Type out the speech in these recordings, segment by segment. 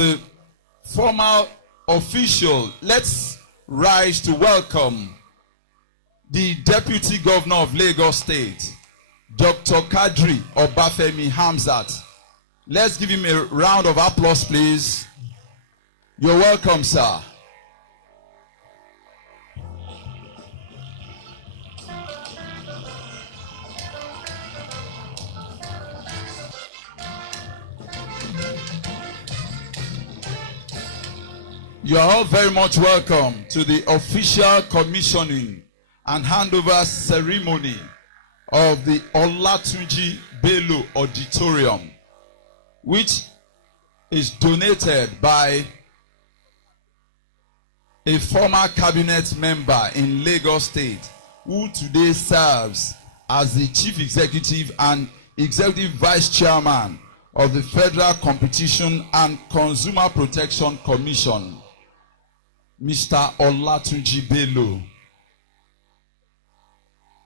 the formal official, let's rise to welcome the Deputy Governor of Lagos State, Dr. Kadri Obafemi Hamzat. Let's give him a round of applause, please. You're welcome, sir. You are all very much welcome to the official commissioning and handover ceremony of the Olatunji Bello Auditorium, which is donated by a former cabinet member in Lagos State who today serves as the Chief Executive and Executive Vice Chairman of the Federal Competition and Consumer Protection Commission, Mr. Olatunji Bello.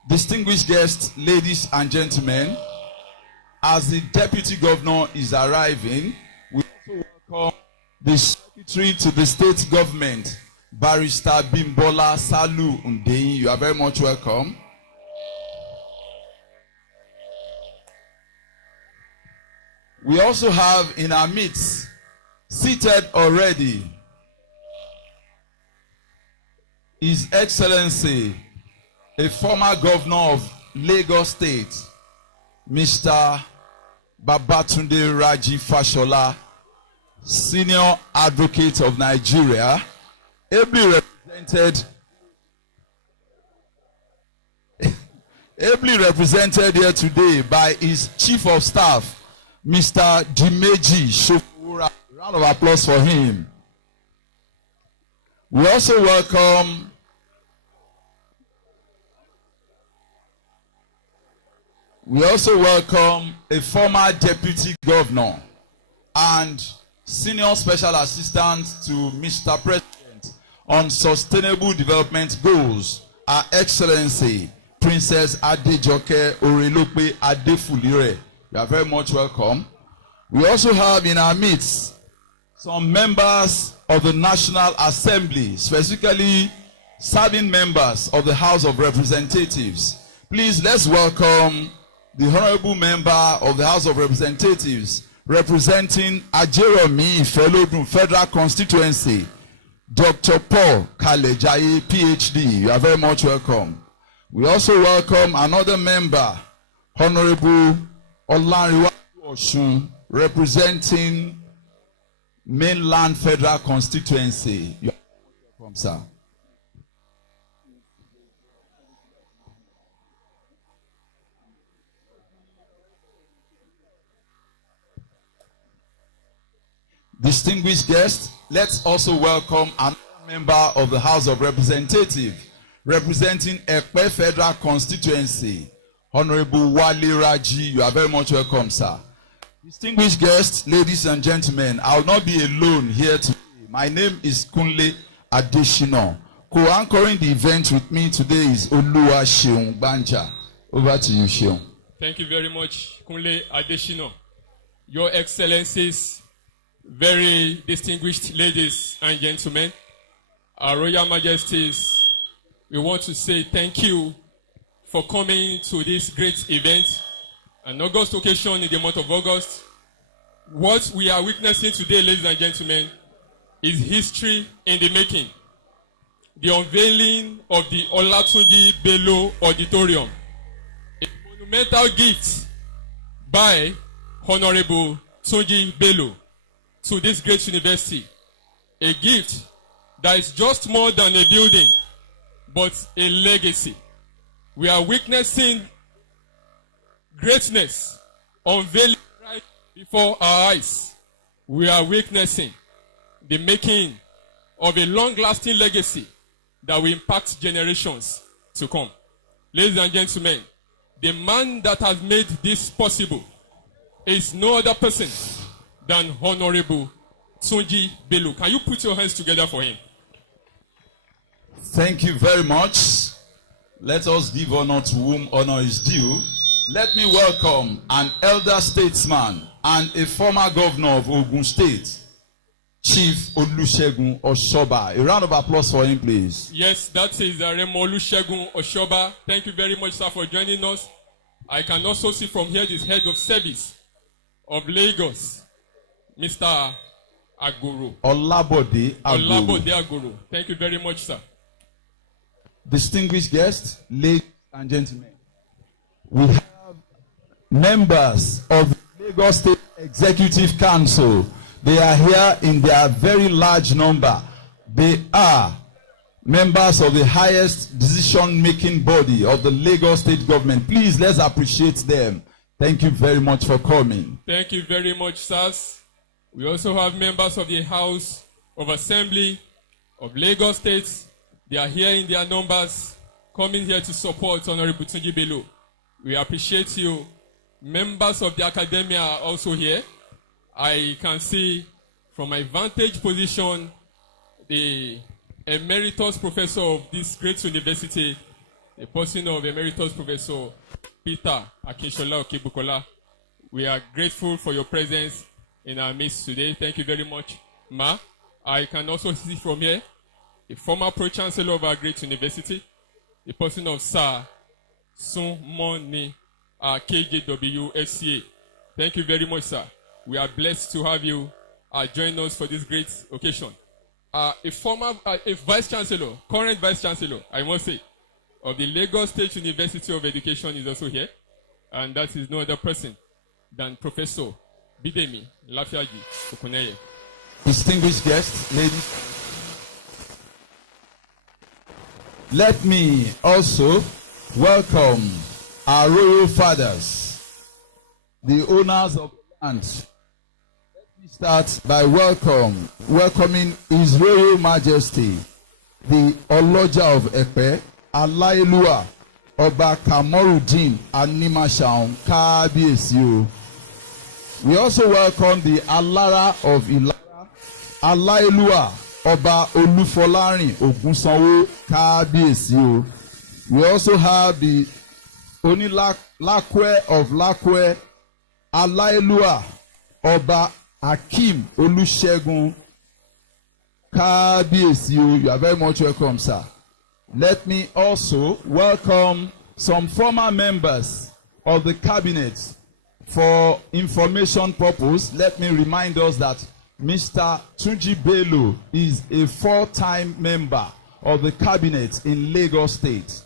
Distinguished guests, ladies and gentlemen, as the Deputy Governor is arriving, we also welcome the Secretary to the State Government, Barrister Bimbola Salu Ndeyin. You are very much welcome. We also have in our midst, seated already, His Excellency, a former governor of Lagos State, Mr. Babatunde Raji Fashola, Senior Advocate of Nigeria, ably represented here today by his Chief of Staff, Mr. Dimeji Shofura. Round of applause for him. We also welcome a former Deputy Governor and Senior Special Assistant to Mr. President on Sustainable Development Goals, Her Excellency Princess Adejoke Orelope Adefulire. You are very much welcome. We also have in our midst some members of the National Assembly, specifically serving members of the House of Representatives. Please, let's welcome the Honorable Member of the House of Representatives representing Ajeromi Ifelodun Federal Constituency, Dr. Paul Kalejaye, PhD. You are very much welcome. We also welcome another member, Honorable Olanriwaju Oshun, representing Mainland Federal Constituency. You are welcome, sir. Distinguished guests, let's also welcome another member of the House of Representatives representing Ekpe Federal Constituency, Honorable Wale Raji. You are very much welcome, sir. Distinguished guests, ladies and gentlemen, I will not be alone here today. My name is Kunle Adeshino. Co-anchoring the event with me today is Oluwa Sheung Banja. Over to you, Sheung. Thank you very much, Kunle Adeshino. Your Excellencies, very distinguished ladies and gentlemen, our Royal Majesties, we want to say thank you for coming to this great event, an August occasion in the month of August. What we are witnessing today, ladies and gentlemen, is history in the making. The unveiling of the Olatunji Bello Auditorium, a monumental gift by Honorable Tunji Bello to this great university. A gift that is just more than a building, but a legacy. We are witnessing greatness unveiling right before our eyes. We are witnessing the making of a long-lasting legacy that will impact generations to come. Ladies and gentlemen, the man that has made this possible is no other person than Honorable Tunji Bello. Can you put your hands together for him? Thank you very much. Let us give honor to whom honor is due. Let me welcome an elder statesman and a former governor of Ogun State, Chief Olusegun Oshoba. A round of applause for him, please. Yes, that is Remo Olusegun Oshoba. Thank you very much, sir, for joining us. I can also see from here the head of service of Lagos, Mr. Aguru. Olabode Aguru. Olabode Aguru. Thank you very much, sir. Distinguished guests, ladies and gentlemen, we have members of the Lagos State Executive Council. They are here in their very large number. They are members of the highest decision-making body of the Lagos State government. Please, let's appreciate them. Thank you very much for coming. Thank you very much, sirs. We also have members of the House of Assembly of Lagos State. They are here in their numbers, coming here to support Honorable Tunji Bello. We appreciate you. Members of the academia are also here. I can see from my vantage position the emeritus professor of this great university, the person of Emeritus Professor Peter Akinshola Okebukola. We are grateful for your presence in our midst today. Thank you very much, Ma. I can also see from here the former Pro-Chancellor of our great university, the person of Sir Sunmoni KJW FCA. Thank you very much, sir. We are blessed to have you join us for this great occasion. A Vice Chancellor, current Vice Chancellor, I must say, of the Lagos State University of Education is also here. And that is no other person than Professor Bidemi Lafiaji Okuneye. Distinguished guests, ladies, let me also welcome our royal fathers, the owners of land. Let me start by welcoming His Royal Majesty, the Oloja of Epe, Alailua, Oba Kamorudin Animashaun Kábíyèsí o. We also welcome the Alara of Ilara, Alailua, Oba Olufolarin Ogunsanwo Kábíyèsí o. We also have the Onilakwe of Lakwe, Alailua, Oba Akim Olusegun Kábíyèsí o. You are very much welcome, sir. Let me also welcome some former members of the cabinet. For information purpose, let me remind us that Mr. Tunji Bello is a 4-time member of the cabinet in Lagos State.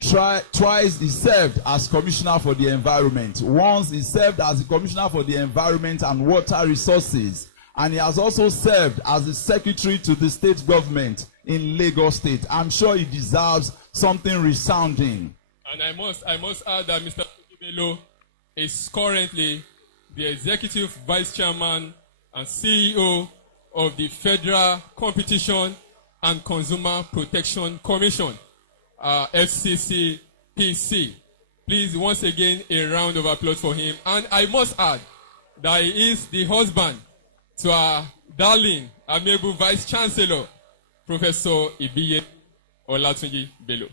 Twice he served as Commissioner for the Environment. Once he served as the Commissioner for the Environment and Water Resources. And he has also served as the Secretary to the State Government in Lagos State. I'm sure he deserves something resounding. And I must add that Mr. Bello is currently the Executive Vice Chairman and CEO of the Federal Competition and Consumer Protection Commission, FCCPC. Please, once again, a round of applause for him. And I must add that he is the husband to our darling, amiable Vice Chancellor, Professor Ibiye Olatunji Bello.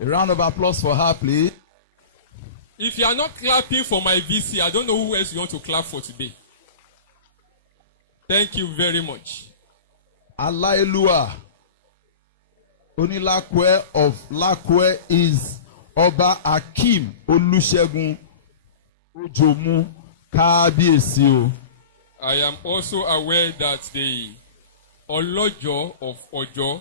A round of applause for her, please. If you are not clapping for my VC, I don't know who else you want to clap for today. Thank you very much. Alailua, Onilakwe of Lakwe is Oba Akim Olusegun Ojomu Kábíyèsí o. I am also aware that the Olojo of Ojo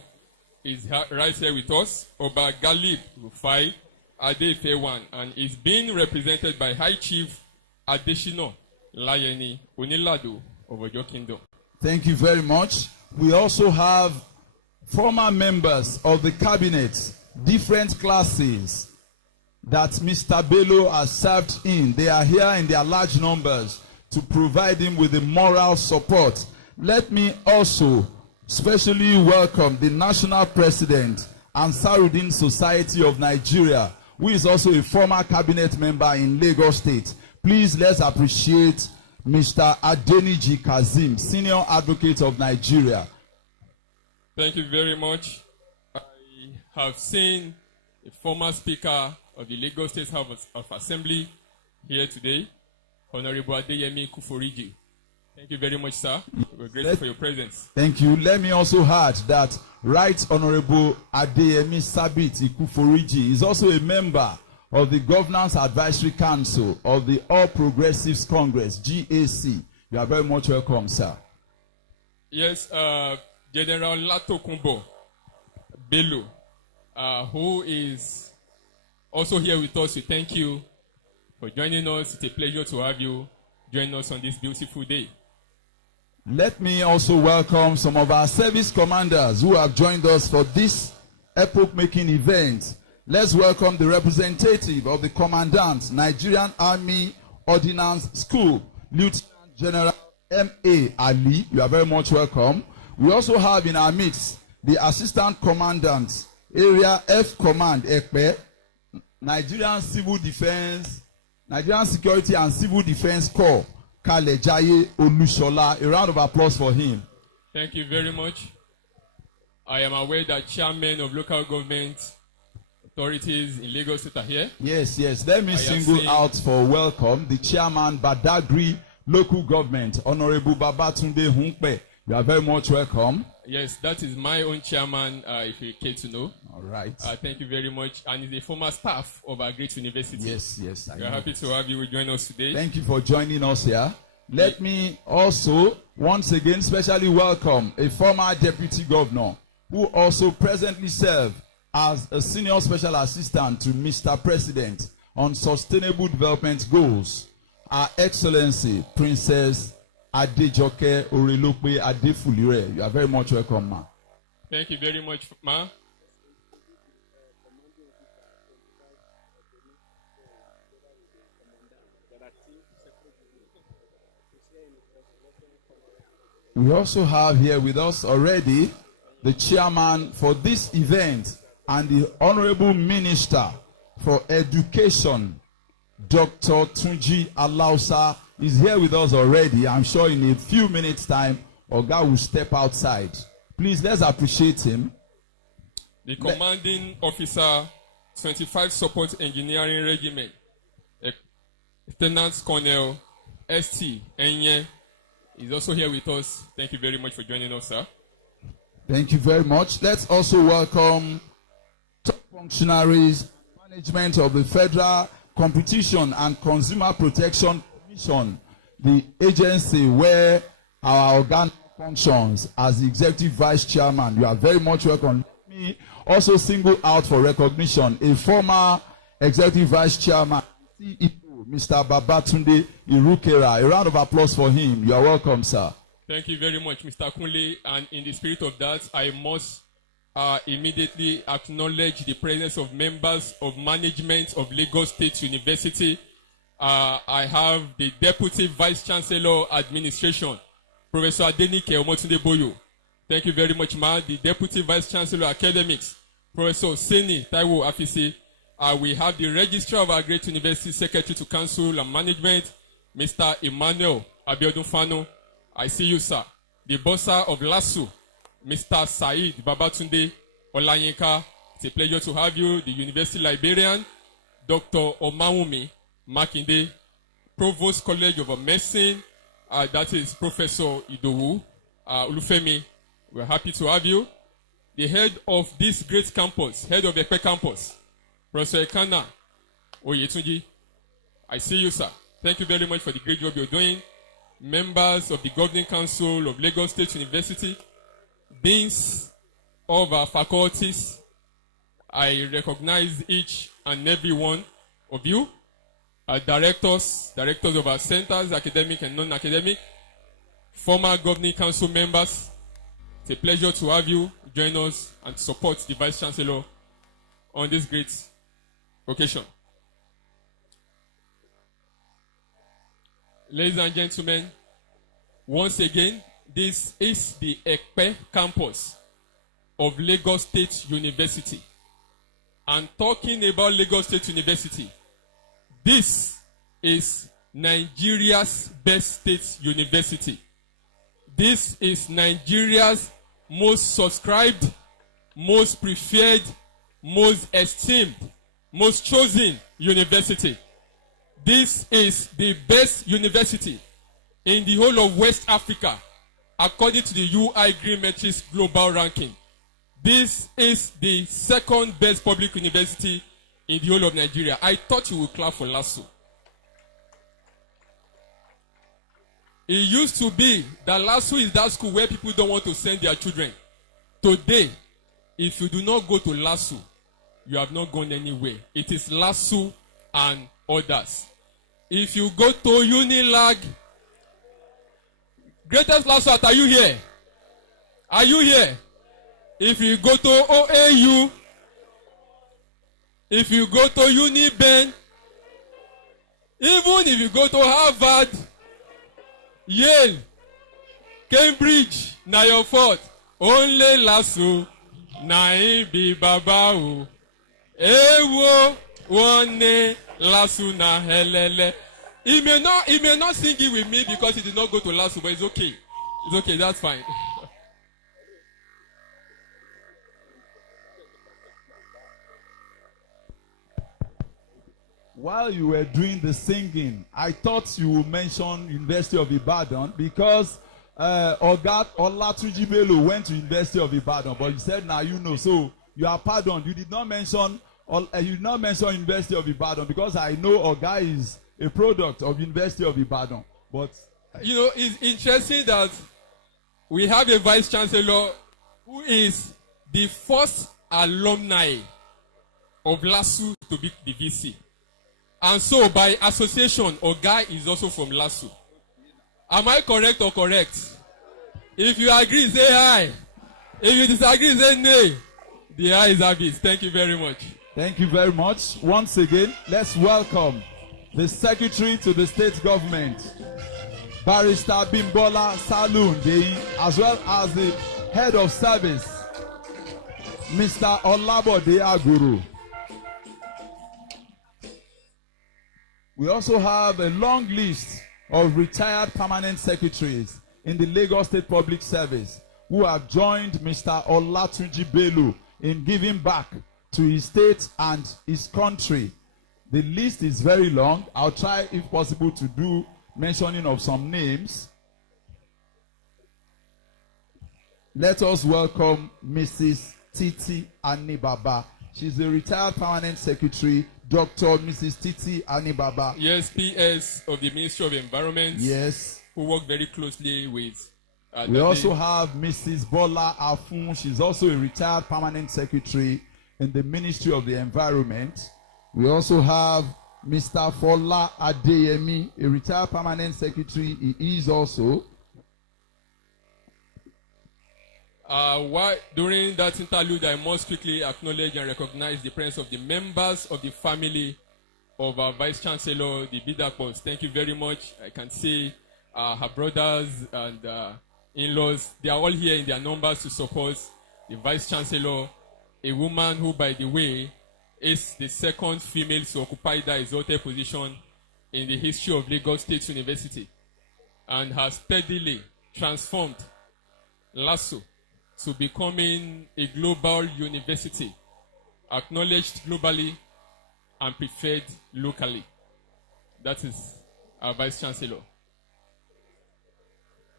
is right here with us, Oba Galib Rufai Adefewan, and is being represented by High Chief Adeshino Layeni Onilado of Ojo Kingdom. Thank you very much. We also have former members of the cabinet, different classes that Mr. Bello has served in. They are here in their large numbers to provide him with the moral support. Let me also specially welcome the National President, Ansarudeen Society of Nigeria, who is also a former cabinet member in Lagos State. Please, let's appreciate Mr. Adeniji Kazeem, Senior Advocate of Nigeria. Thank you very much. I have seen a former Speaker of the Lagos State House of Assembly here today, Honorable Adeyemi Kuforiji. Thank you very much, sir. We're grateful for your presence. Thank you. Let me also add that Right Honorable Adeyemi Sabit Ikuforiji is also a member of the Governance Advisory Council of the All Progressives Congress, GAC. You are very much welcome, sir. Yes, General Latokunbo Bello, who is also here with us, we thank you for joining us. It's a pleasure to have you join us on this beautiful day. Let me also welcome some of our service commanders who have joined us for this epoch-making event. Let's welcome the representative of the Commandant, Nigerian Army Ordnance School, Lieutenant General M.A. Ali. You are very much welcome. We also have in our midst the Assistant Commandant, Area F Command, Ekpe, Nigerian Security and Civil Defense Corps, Kalejaye Olushola. A round of applause for him. Thank you very much. I am aware that chairmen of local government authorities in Lagos State are here. Yes. Let me single out for welcome the chairman, Badagry Local Government, Honorable Babatunde Hunkpe. You are very much welcome. Yes, that is my own chairman, if you care to know. All right. Thank you very much. And he's a former staff of our great university. Yes. We are happy to have you join us today. Thank you for joining us here. Let me also once again specially welcome a former deputy governor who also presently serves as a senior special assistant to Mr. President on sustainable development goals, Her Excellency Princess Adejoke Orelope Adefulire. You are very much welcome, ma. Thank you very much, ma. We also have here with us already the chairman for this event and the Honorable Minister for Education, Dr. Tunji Alausa, is here with us already. I'm sure in a few minutes' time, Oga will step outside. Please, let's appreciate him. The commanding officer, 25 Support Engineering Regiment, Lieutenant Colonel S.T. Enye, is also here with us. Thank you very much for joining us, sir. Thank you very much. Let's also welcome top functionaries, management of the Federal Competition and Consumer Protection Commission, the agency where our organ functions as the Executive Vice Chairman. You are very much welcome. Let me also single out for recognition a former Executive Vice Chairman, CEO, Mr. Babatunde Irukera. A round of applause for him. You are welcome, sir. Thank you very much, Mr. Kunle. And in the spirit of that, I must immediately acknowledge the presence of members of management of Lagos State University. I have the Deputy Vice Chancellor Administration, Professor Adenike Omotunde Boyo. Thank you very much, ma. The Deputy Vice Chancellor Academics, Professor Seni Taiwo Afisi. We have the Registrar of our great university, Secretary to Council and Management, Mr. Emmanuel Abiodun Fano. I see you, sir. The Bossa of LASU, Mr. Said Babatunde Olayinka. It's a pleasure to have you. The University Librarian, Dr. Omawumi Makinde. Provost College of Medicine, that is Professor Idowu Ulufemi. We're happy to have you. The head of this great campus, head of Ekpe campus, Professor Ekana Oyetunji. I see you, sir. Thank you very much for the great job you're doing. Members of the Governing Council of Lagos State University, deans of our faculties, I recognize each and every one of you. Directors of our centers, academic and non-academic, former Governing Council members. It's a pleasure to have you join us and support the Vice Chancellor on this great occasion. Ladies and gentlemen, once again, this is the Ekpe campus of Lagos State University. And talking about Lagos State University, this is Nigeria's best state university. This is Nigeria's most subscribed, most preferred, most esteemed, most chosen university. This is the best university in the whole of West Africa, according to the UI Green Metrics Global Ranking. This is the second best public university in the whole of Nigeria. I thought you would clap for LASU. It used to be that LASU is that school where people don't want to send their children. Today, if you do not go to LASU, you have not gone anywhere. It is LASU and others. If you go to Unilag, greatest LASU, are you here? Are you here? If you go to OAU, if you go to Uniben, even if you go to Harvard, Yale, Cambridge, na your fault. Only LASU, na im be baba o. Ewo, one LASU na helele. He may not sing it with me because he did not go to LASU, but it's okay. It's okay, that's fine. While you were doing the singing, I thought you would mention University of Ibadan because Olatunji Bello went to University of Ibadan, but you said now you know, so you are pardoned. You did not mention University of Ibadan because I know Oga is a product of University of Ibadan. But you know, it's interesting that we have a vice chancellor who is the first alumni of LASU to be the VC. And so, by association, Oga is also from LASU. Am I correct or correct? If you agree, say aye. If you disagree, say nay. The aye is habit. Thank you very much. Thank you very much. Once again, let's welcome the Secretary to the State Government, Barrister Bimbola Saloon Deyi, as well as the Head of Service, Mr. Olabode Aguru. We also have a long list of retired permanent secretaries in the Lagos State Public Service who have joined Mr. Olatunji Bello in giving back to his state and his country. The list is very long. I'll try, if possible, to do mentioning of some names. Let us welcome Mrs. Titi Anibaba. She's a retired permanent secretary, Dr. Mrs. Titi Anibaba. Yes, PS of the Ministry of Environment. Yes. Who work very closely with. We also have Mrs. Bola Afun. She's also a retired permanent secretary in the Ministry of the Environment. We also have Mr. Fola Adeyemi, a retired permanent secretary. He is also. During that interlude, I must quickly acknowledge and recognize the presence of the members of the family of our Vice Chancellor, the Bidakos. Thank you very much. I can see her brothers and in-laws. They are all here in their numbers to support the Vice Chancellor, a woman who, by the way, is the second female to occupy that exalted position in the history of Lagos State University and has steadily transformed LASU to becoming a global university, acknowledged globally and preferred locally. That is our Vice Chancellor.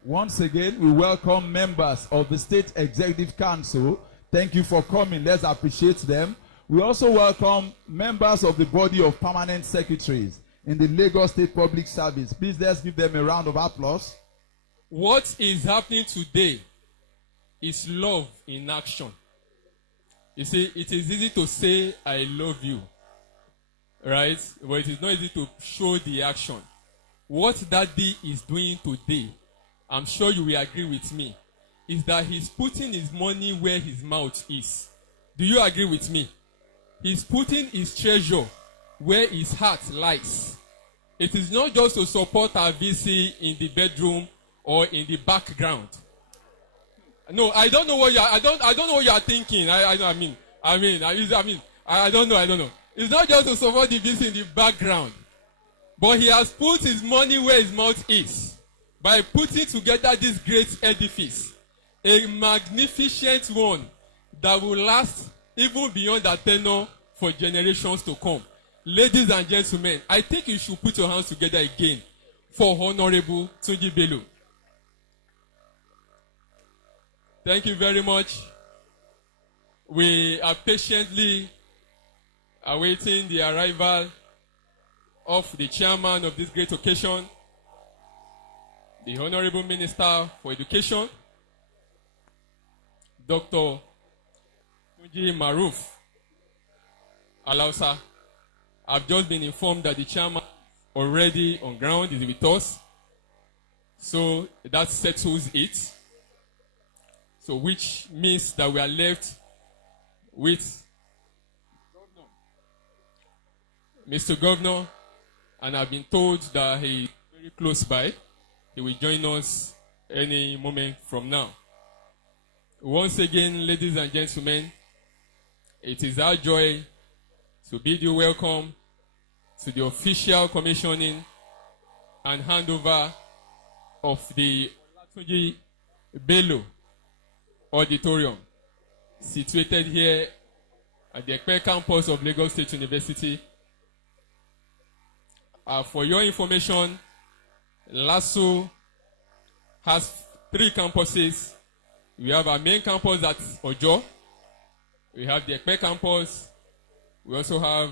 Once again, we welcome members of the State Executive Council. Thank you for coming. Let's appreciate them. We also welcome members of the body of permanent secretaries in the Lagos State Public Service. Please, let's give them a round of applause. What is happening today is love in action. You see, it is easy to say, I love you, right? But it is not easy to show the action. What Daddy is doing today, I'm sure you will agree with me, is that he's putting his money where his mouth is. Do you agree with me? He's putting his treasure where his heart lies. It is not just to support our VC in the bedroom or in the background. No, I don't know what you are. I don't know what you are thinking. I don't know. It's not just to support the VC in the background, but he has put his money where his mouth is by putting together this great edifice, a magnificent one that will last even beyond that tenure for generations to come. Ladies and gentlemen, I think you should put your hands together again for Honorable Tunji Bello. Thank you very much. We are patiently awaiting the arrival of the chairman of this great occasion, the Honorable Minister for Education, Dr. Tunji Maruf Alausa. I've just been informed that the chairman already on ground is with us. So that settles it. So which means that we are left with Mr. Governor, and I've been told that he is very close by. He will join us any moment from now. Once again, ladies and gentlemen, it is our joy to bid you welcome to the official commissioning and handover of the Olatunji Bello Auditorium, situated here at the Ekpe campus of Lagos State University. For your information, LASU has 3 campuses. We have our main campus at Ojo. We have the Ekpe campus. We also have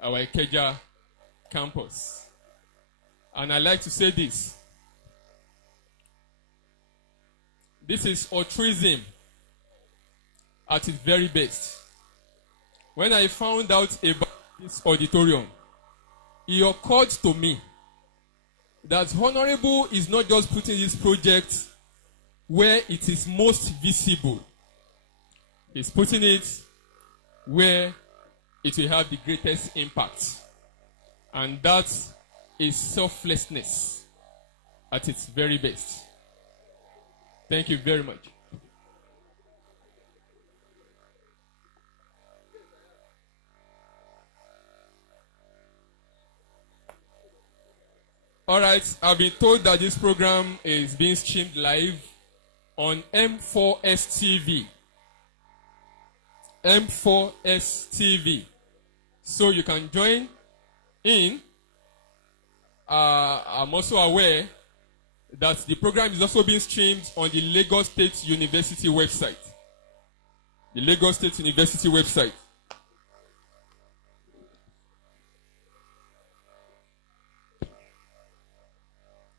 our Ikeja campus. And I like to say this. This is altruism at its very best. When I found out about this auditorium, it occurred to me that Honorable is not just putting this project where it is most visible. He's putting it where it will have the greatest impact. And that is selflessness at its very best. Thank you very much. All right, I've been told that this program is being streamed live on M4S TV. M4S TV. So you can join in. I'm also aware that the program is also being streamed on the Lagos State University website. The Lagos State University website.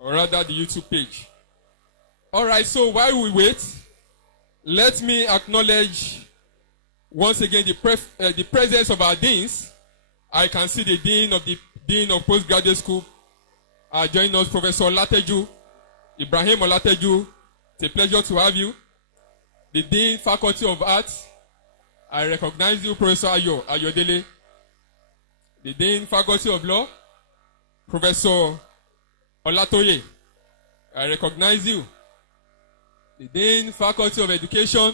Or rather, the YouTube page. All right, so while we wait, let me acknowledge once again the presence of our deans. I can see the Dean of Postgraduate School joining us, Professor Olatunji, Ibrahim Olatunji. It's a pleasure to have you. The Dean, Faculty of Arts, I recognize you, Professor Ayodele. The Dean, Faculty of Law, Professor Olatoye, I recognize you. The Dean, Faculty of Education,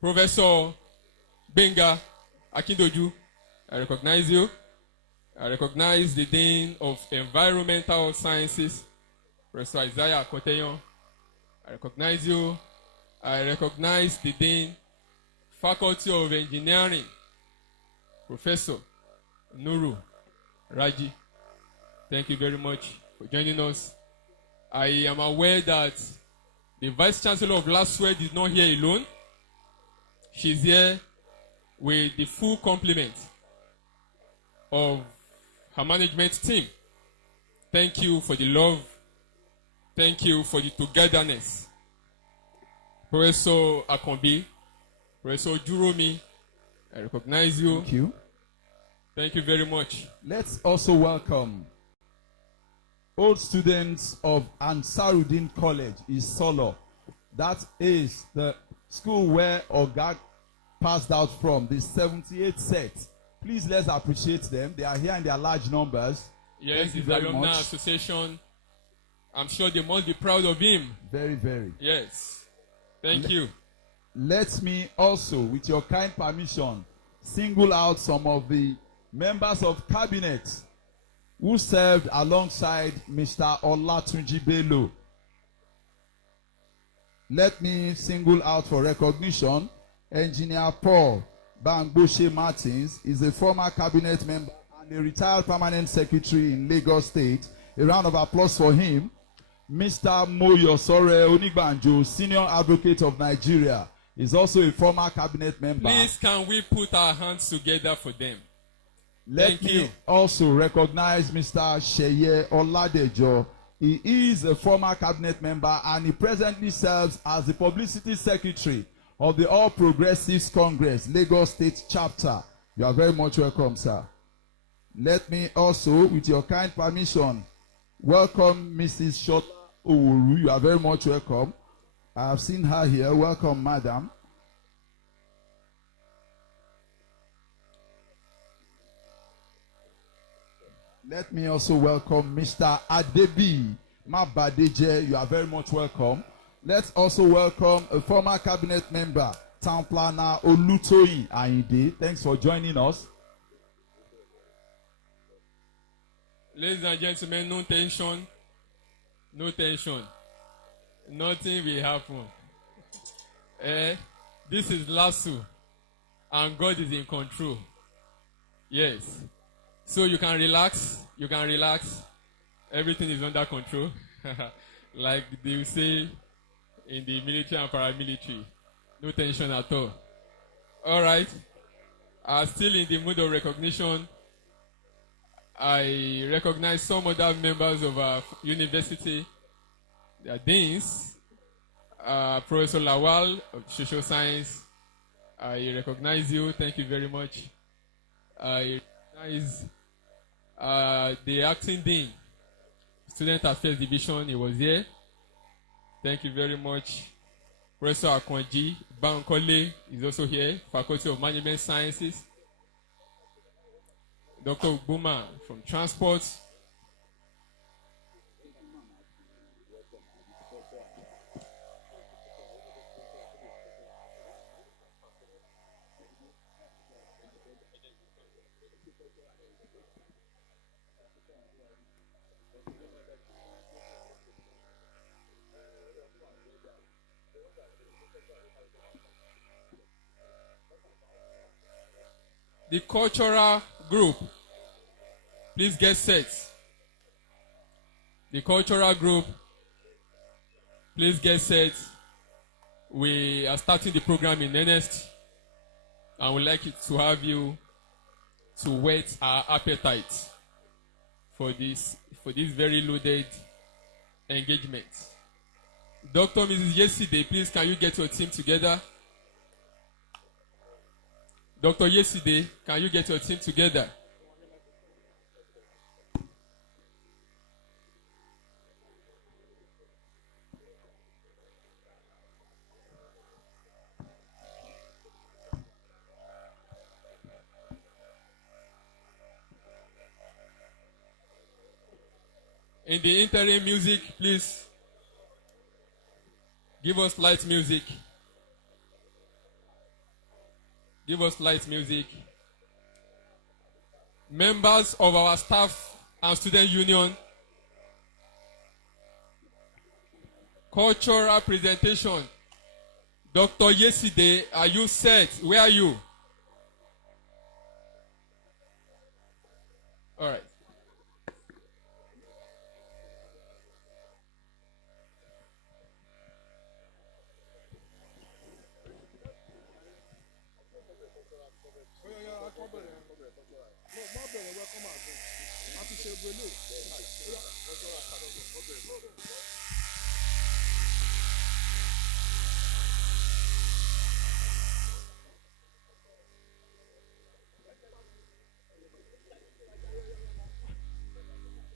Professor Benga Akindoju, I recognize you. I recognize the Dean of Environmental Sciences, Professor Isaiah Koteyon. I recognize you. I recognize the Dean, Faculty of Engineering, Professor Nuru Raji. Thank you very much for joining us. I am aware that the Vice Chancellor of LASUE is not here alone. She's here with the full complement of her management team. Thank you for the love. Thank you for the togetherness. Professor Akombi, Professor Juromi, I recognize you. Thank you. Thank you very much. Let's also welcome old students of Ansaruddin College in Solo. That is the school where Oga passed out from, the 78 set. Please let's appreciate them. They are here in their large numbers. Yes, it's the Alumni Association. I'm sure they must be proud of him. Very, very. Yes. Thank you. Let me also, with your kind permission, single out some of the members of cabinet who served alongside Mr. Olatunji Bello. Let me single out for recognition Engineer Paul Bangboshe Martins is a former cabinet member and a retired permanent secretary in Lagos State. A round of applause for him. Mr. Moyosore Onigbanjo, Senior Advocate of Nigeria, is also a former cabinet member. Please, can we put our hands together for them? Let me also recognize Mr. Sheye Oladejo. He is a former cabinet member and he presently serves as the publicity secretary of the All Progressives Congress, Lagos State Chapter. You are very much welcome, sir. Let me also, with your kind permission, welcome Mrs. Shot Oworu. You are very much welcome. I have seen her here. Welcome, madam. Let me also welcome Mr. Adebi Mabadeje. You are very much welcome. Let's also welcome a former cabinet member, Town Planner Olutoyin Ayinde. Thanks for joining us. Ladies and gentlemen, no tension. No tension. Nothing will happen. This is Lasso, and God is in control. Yes. So you can relax. You can relax. Everything is under control. Like they will say in the military and paramilitary. No tension at all. All right. Still in the mood of recognition, I recognize some other members of our university. They are deans. Professor Lawal of Social Science. I recognize you. Thank you very much. I recognize the acting dean, Student Affairs Division. He was here. Thank you very much. Professor Akonji Bankole is also here, Faculty of Management Sciences. Dr. Ugbuma from Transport. The cultural group, please get set. The cultural group, please get set. We are starting the program in earnest, and we'd like to have you to whet our appetite for this very loaded engagement. Dr. Mrs. Yesterday, please can you get your team together? Dr. Yesterday, can you get your team together? In the interim music, please give us light music. Give us light music. Members of our staff and student union, cultural presentation. Dr. Yesterday, are you set? Where are you? All right.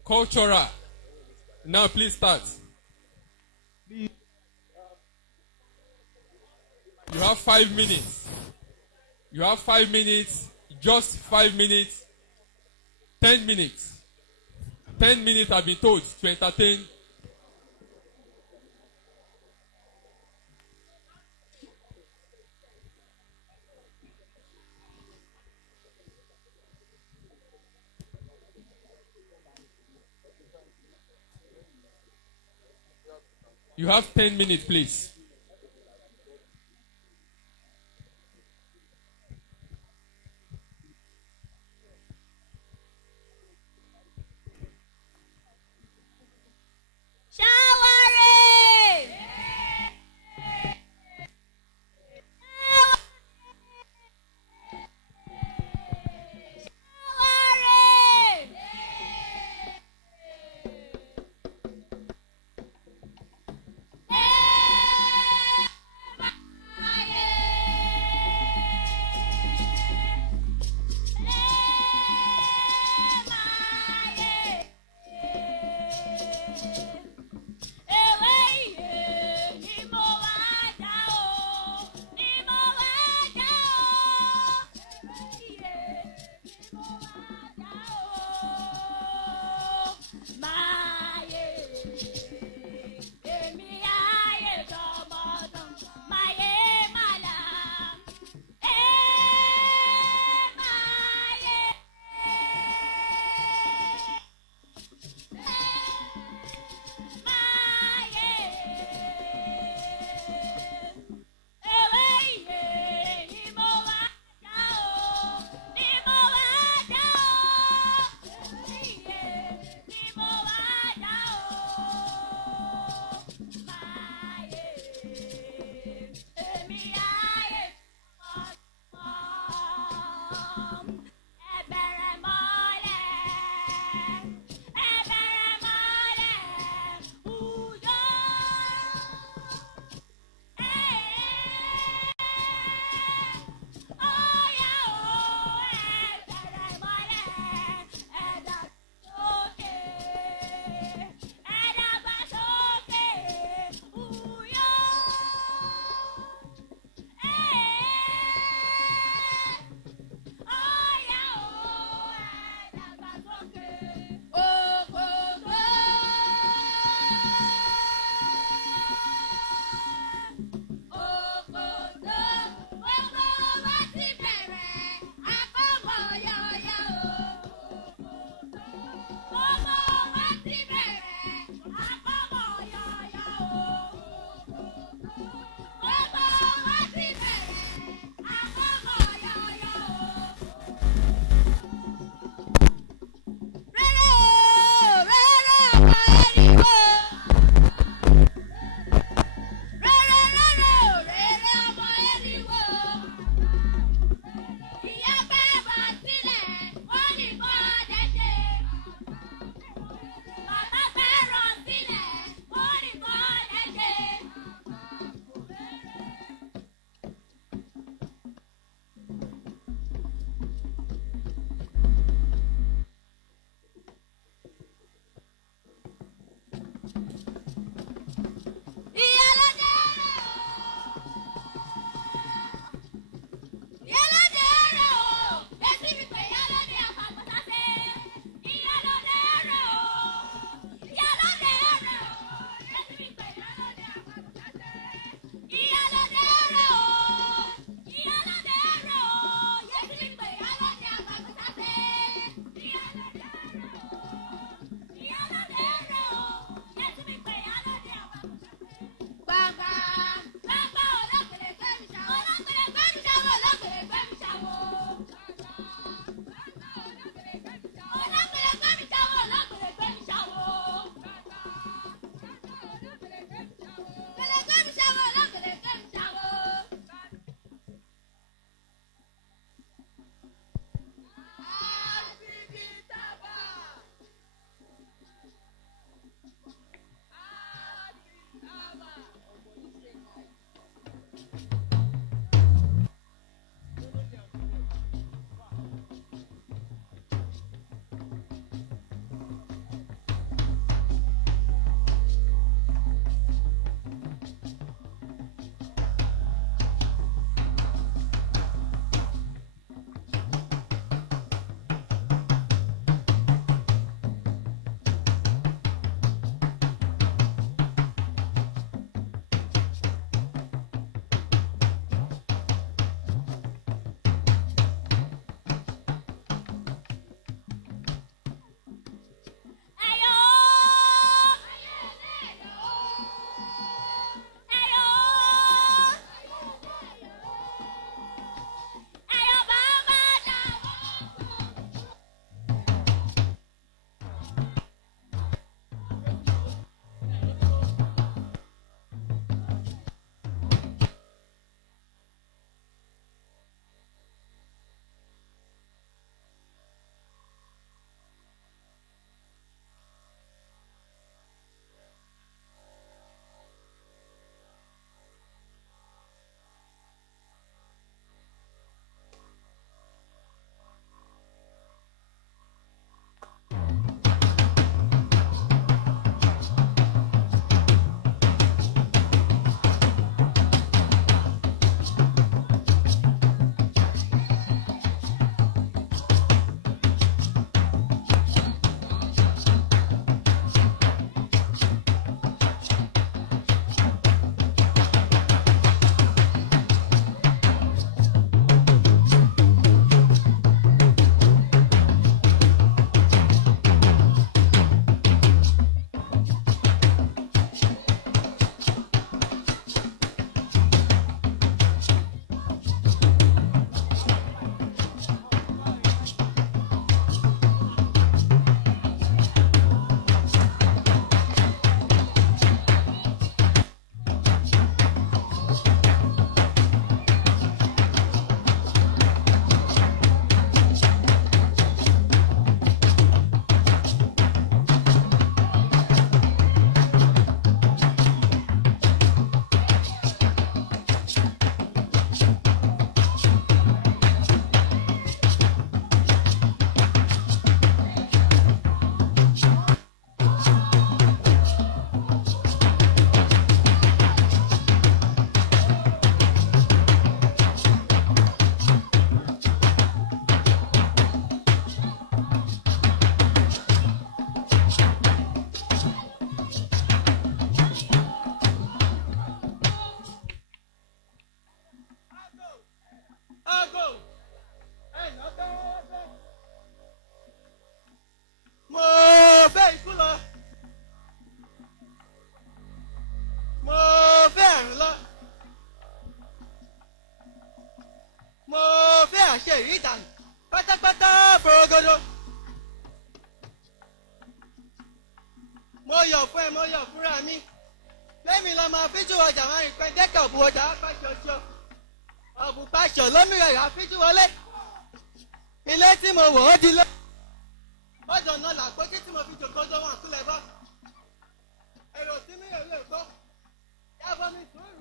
Cultural. Now please start. You have 5 minutes. You have 5 minutes. Just 5 minutes. 10 minutes. 10 minutes have been told to entertain. You have 10 minutes, please. Chicago. Mo fẹ́ ikú lọ. Mo fẹ́ àrùn lọ. Mo fẹ́ àṣẹ ìdànù pátápátá forogodo. Mo yọ̀ fún ẹ, mo yọ̀ fúnra mi. Lẹ́mi lọ máa fíjú ọjà máa rìn pẹ́ dẹ́kẹ̀ ọ̀bù ọjà apáṣọ tí ó. Ọ̀bù pàṣọ lómìnira yà fíjú wọlé. Ilé tí mo wọ̀ ó di lé. Ọjọ́ náà làpótí tí mo fi jòkó tó wọn àkúlẹ̀ bọ́. Èrò tí mi ò lè gbọ́. Yàbọ̀ mi sùúrù.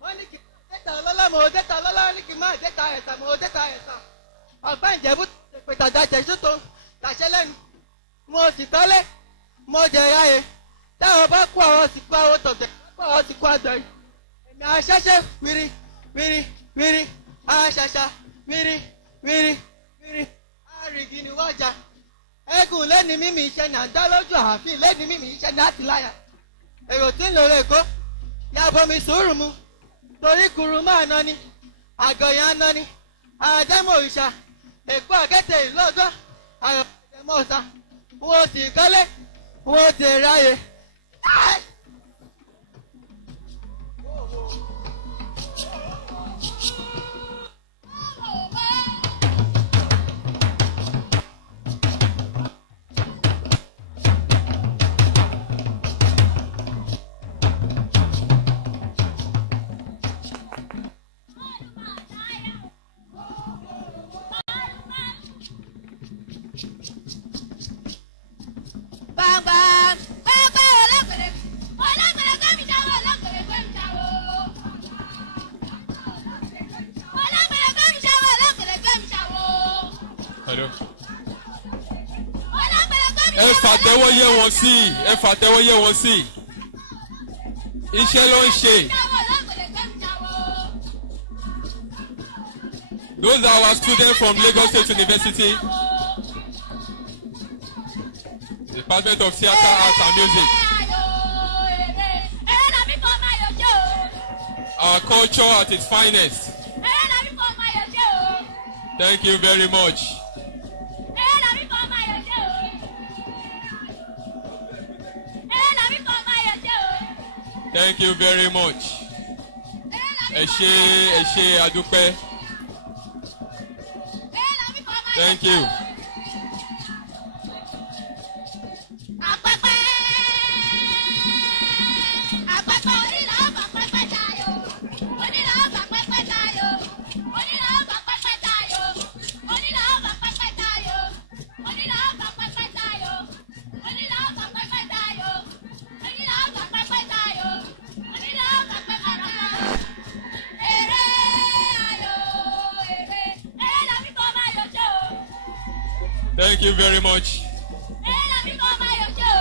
Wọ́n ní kí n dẹ́ta ọlọ́lá mo dẹ́ta ọlọ́lá ní kí n máa dẹ́ta ẹ̀sà mo dẹ́ta ẹ̀sà. Ọ̀pá ìjẹ̀bú pètàjà jẹ̀sú tó tàṣẹ lẹ́nu. Mo sì tọ́lé, mo jẹ ráyè. Táwọn bá kó àwọn sì kó àwọn tọ̀tẹ̀ kó àwọn sì kó àgbẹ̀ yìí. Èmi àṣẹṣẹ wírí wírí wírí àṣàṣà wírí wírí wírí àrìgì ni wọ́n jà. Eégún lẹ́ni mímì iṣẹ́ ní àdá lójú ààfin lẹ́ni mímì iṣẹ́ ní àtìláyà. Èrò tí ń lò rè kó yàbọ̀ mi sùúrù mu. Torí kuru máa ná ni, àgọ̀yàn ná ni, àdẹ́mọ̀ òrìṣà, èkó àkẹ́tẹ̀ ìlú ọ̀dọ́, àrọ̀mọ̀ ọ̀sà, wọ́n ti kọ́lé, wọ́n ti ráyè. Ẹ fàtẹ́wọ́ yẹ wọn sí, ẹ fàtẹ́wọ́ yẹ wọn sí. Iṣẹ́ ló ń ṣe. Those are our students from Lagos State University, Department of Theatre, Arts and Music. Our culture at its finest. Thank you very much. Thank you very much. Ẹ ṣé adúpẹ́. Thank you. Thank you very much.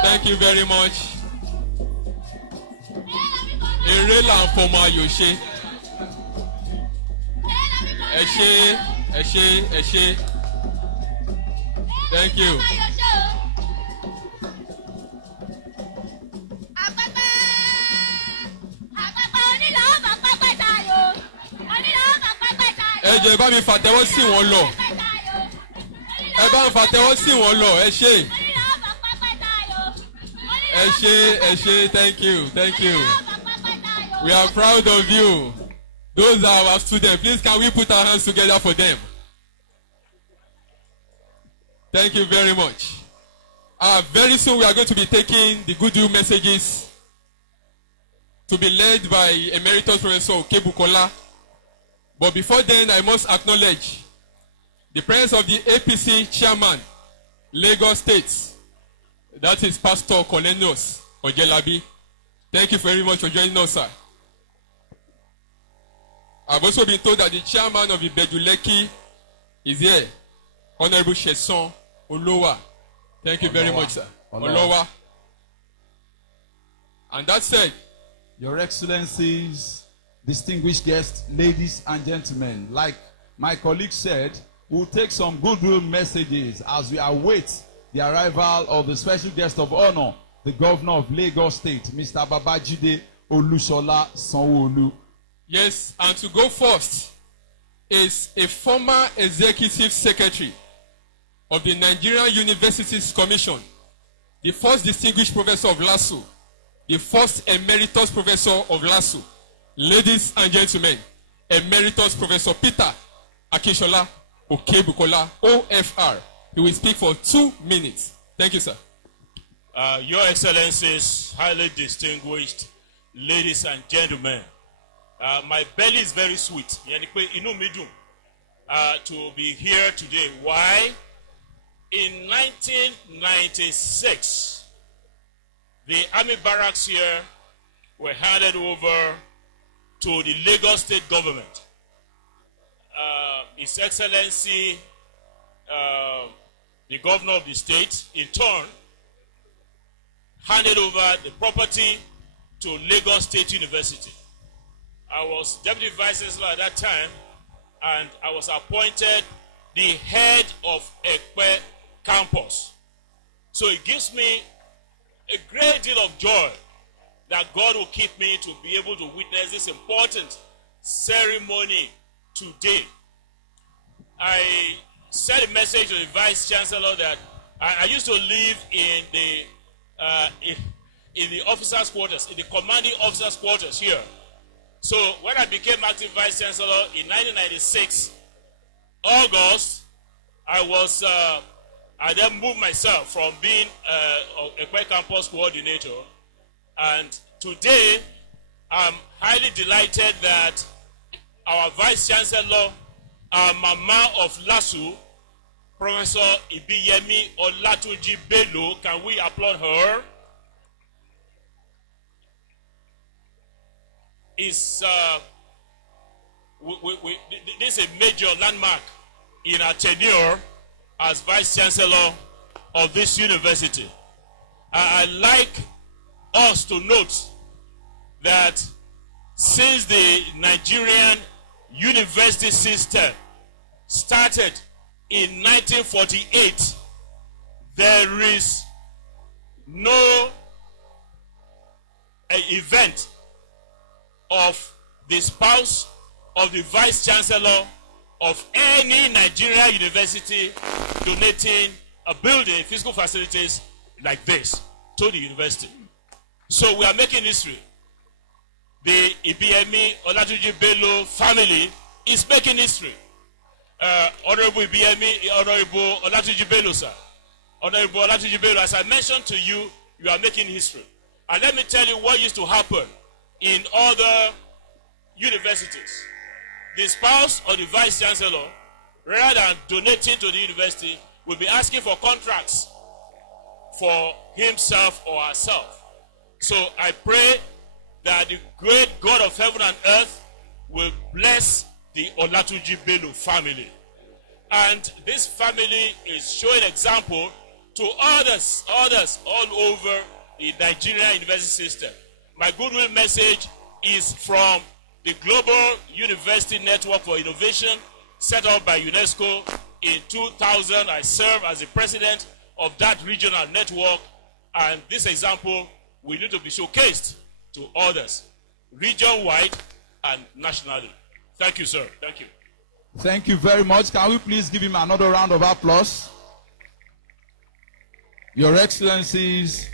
Thank you very much. Eré là ń fọmọ ayò ṣe. Ẹ ṣé. Thank you. Ẹ jẹ́ bá mi fàtẹ́wọ́ sí wọn lọ. Ẹ bá ń fàtẹ́wọ́ sí wọn lọ. Ẹ ṣé. Thank you. We are proud of you. Those are our students. Please can we put our hands together for them? Thank you very much. Very soon we are going to be taking the Goodwill messages to be led by Emeritus Professor Kebukola. But before then, I must acknowledge the presence of the APC chairman, Lagos State. That is Pastor Cornelius Ojelabi. Thank you very much for joining us, sir. I've also been told that the chairman of the Beduleki is here, Honorable Sheson Olowa. Thank you very much, sir. Olowa. And that said, Your Excellencies, distinguished guests, ladies and gentlemen, like my colleague said, We'll take some goodwill messages as we await the arrival of the special guest of honor, the governor of Lagos State, Mr. Babajide Olusola Sanwo-Olu. Yes, and to go first is a former executive secretary of the Nigerian Universities Commission, the first distinguished professor of LASU, the first emeritus professor of LASU. Ladies and gentlemen, Emeritus Professor Peter Akishola Okebukola, OFR. He will speak for 2 minutes. Thank you, sir. Your Excellencies, highly distinguished ladies and gentlemen, my belly is very sweet. To be here today. Why? In 1996, the army barracks here were handed over to the Lagos State government. His Excellency, the governor of the state, in turn, handed over the property to Lagos State University. I was Deputy Vice Chancellor at that time, and I was appointed the head of Ekpe campus. So it gives me a great deal of joy that God will keep me to be able to witness this important ceremony today. I sent a message to the Vice Chancellor that I used to live in the officers' quarters, in the commanding officers' quarters here. So when I became active Vice Chancellor in 1996, August, I then moved myself from being a campus coordinator. And today, I'm highly delighted that our Vice Chancellor, our Mama of LASU, Professor Ibiyemi Olatunji Bello, can we applaud her? This is a major landmark in our tenure as Vice Chancellor of this university. I'd like us to note that since the Nigerian university system started in 1948, there is no event of the spouse of the Vice Chancellor of any Nigerian university donating a building, physical facilities like this to the university. So we are making history. The Ibiyemi Olatunji Bello family is making history. Honorable Ibiyemi, Honorable Olatunji Bello, sir. Honorable Olatunji Bello, as I mentioned to you, you are making history. And let me tell you what used to happen in other universities. The spouse or the Vice Chancellor, rather than donating to the university, will be asking for contracts for himself or herself. So I pray that the great God of heaven and earth will bless the Olatunji Bello family. And this family is showing example to others all over the Nigerian university system. My goodwill message is from the Global University Network for Innovation set up by UNESCO in 2000. I serve as the president of that regional network, and this example will need to be showcased to others, region-wide and nationally. Thank you, sir. Thank you. Thank you very much. Can we please give him another round of applause? Your Excellencies,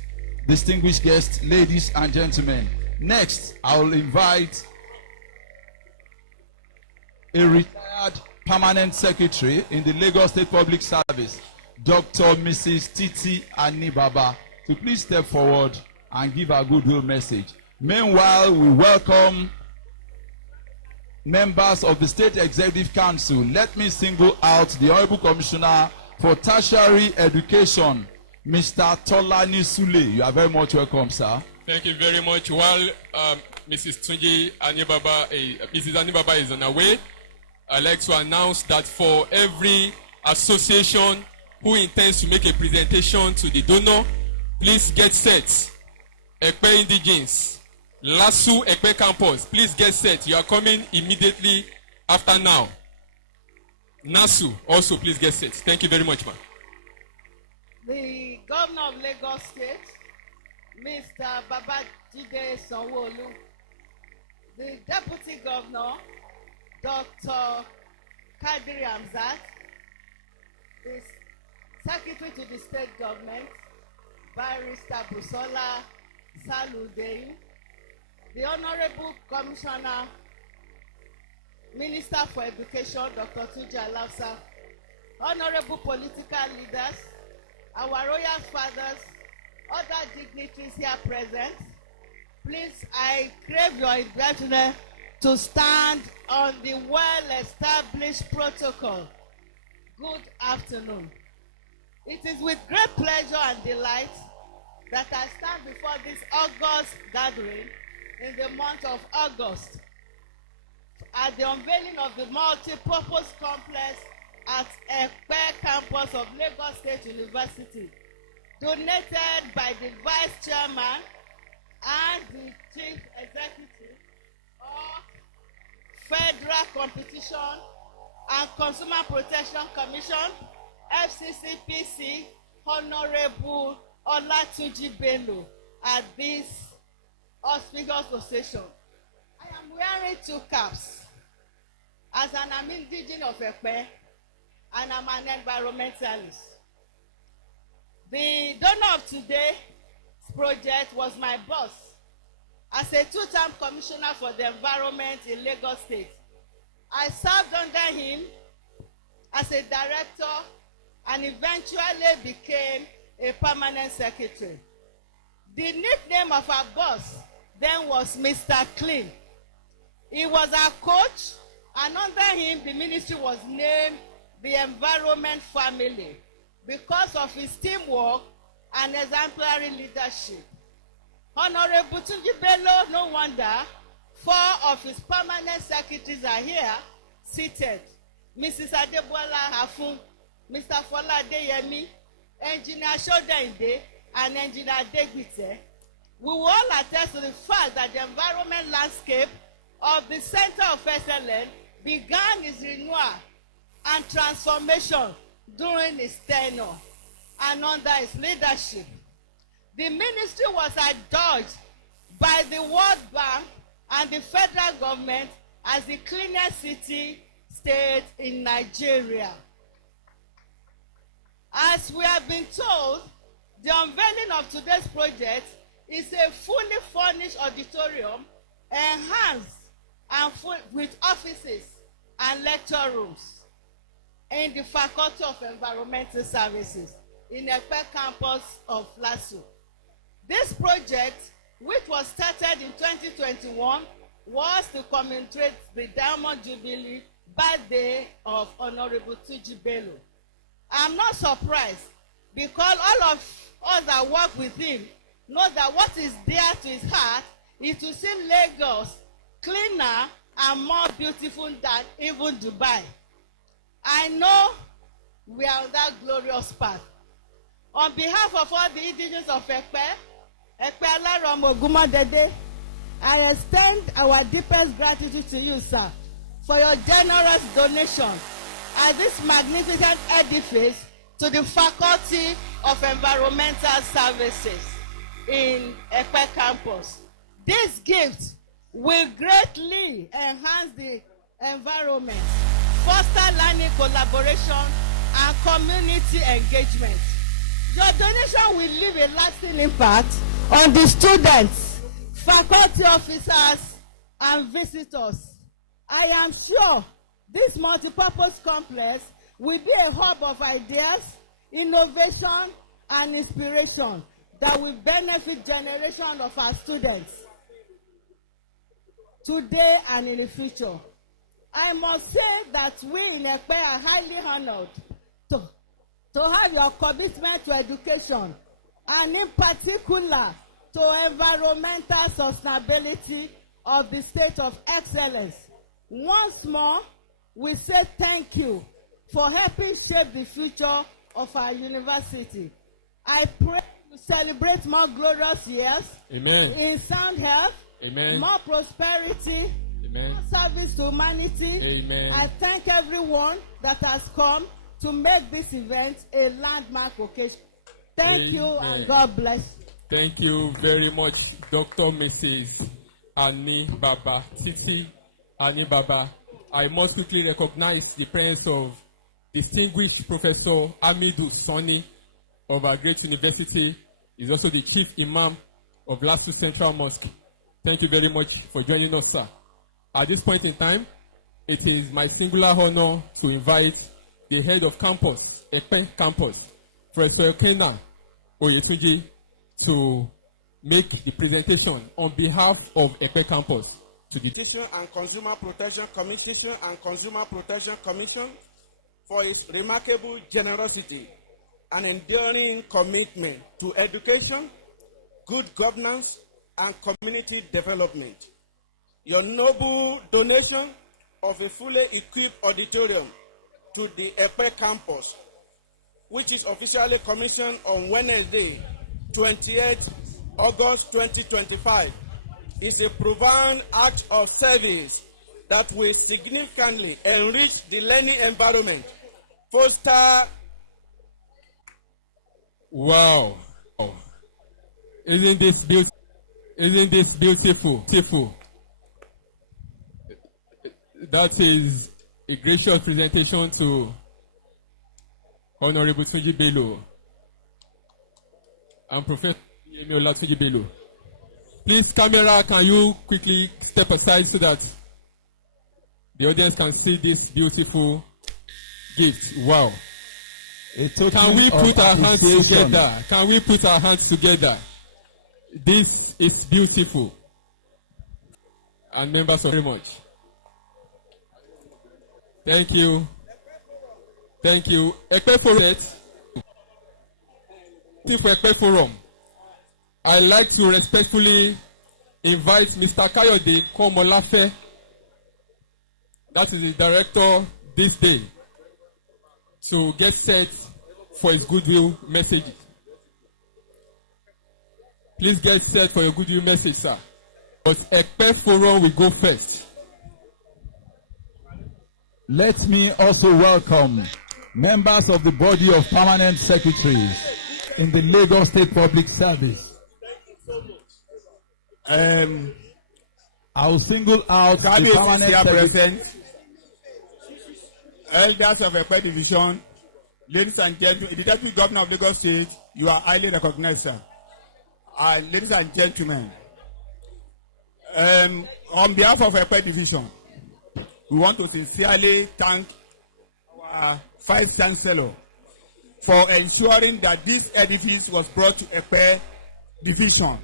distinguished guests, ladies and gentlemen. Next, I will invite a retired permanent secretary in the Lagos State Public Service, Dr. Mrs. Titi Anibaba, to please step forward and give a goodwill message. Meanwhile, we welcome members of the State Executive Council. Let me single out the Honorable Commissioner for Tertiary Education, Mr. Tolani Sule. You are very much welcome, sir. Thank you very much. While Mrs. Anibaba is on her way, I'd like to announce that for every association who intends to make a presentation to the donor, please get set. Ekpe Indigens, LASU Ekpe Campus, please get set. You are coming immediately after now. NASU, also please get set. Thank you very much, ma'am. The Governor of Lagos State, Mr. Babajide Sanwo-Olu, the Deputy Governor, Dr. Kadiri Hamzat, the Secretary to the State Government, Barrister Busola Saludeyu, the Honorable Commissioner, Minister for Education, Dr. Tunji Alausa, Honorable political leaders, our royal fathers, other dignitaries here present, please, I crave your indulgence to stand on the well-established protocol. Good afternoon. It is with great pleasure and delight that I stand before this August gathering in the month of August at the unveiling of the multi-purpose complex at Ekpe campus of Lagos State University, donated by the Vice Chairman and the Chief Executive of Federal Competition and Consumer Protection Commission, FCCPC, Honorable Olatunji Bello, at this auspicious occasion. I am wearing two caps as an indigenous of Ekpe, and I'm an environmentalist. The donor of today's project was my boss as a two-term commissioner for the environment in Lagos State. I served under him as a director and eventually became a permanent secretary. The nickname of our boss then was Mr. Clean. He was our coach, and under him the ministry was named the Environment Family because of his teamwork and exemplary leadership. Honorable Tunji Bello, no wonder, 4 of his permanent secretaries are here, seated. Mrs. Adebola Hafun, Mr. Fola Adeyemi, Engineer Shodeinde, and Engineer Degbite. We will all attest to the fact that the environment landscape of the Center of Excellence began its renewal and transformation during his tenure and under his leadership. The ministry was adjudged by the World Bank and the federal government as the cleanest city state in Nigeria. As we have been told, the unveiling of today's project is a fully furnished auditorium enhanced and full with offices and lecture rooms in the Faculty of Environmental Services in Ekpe campus of LASU. This project, which was started in 2021, was to commemorate the Diamond Jubilee birthday of Honorable Tunji Bello. I'm not surprised because all of us that work with him know that what is dear to his heart is to see Lagos cleaner and more beautiful than even Dubai. I know we are on that glorious path. On behalf of all the indigenous of Ekpe Alarom Ogumadede, I extend our deepest gratitude to you, sir, for your generous donation at this magnificent edifice to the Faculty of Environmental Services in Ekpe campus. This gift will greatly enhance the environment, foster learning collaboration, and community engagement. Your donation will leave a lasting impact on the students, faculty officers, and visitors. I am sure this multipurpose complex will be a hub of ideas, innovation, and inspiration that will benefit generations of our students today and in the future. I must say that we in Ekpe are highly honored to have your commitment to education, and in particular to environmental sustainability of the state of excellence. Once more, we say thank you for helping shape the future of our university. I pray to celebrate more glorious years. Amen. In sound health. Amen. More prosperity. Amen. Service to humanity. Amen. I thank everyone that has come to make this event a landmark occasion. Thank you and God bless. Thank you very much, Dr. Mrs. Annie Baba, Titi Annie Baba. I must quickly recognize the presence of distinguished Professor Amidou Sani of our great university. He's also the Chief Imam of Lasu Central Mosque. Thank you very much for joining us, sir. At this point in time, it is my singular honor to invite the head of campus, Ekpe campus, Professor Kenan Olatunji, to make the presentation on behalf of Ekpe campus to the Competition and Consumer Protection Commission for its remarkable generosity and enduring commitment to education, good governance, and community development. Your noble donation of a fully equipped auditorium to the Ekpe campus, which is officially commissioned on Wednesday, 28th August 2025, is a profound act of service that will significantly enrich the learning environment, foster. Wow. Isn't this beautiful? Isn't this beautiful? Beautiful. That is a gracious presentation to Honorable Tunji Bello and Professor Olatunji Bello. Please, camera, can you quickly step aside so that the audience can see this beautiful gift? Wow. Can we put our hands together? Can we put our hands together? This is beautiful. And members, very much. Thank you. Thank you. Ekpe Forum. I'd like to respectfully invite Mr. Kayode Komolafe, that is the director this day, to get set for his Goodwill message. Please get set for your Goodwill message, sir. But Ekpe Forum will go first. Let me also welcome members of the body of permanent secretaries in the Lagos State Public Service. I will single out the permanent secretary. Elders of Ekpe Division, ladies and gentlemen, the Deputy Governor of Lagos State, you are highly recognized, sir. Ladies and gentlemen, on behalf of Ekpe Division, we want to sincerely thank our Vice Chancellor for ensuring that this edifice was brought to Ekpe Division.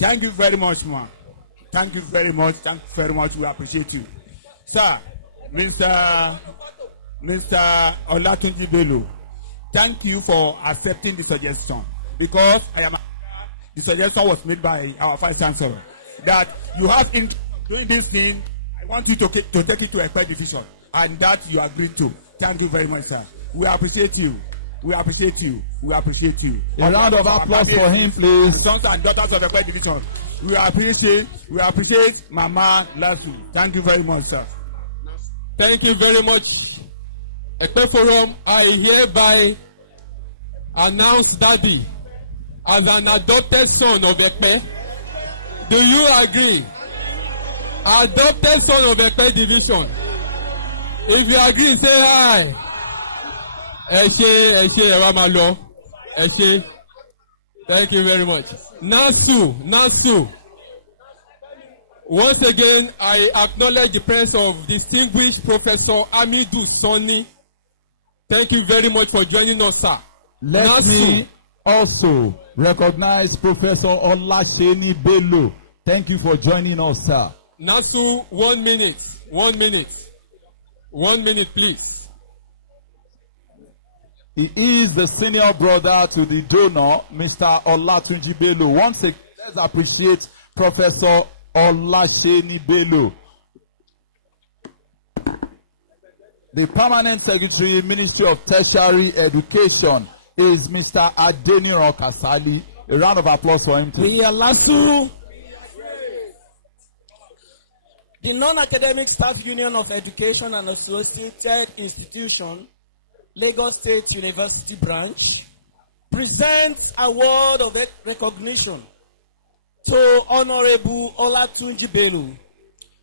Thank you very much, ma. Thank you very much. Thank you very much. We appreciate you. Sir, Mr. Olatunji Bello, thank you for accepting the suggestion, because the suggestion was made by our Vice Chancellor that you have in doing this thing. I want you to take it to Ekpe Division, and that you agreed to. Thank you very much, sir. We appreciate you. We appreciate you. We appreciate you. A round of applause for him, please. Sons and daughters of Ekpe Division. We appreciate Mama Lasu. Thank you very much, sir. Thank you very much. Ekpe Forum, I hereby announce Daddy as an adopted son of Ekpe. Do you agree? Adopted son of Ekpe Division. If you agree, say hi. Ramalo. Thank you very much. Nasu. Once again, I acknowledge the presence of distinguished Professor Amidou Sani. Thank you very much for joining us, sir. Let me also recognize Professor Olaseni Bello. Thank you for joining us, sir. Nasu, 1 minute. 1 minute. 1 minute, please. He is the senior brother to the donor, Mr. Olatunji Bello. Once again, let's appreciate Professor Olaseni Bello. The permanent secretary, Ministry of Tertiary Education, is Mr. Adeniro Kasali. A round of applause for him, please. The Non-Academic Staff Union of Education and Associated Institutions, Lagos State University Branch, presents award of recognition to Honorable Olatunji Bello,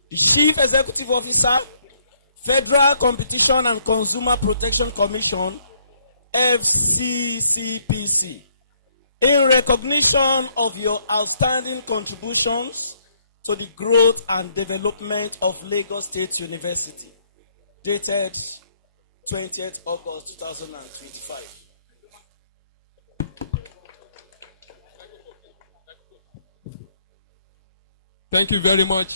the Chief Executive Officer, Federal Competition and Consumer Protection Commission, FCCPC, in recognition of your outstanding contributions to the growth and development of Lagos State University, dated 20th August 2025. Thank you very much.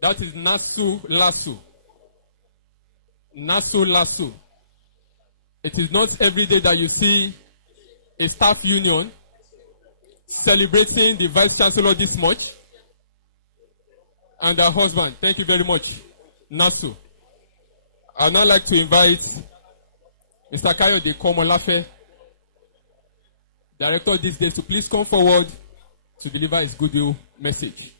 That is Nasu Lasu. Nasu Lasu. It is not every day that you see a staff union celebrating the Vice Chancellor this much. And her husband. Thank you very much, Nasu. I'd now like to invite Mr. Kayode Komolafe, Director of this day, to please come forward to deliver his Goodwill message.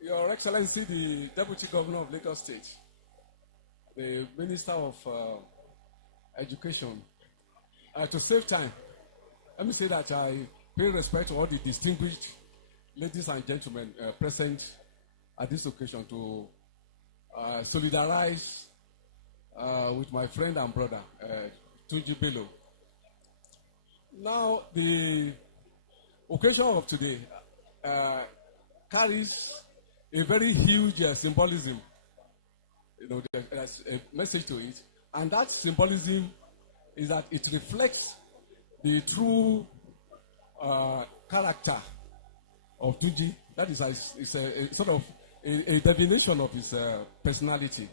Your Excellency, the Deputy Governor of Lagos State, the Minister of Education, to save time, let me say that I pay respect to all the distinguished ladies and gentlemen present at this occasion to solidarize with my friend and brother, Tunji Bello. Now, the occasion of today carries a very huge symbolism. You know, there's a message to it, and that symbolism is that it reflects the true character of Tunji. That is, it's a sort of a definition of his personality.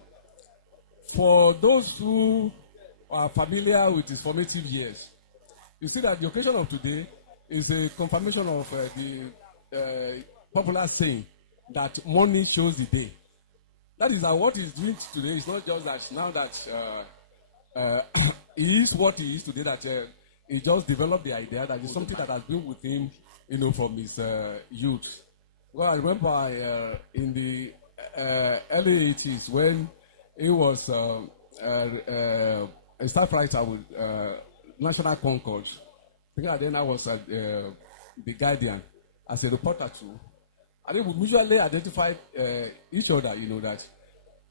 For those who are familiar with his formative years, you see that the occasion of today is a confirmation of the popular saying that money shows the day. That is what he's doing today. It's not just that now that he is what he is today, that he just developed the idea that it's something that has been with him, you know, from his youth. Well, I remember in the early 80s when he was a staff writer with National Concord. I think then I was at The Guardian as a reporter too. I think we mutually identified each other, you know, that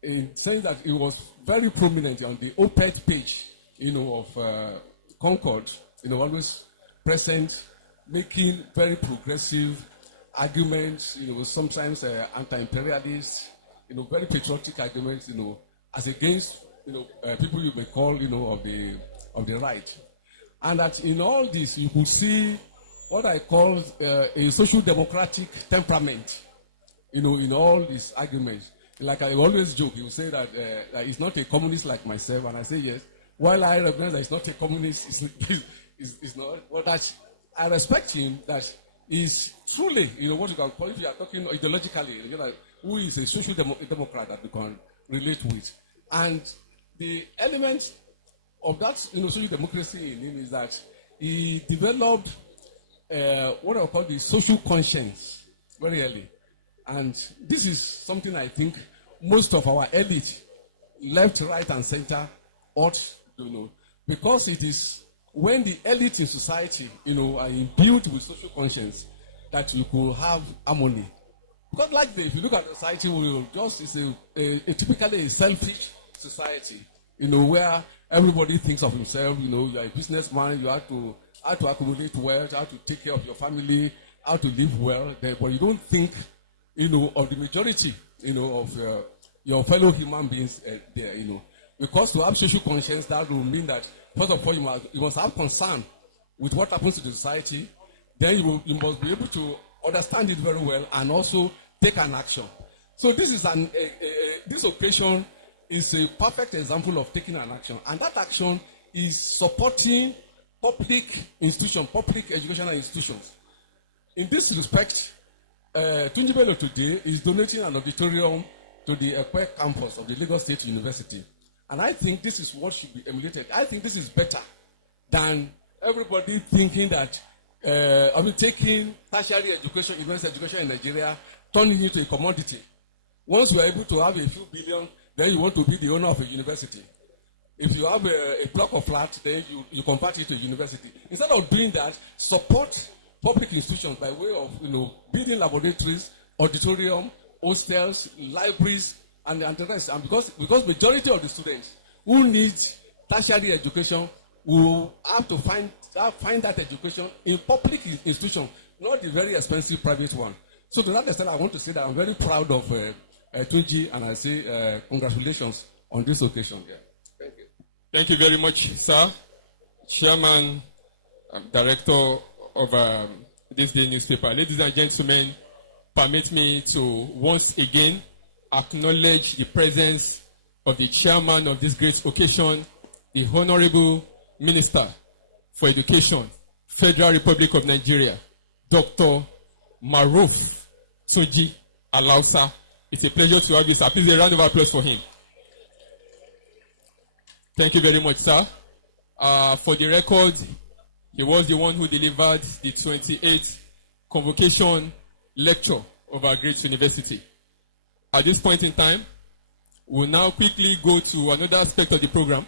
in saying that he was very prominent on the op-ed page, you know, of Concord, you know, always present, making very progressive arguments, you know, sometimes anti-imperialist, you know, very patriotic arguments, you know, as against, you know, people you may call, you know, of the right. And that in all this, you could see what I call a social democratic temperament, you know, in all these arguments. Like I always joke, he will say that he's not a communist like myself, and I say yes. While I recognize that he's not a communist, he's not. Well, that I respect him, that he's truly, you know, what you can call, if you are talking ideologically, you know, who is a social democrat that we can relate with. And the element of that, you know, social democracy in him is that he developed what I call the social conscience very early. And this is something I think most of our elite, left, right, and center, ought to know. Because it is when the elite in society, you know, are imbued with social conscience that you could have harmony. Because like if you look at the society, it's a typically a selfish society, you know, where everybody thinks of himself. You know, you are a businessman, you have to accumulate wealth, how to take care of your family, how to live well, but you don't think, you know, of the majority, you know, of your fellow human beings there, you know. Because to have social conscience, that will mean that, first of all, you must have concern with what happens to the society. Then you must be able to understand it very well and also take an action. So this is this occasion is a perfect example of taking an action. And that action is supporting public institutions, public educational institutions. In this respect, Tunji Bello today is donating an auditorium to the Ekwe campus of the Lagos State University. And I think this is what should be emulated. I think this is better than everybody thinking that, taking tertiary education, university education in Nigeria, turning it into a commodity. Once you are able to have a few billion, then you want to be the owner of a university. If you have a block of flats, then you convert it to a university. Instead of doing that, support public institutions by way of building laboratories, auditorium, hostels, libraries, and the rest. And because majority of the students who need tertiary education will have to find that education in public institutions, not the very expensive private one. So to that extent, I want to say that I'm very proud of Tunji, and I say congratulations on this occasion. Yeah. Thank you. Thank you very much, sir. Chairman, Director of this day newspaper. Ladies and gentlemen, permit me to once again acknowledge the presence of the chairman of this great occasion, the Honorable Minister for Education, Federal Republic of Nigeria, Dr. Maruf Tunji Alausa. It's a pleasure to have you, sir. Please a round of applause for him. Thank you very much, sir. For the record, he was the one who delivered the 28th convocation lecture of our great university. At this point in time, we'll now quickly go to another aspect of the program.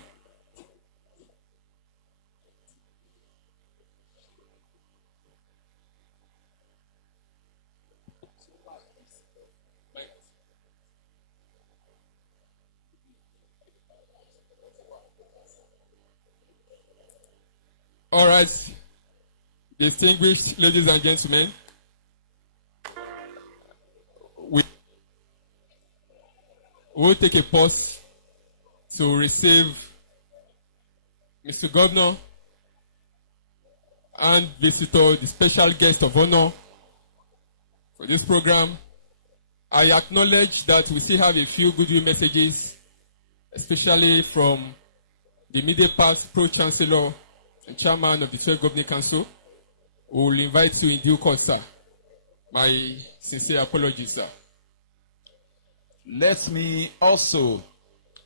All right, distinguished ladies and gentlemen, we'll take a pause to receive Mr. Governor and visitor, the special guest of honor for this program. I acknowledge that we still have a few goodwill messages, especially from the immediate past Pro-Chancellor and Chairman of the 12th Governing Council. We will invite you in due course, sir. My sincere apologies, sir. Let me also,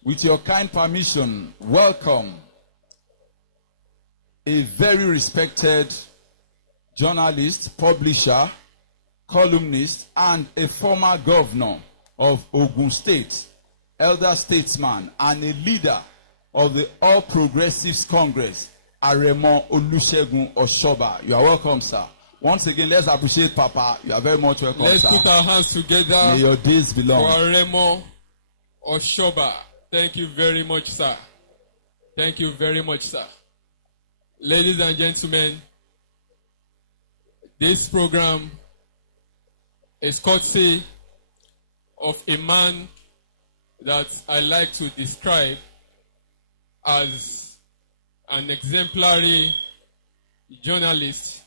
with your kind permission, welcome a very respected journalist, publisher, columnist, and a former governor of Ogun State, elder statesman, and a leader of the All Progressives Congress, Aremo Olusegun Oshoba. You are welcome, sir. Once again, let's appreciate Papa. You are very much welcome, let's sir. Put our hands together. May your days be long. For Aremo Oshoba. Thank you very much, sir. Thank you very much, sir. Ladies and gentlemen, this program is courtesy of a man that I like to describe as an exemplary journalist,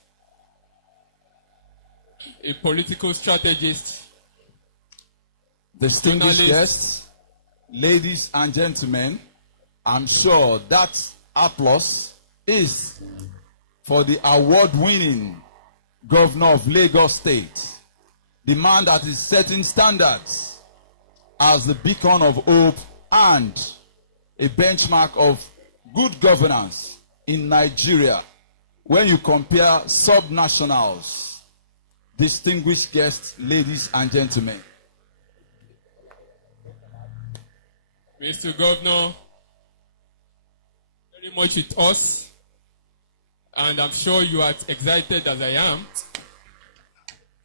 a political strategist, distinguished guests, ladies and gentlemen, I'm sure that applause is for the award-winning governor of Lagos State, the man that is setting standards as the beacon of hope and a benchmark of good governance in Nigeria when you compare sub-nationals. Distinguished guests, ladies and gentlemen. Mr. Governor, very much with us, and I'm sure you are excited as I am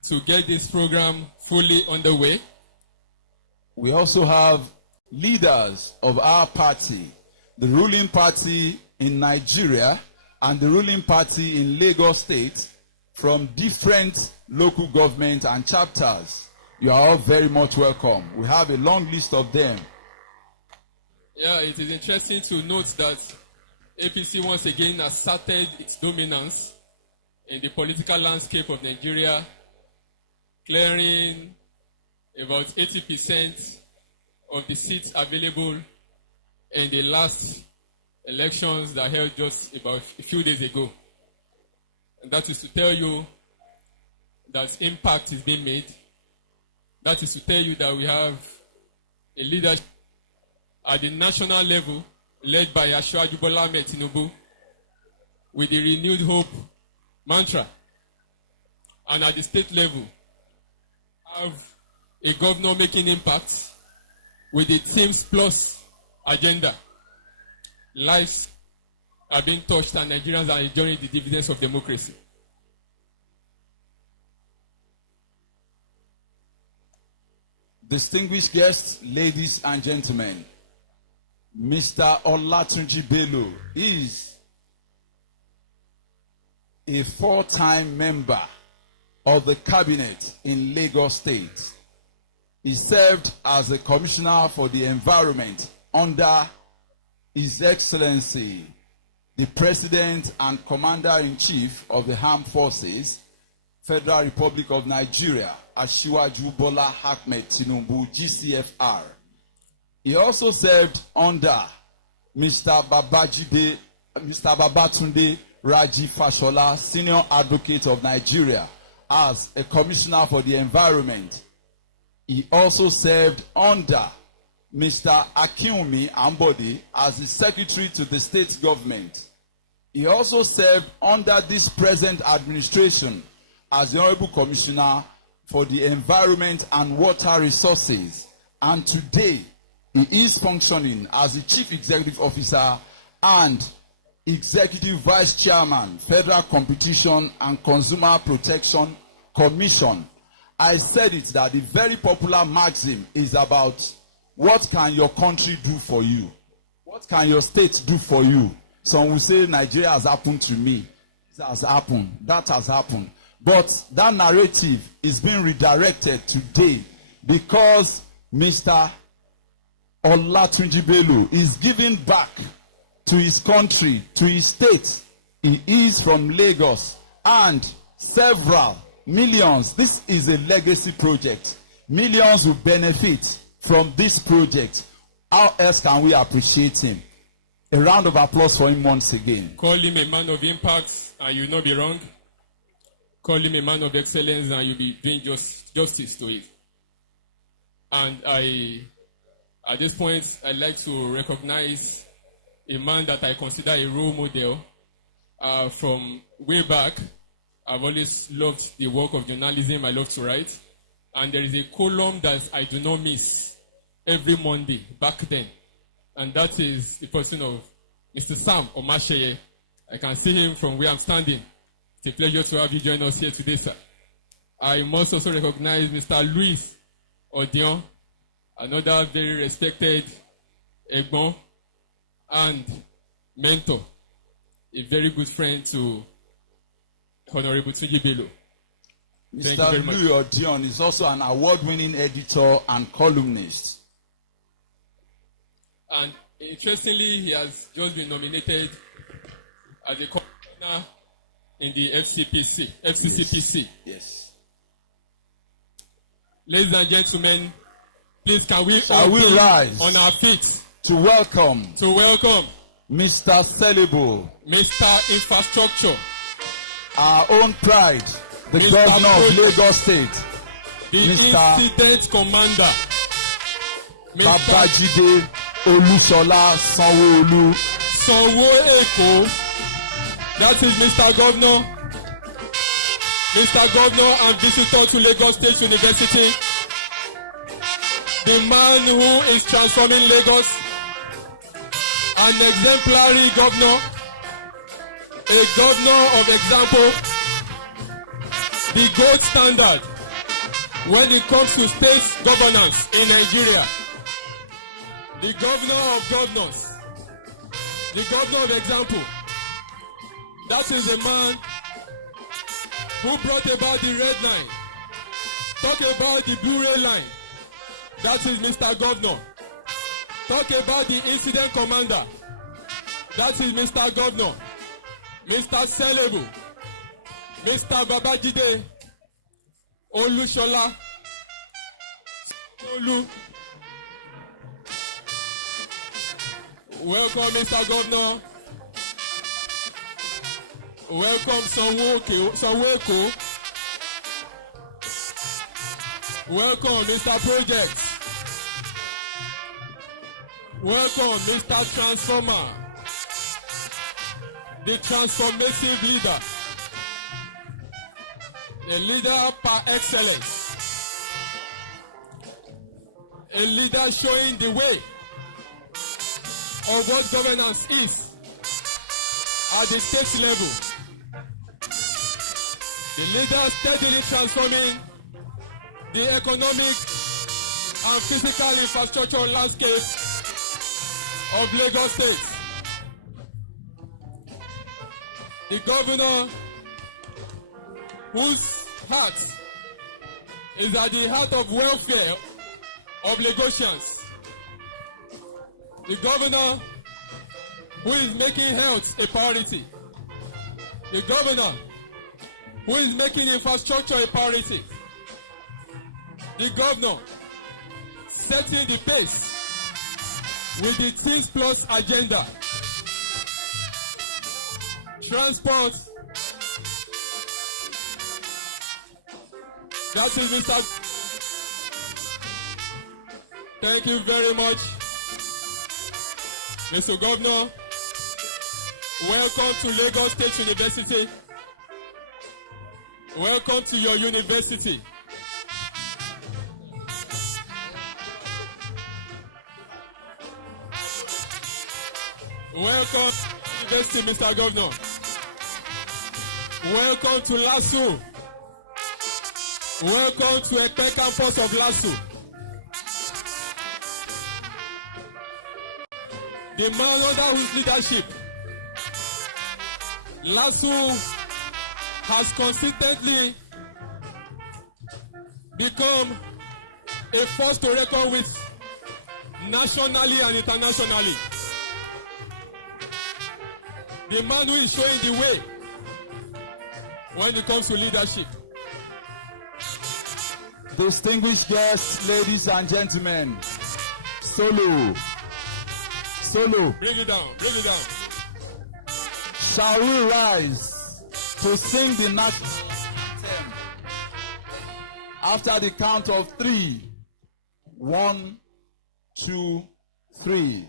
to get this program fully underway. We also have leaders of our party, the ruling party in Nigeria and the ruling party in Lagos State, from different local governments and chapters. You are all very much welcome. We have a long list of them. Yeah, it is interesting to note that APC once again asserted its dominance in the political landscape of Nigeria, clearing about 80% of the seats available in the last elections that held just about a few days ago. And that is to tell you that impact is being made. That is to tell you that we have a leadership at the national level led by Asiwaju Bola Ahmed Tinubu, with the renewed hope mantra. And at the state level, have a governor making impact with the Teams Plus agenda. Lives are being touched and Nigerians are enjoying the dividends of democracy. Distinguished guests, ladies and gentlemen, Mr. Olatunji Bello is a 4-time member of the cabinet in Lagos State. He served as a commissioner for the environment under His Excellency, the President and Commander-in-Chief of the Armed Forces, Federal Republic of Nigeria, Asiwaju Bola Ahmed Tinubu, GCFR. He also served under Mr. Babatunde Raji Fashola, Senior Advocate of Nigeria, as a Commissioner for the Environment. He also served under Mr. Akinwumi Ambode as the Secretary to the State Government. He also served under this present administration as the Honorable Commissioner for the Environment and Water Resources. And today, he is functioning as the Chief Executive Officer and Executive Vice Chairman, Federal Competition and Consumer Protection Commission. I said it that the very popular maxim is about what can your country do for you? What can your state do for you? Some will say Nigeria has happened to me. This has happened. That has happened. But that narrative is being redirected today because Mr. Olatunji Bello is giving back to his country, to his state. He is from Lagos, and several millions. This is a legacy project. Millions will benefit from this project. How else can we appreciate him? A round of applause for him once again. Call him a man of impact and you'll not be wrong. Call him a man of excellence and you'll be doing justice to it. And at this point, I'd like to recognize a man that I consider a role model from way back. I've always loved the work of journalism. I love to write. And there is a column that I do not miss every Monday back then. And that is the person of Mr. Sam Omasheye. I can see him from where I'm standing. It's a pleasure to have you join us here today, sir. I must also recognize Mr. Louis Odion, another very respected Egbon and mentor, a very good friend to Honorable Tunji Bello. Mr. Louis Odion is also an award-winning editor and columnist. And interestingly, he has just been nominated as a commissioner in the FCCPC. Yes. Ladies and gentlemen, please can we rise on our feet to welcome Mr. Celebrate, Mr. Infrastructure, our own pride, the Mr. governor of Lagos State, the Mr. Incident Commander, Babajide Olusola Sanwo-Olu. Sanwo-Eko. That is Mr. Governor and visitor to Lagos State University, the man who is transforming Lagos, an exemplary governor, a governor of example, the gold standard when it comes to state governance in Nigeria, the governor of governors, the governor of example. That is the man who brought about the red line, talk about the Blu-ray line. That is Mr. Governor. Talk about the incident commander. That is Mr. Governor. Mr. Celebu, Mr. Babajide Olusola Olu. Welcome, Mr. Governor. Welcome, Sanwo-Eko. Welcome, Mr. Project. Welcome, Mr. Transformer. the transformative leader, a leader par excellence, a leader showing the way of what governance is at the state level, the leader steadily transforming the economic and physical infrastructure landscape of Lagos State. The governor whose heart is at the heart of welfare of Lagosians. The governor who is making health a priority. The governor who is making infrastructure a priority. The governor setting the pace with the Things Plus agenda. Transport. That is Mr. Thank you very much, Mr. Governor. Welcome to Lagos State University. Welcome to your university. Welcome to University, Mr. Governor. Welcome to LASU. Welcome to Epe campus of LASU. The man under whose leadership LASU has consistently become a force to reckon with nationally and internationally. The man who is showing the way when it comes to leadership. Distinguished guests, ladies and gentlemen, solo. Bring it down. Shall we rise to sing the national anthem after the count of 3? 1, 2, 3.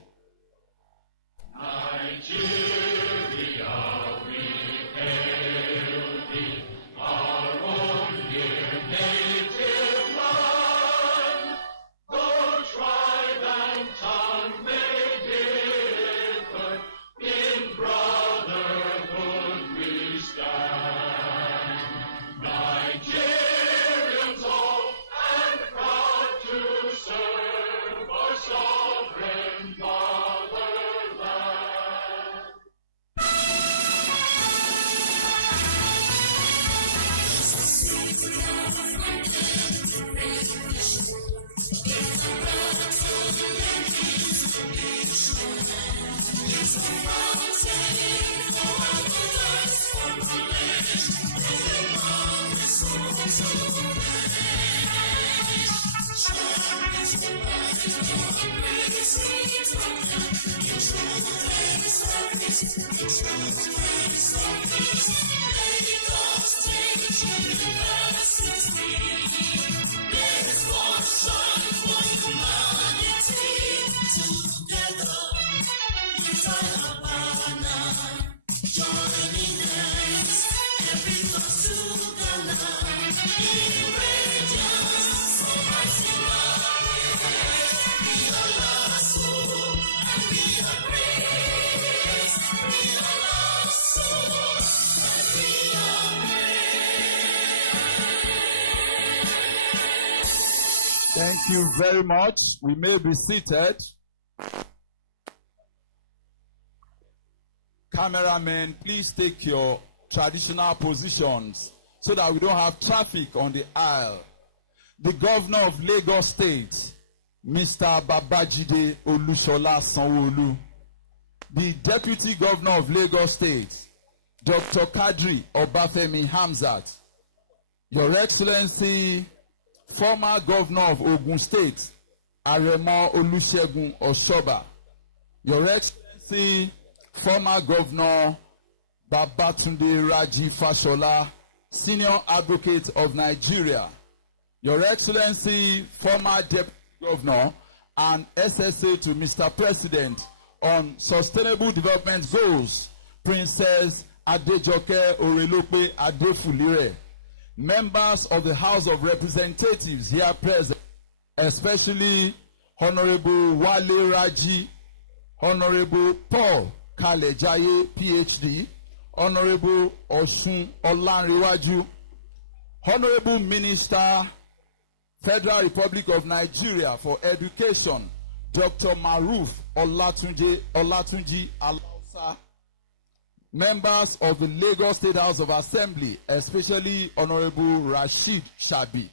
Thank you very much. We may be seated. Cameramen, please take your traditional positions so that we don't have traffic on the aisle. The Governor of Lagos State, Mr. Babajide Olusola Sanwo-Olu. The Deputy Governor of Lagos State, Dr. Kadri Obafemi Hamzat. Your Excellency, former Governor of Ogun State, Aremo Olusegun Oshoba. Your Excellency, former Governor Babatunde Raji Fashola, Senior Advocate of Nigeria. Your Excellency, former Deputy Governor and SSA to Mr. President on Sustainable Development Goals, Princess Adejoke Orelope Adefulire, members of the House of Representatives here present, especially Honorable Wale Raji, Honorable Paul Kalejaye, PhD, Honorable Osun Olanrewaju, Honorable Minister, Federal Republic of Nigeria for Education, Dr. Maruf Olatunji Alausa, members of the Lagos State House of Assembly, especially Honorable Rashid Shabi,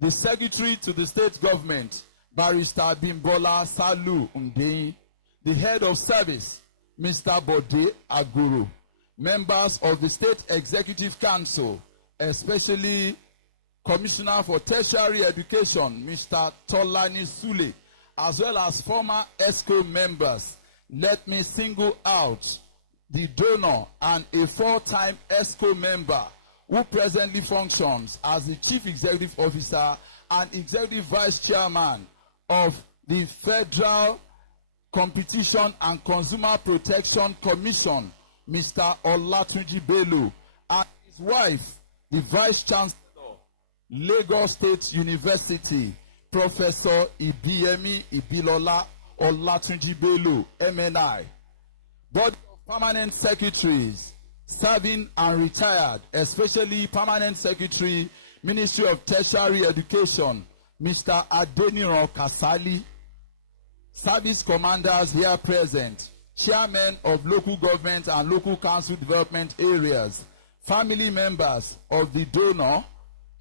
the Secretary to the State Government, Barrister Bimbola Salu Undeyi, the Head of Service, Mr. Bode Aguru, members of the State Executive Council, especially Commissioner for Tertiary Education, Mr. Tolani Sule, as well as former ESCO members. Let me single out the donor and a four-time ESCO member who presently functions as the Chief Executive Officer and Executive Vice Chairman of the Federal Competition and Consumer Protection Commission, Mr. Olatunji Bello, and his wife, the Vice Chancellor, Lagos State University, Professor Ibiyemi Ibilola Olatunji Bello, MNI. Board of Permanent Secretaries, serving and retired, especially Permanent Secretary, Ministry of Tertiary Education, Mr. Adeniran Kasali. Service commanders here present, chairmen of local government and local council development areas, family members of the donor,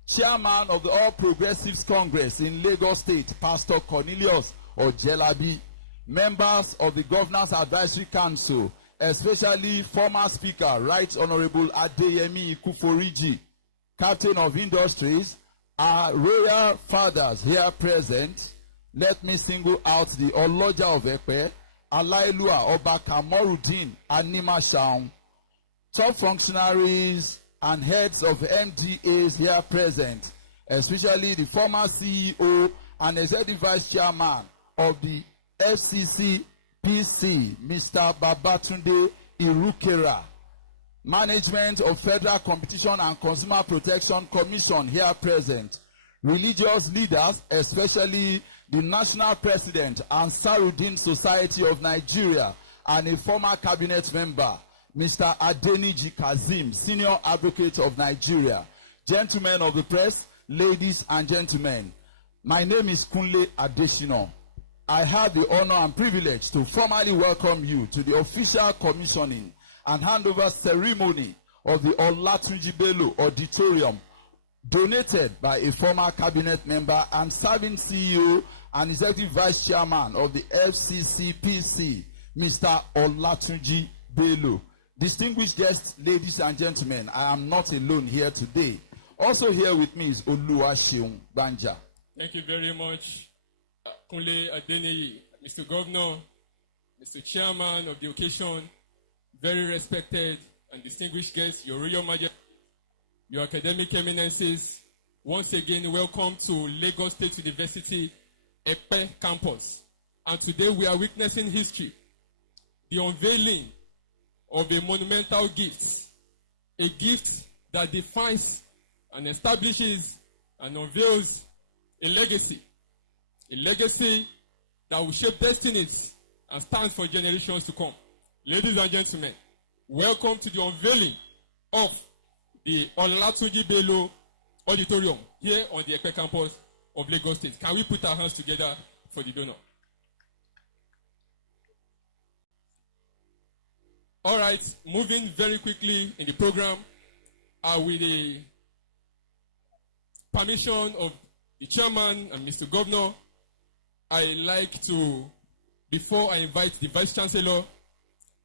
chairman of the All Progressives Congress in Lagos State, Pastor Cornelius Ojelabi, members of the Governors Advisory Council, especially former Speaker, Right Honorable Adeyemi Kuforiji, Captain of Industries, our royal fathers here present. Let me single out the Oloja of Epe, Alailua Oba Kamorudin Animashaun, top functionaries and heads of MDAs here present, especially the former CEO and Executive Vice Chairman of the FCC PC, Mr. Babatunde Irukera, management of Federal Competition and Consumer Protection Commission here present, religious leaders, especially the National President and Ansarudeen Society of Nigeria and a former cabinet member, Mr. Adeniji Kazim, Senior Advocate of Nigeria. Gentlemen of the press, ladies and gentlemen, my name is Kunle Adeshino. I have the honor and privilege to formally welcome you to the official commissioning and handover ceremony of the Olatunji Bello Auditorium, donated by a former cabinet member and serving CEO and Executive Vice Chairman of the FCCPC, Mr. Olatunji Bello. Distinguished guests, ladies and gentlemen, I am not alone here today. Also here with me is Oluwaseun Banja. Thank you very much, Kunle Adeniyi, Mr. Governor, Mr. Chairman of the occasion, very respected and distinguished guests, Your Royal Majesty, your academic eminences. Once again, welcome to Lagos State University, Epe campus. And today we are witnessing history, the unveiling of a monumental gift, a gift that defines and establishes and unveils a legacy that will shape destinies and stand for generations to come. Ladies and gentlemen, welcome to the unveiling of the Olatunji Bello Auditorium here on the Epe campus of Lagos State. Can we put our hands together for the donor? All right, moving very quickly in the program, with the permission of the chairman and Mr. Governor, I like to, before I invite the Vice Chancellor,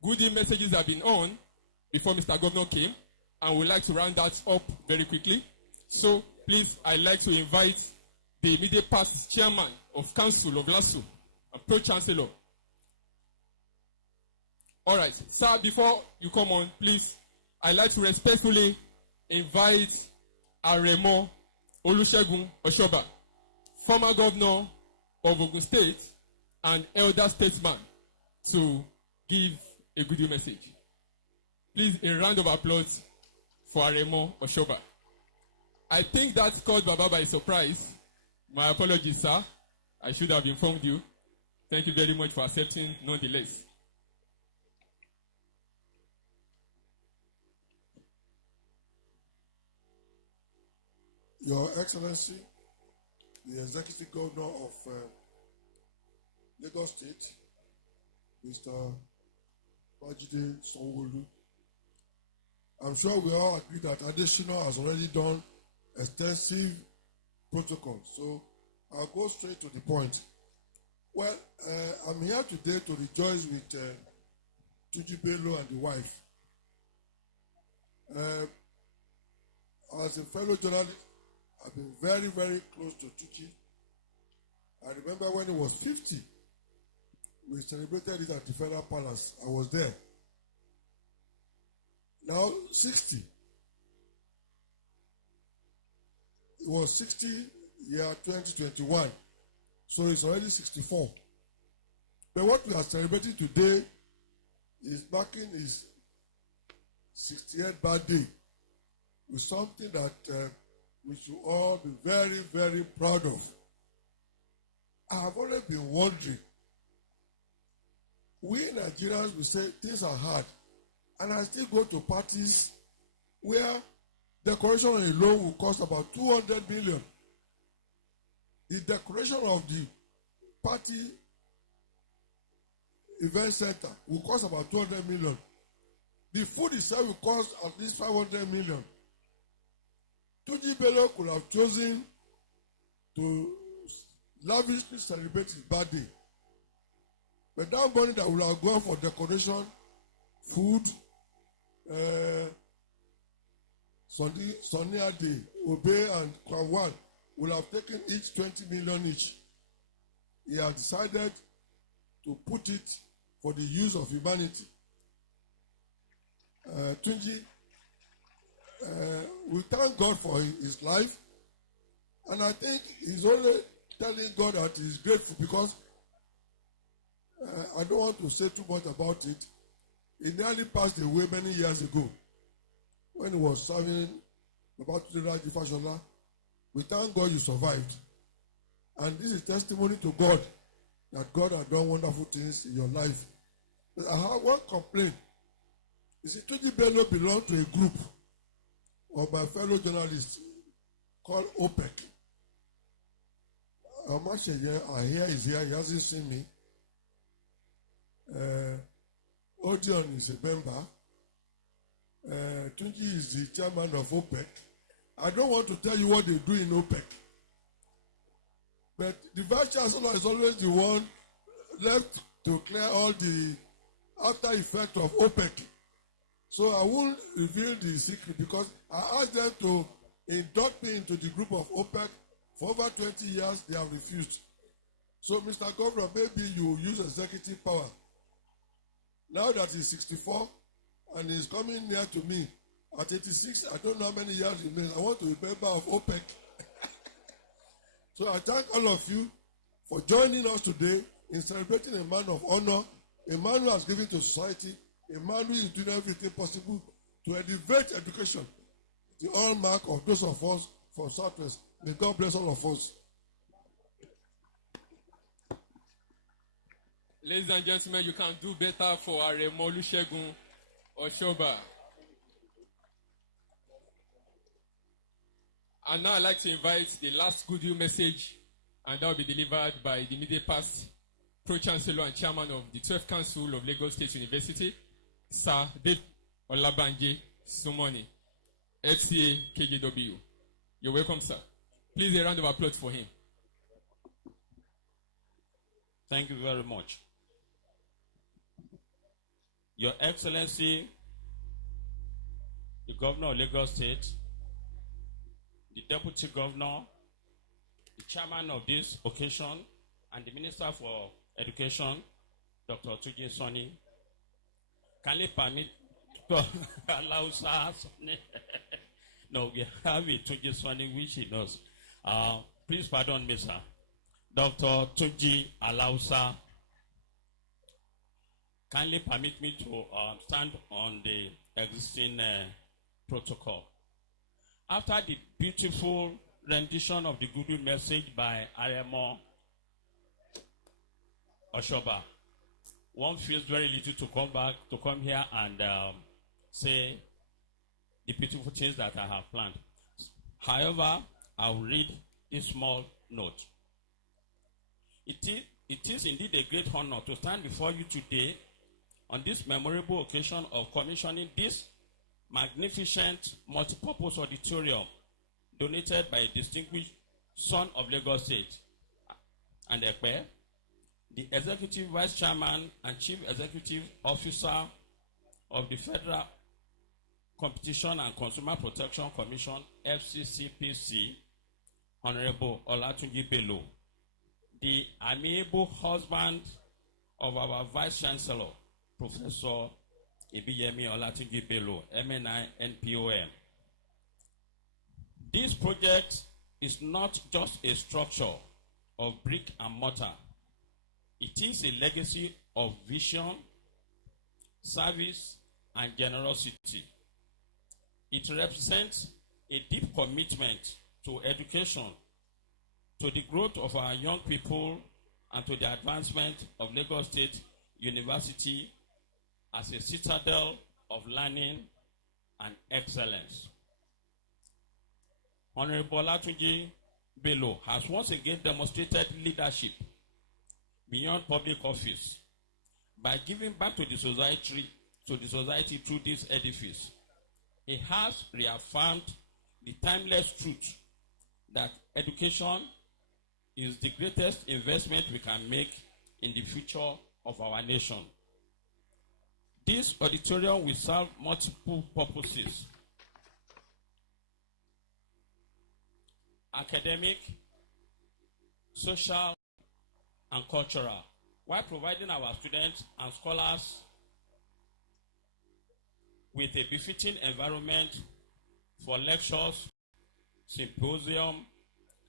goodie messages have been on before Mr. Governor came, and we'd like to round that up very quickly. So, please, I'd like to invite the immediate past chairman of Council of LASU and Pro-Chancellor. All right, sir, before you come on, please, I'd like to respectfully invite Aremo Olusegun Oshoba, former governor of Ogun State and elder statesman, to give a good message. Please, a round of applause for Aremo Oshoba. I think that caught Baba by surprise. My apologies, sir. I should have informed you. Thank you very much for accepting nonetheless. Your Excellency, the Executive Governor of Lagos State, Mr. Bajide Sanwo-Olu, I'm sure we all agree that Adesina has already done extensive protocol, so I'll go straight to the point. Well, I'm here today to rejoice with Tuji Bello and the wife. As a fellow journalist, I've been very, very close to Tuji. I remember when he was 50, we celebrated it at the Federal Palace. I was there. Now 60. It was 60 year 2021. So it's already 64. But what we are celebrating today is marking his 68th birthday with something that we should all be very, very proud of. I have always been wondering, we Nigerians, we say things are hard, and I still go to parties where decoration alone will cost about 200 million. The decoration of the party event center will cost about 200 million. The food itself will cost at least 500 million. Tuji Bello could have chosen to lavishly celebrate his birthday. But that money that would have gone for decoration, food, Sunny Ade, Obe, and Kwanwan will have taken each 20 million each. He has decided to put it for the use of humanity. Tunji, we thank God for his life, and I think he's only telling God that he's grateful because I don't want to say too much about it. He nearly passed away many years ago when he was serving about Raji Fashola. We thank God you survived, and this is testimony to God that God has done wonderful things in your life. But I have one complaint. You see, Tuji Bello belongs to a group of my fellow journalists called OPEC. I hear he's here. He hasn't seen me. Auditorium is a member. Tunji is the chairman of OPEC. I don't want to tell you what they do in OPEC. But the Vice Chancellor is always the one left to clear all the after effect of OPEC. So I won't reveal the secret because I asked them to induct me into the group of OPEC. For over 20 years, they have refused. So, Mr. Governor, maybe you use executive power. Now that he's 64 and he's coming near to me at 86, I don't know how many years he remains. I want to be a member of OPEC. So I thank all of you for joining us today in celebrating a man of honor, a man who has given to society, a man who is doing everything possible to elevate education, the hallmark of those of us from Southwest. May God bless all of us. Ladies and gentlemen, you can do better for Aremo Olusegun Oshoba. And now I'd like to invite the last Goodwill message, and that will be delivered by the immediate past Pro-Chancellor and Chairman of the 12th Council of Lagos State University, Sir Dave Olabanje Sumoni, FCA KJW. You're welcome, sir. Please a round of applause for him. Thank you very much. Your Excellency, the Governor of Lagos State, the Deputy Governor, the Chairman of this occasion, and the Minister for Education, Dr. Tuji Soni, kindly permit to allow us. No, we have a Tuji Soni which he knows. Please pardon me, sir. Dr. Tuji Alausa. kindly permit me to stand on the existing protocol. After the beautiful rendition of the Goodwill message by Aremo Oshoba, one feels very little to come here and say the beautiful things that I have planned. However, I will read a small note. It is indeed a great honor to stand before you today on this memorable occasion of commissioning this magnificent multipurpose auditorium donated by a distinguished son of Lagos State and Ekpe, the Executive Vice Chairman and Chief Executive Officer of the Federal Competition and Consumer Protection Commission, FCCPC, Honorable Olatunji Bello, the amiable husband of our Vice Chancellor, Professor Ibiyemi Olatunji Bello, MNI NPOM. This project is not just a structure of brick and mortar. It is a legacy of vision, service, and generosity. It represents a deep commitment to education, to the growth of our young people, and to the advancement of Lagos State University as a citadel of learning and excellence. Honorable Olatunji Bello has once again demonstrated leadership beyond public office by giving back to the society through this edifice. He has reaffirmed the timeless truth that education is the greatest investment we can make in the future of our nation. This auditorium will serve multiple purposes: academic, social, and cultural, while providing our students and scholars with a befitting environment for lectures, symposium,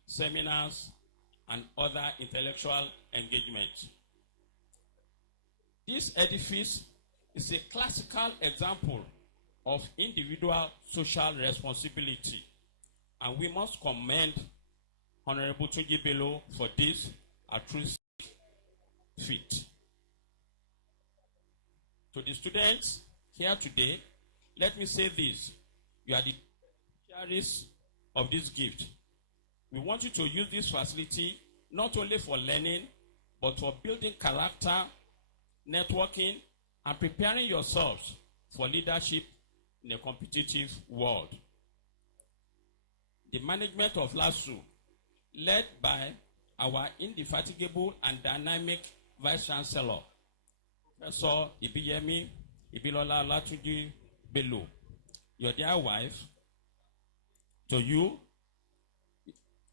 seminars, and other intellectual engagement. This edifice is a classical example of individual social responsibility, and we must commend Honorable Tunji Bello for this altruistic feat. To the students here today, let me say this: you are the beneficiaries of this gift. We want you to use this facility not only for learning, but for building character, networking, and preparing yourselves for leadership in a competitive world. The management of LASU, led by our indefatigable and dynamic Vice Chancellor, Professor Ibiyemi Ibilola Olatunji Bello, your dear wife, to you,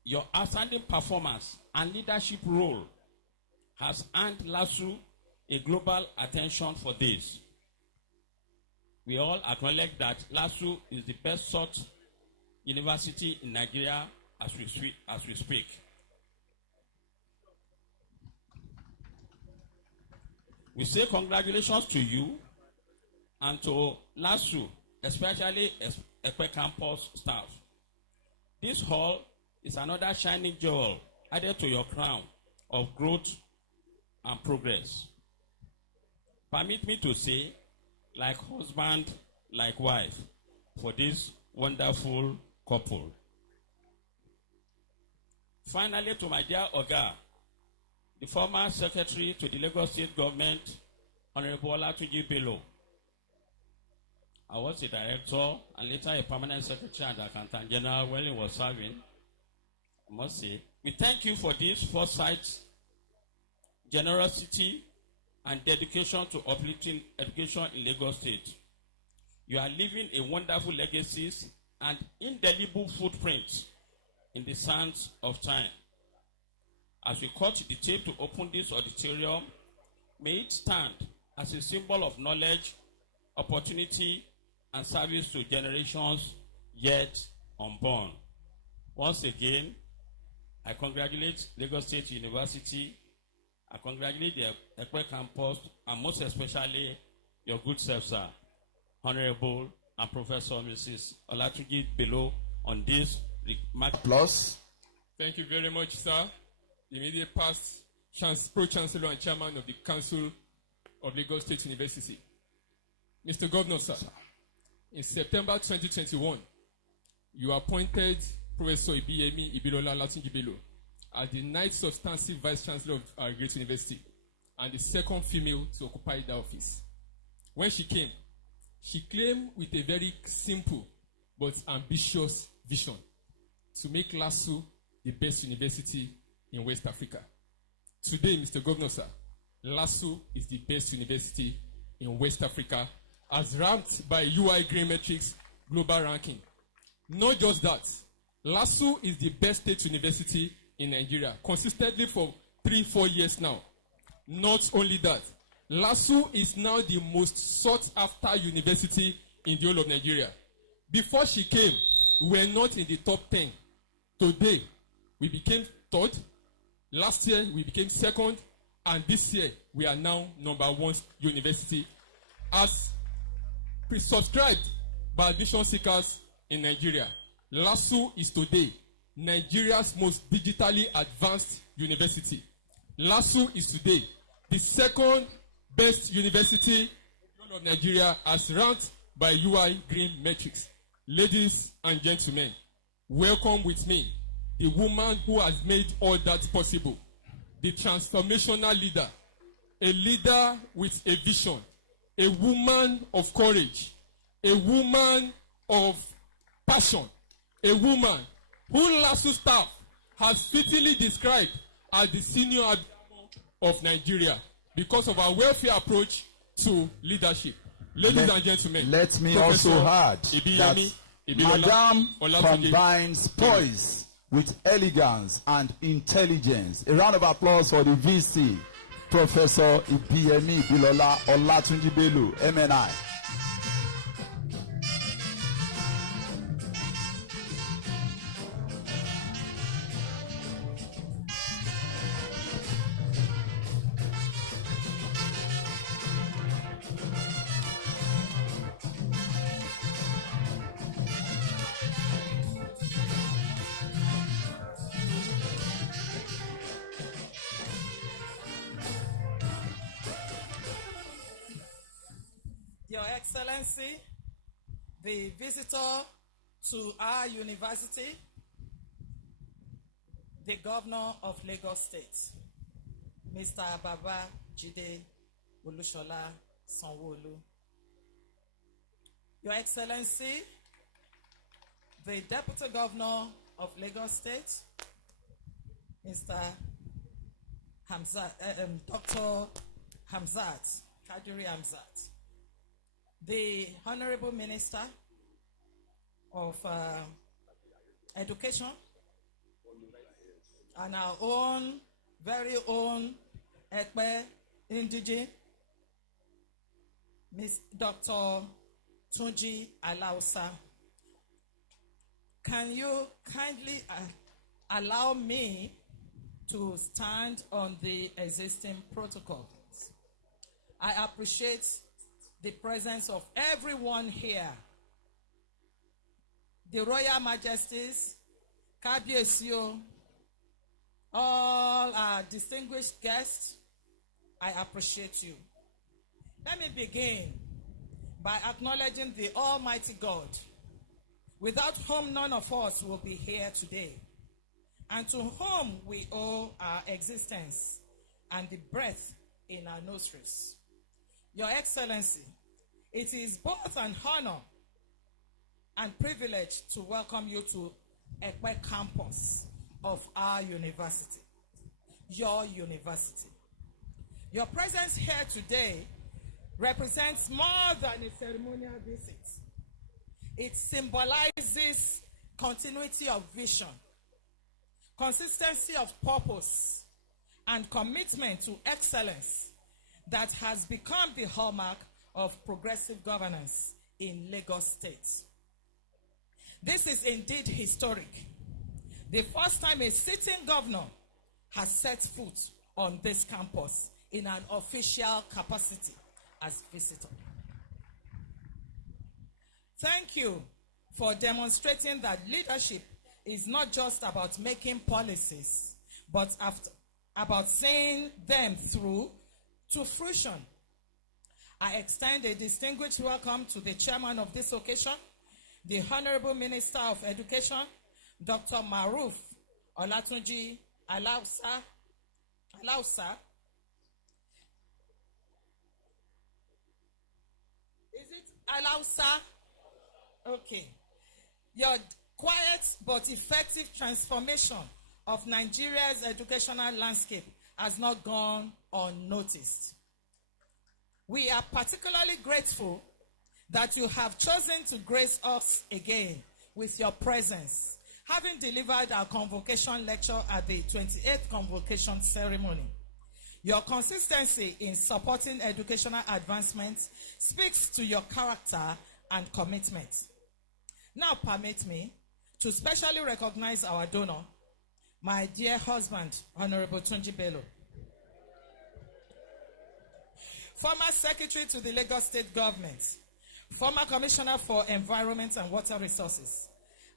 your outstanding performance and leadership role has earned LASU a global attention for this. We all acknowledge that LASU is the best sought university in Nigeria as we speak. We say congratulations to you and to LASU, especially Ekpe campus staff. This hall is another shining jewel added to your crown of growth and progress. Permit me to say, like husband, like wife, for this wonderful couple. Finally, to my dear Oga, the former secretary to the Lagos State government, Honorable Olatunji Bello. I was a director and later a permanent secretary and accountant general when he was serving. I must say, we thank you for this foresight, generosity, and dedication to uplifting education in Lagos State. You are leaving a wonderful legacy and indelible footprint in the sands of time. As we cut the tape to open this auditorium, may it stand as a symbol of knowledge, opportunity, and service to generations yet unborn. Once again, I congratulate Lagos State University I congratulate the Ekpe campus and most especially your good self, sir, Honorable and Professor Mrs. Olatunji Bello, on this Plus. Thank you very much, sir. The immediate past Pro-Chancellor and Chairman of the Council of Lagos State University. Mr. Governor, sir, in September 2021, you appointed Professor Ibiyemi Ibilola Olatunji Bello as the ninth substantive Vice Chancellor of our great university and the second female to occupy that office. When she came, she came with a very simple but ambitious vision to make LASU the best university in West Africa. Today, Mr. Governor, sir, LASU is the best university in West Africa as ranked by UI Green Metrics Global Ranking. Not just that, LASU is the best state university in Nigeria consistently for 3-4 years now. Not only that, LASU is now the most sought after university in the whole of Nigeria. Before she came, we were not in the top 10. Today, we became third. Last year, we became second. And this year, we are now number 1 university as pre-subscribed by admission seekers in Nigeria. LASU is today Nigeria's most digitally advanced university. LASU is today the second best university in all of Nigeria as ranked by UI Green Metrics. Ladies and gentlemen, welcome with me the woman who has made all that possible, the transformational leader, a leader with a vision, a woman of courage, a woman of passion, a woman who LASU staff has fittingly described as the senior of Nigeria because of our welfare approach to leadership. Ladies and gentlemen, let me Professor also add Ibiyemi that Madam combines poise with elegance and intelligence. A round of applause for the VC, Professor Ibiyemi Ibilola Olatunji Bello, MNI. Your Excellency, the visitor to our university, the Governor of Lagos State, Mr. Baba Jide Olushola Sanwo-Olu. Your Excellency, the Deputy Governor of Lagos State, Mr. Dr. Hamzat, Kadiri Hamzat. The Honorable Minister of Education and our own, very own Ekpe Indiji, Ms. Dr. Tunji Alausa. Can you kindly allow me to stand on the existing protocols? I appreciate the presence of everyone here. The Royal Majesties, Kabiesio, all our distinguished guests, I appreciate you. Let me begin by acknowledging the Almighty God, without whom none of us will be here today, and to whom we owe our existence and the breath in our nostrils. Your Excellency, it is both an honor and privilege to welcome you to Ekpe campus of our university, your university. Your presence here today represents more than a ceremonial visit. It symbolizes continuity of vision, consistency of purpose, and commitment to excellence that has become the hallmark of progressive governance in Lagos State. This is indeed historic. The first time a sitting governor has set foot on this campus in an official capacity as visitor. Thank you for demonstrating that leadership is not just about making policies, but about seeing them through to fruition. I extend a distinguished welcome to the chairman of this occasion, the Honorable Minister of Education, Dr. Maruf Olatunji Alausa. Is it Alausa? Okay. Your quiet but effective transformation of Nigeria's educational landscape has not gone unnoticed. We are particularly grateful that you have chosen to grace us again with your presence, having delivered our convocation lecture at the 28th convocation ceremony. Your consistency in supporting educational advancement speaks to your character and commitment. Now permit me to specially recognize our donor, my dear husband, Honorable Tunji Bello, former Secretary to the Lagos State Government, former Commissioner for Environment and Water Resources,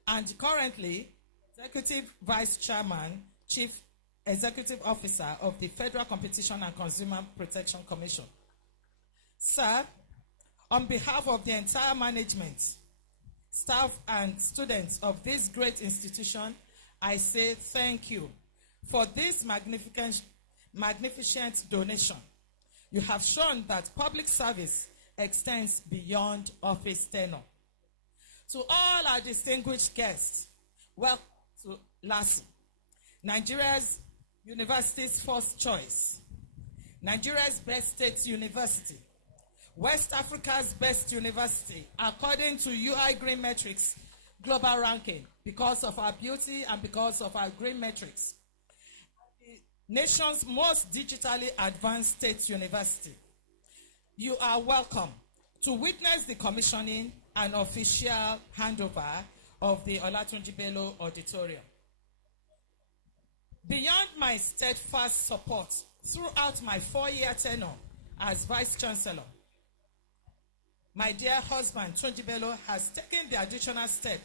and currently Executive Vice Chairman, Chief Executive Officer of the Federal Competition and Consumer Protection Commission. Sir, on behalf of the entire management, staff, and students of this great institution, I say thank you for this magnificent donation. You have shown that public service extends beyond office tenure. To all our distinguished guests, welcome to LASU, Nigeria's university's first choice, Nigeria's best state university, West Africa's best university, according to UI Green Metrics global ranking, because of our beauty and because of our green metrics. The nation's most digitally advanced state university. You are welcome to witness the commissioning and official handover of the Olatunji Bello Auditorium. Beyond my steadfast support throughout my 4-year tenure as Vice Chancellor, my dear husband, Tunji Bello, has taken the additional step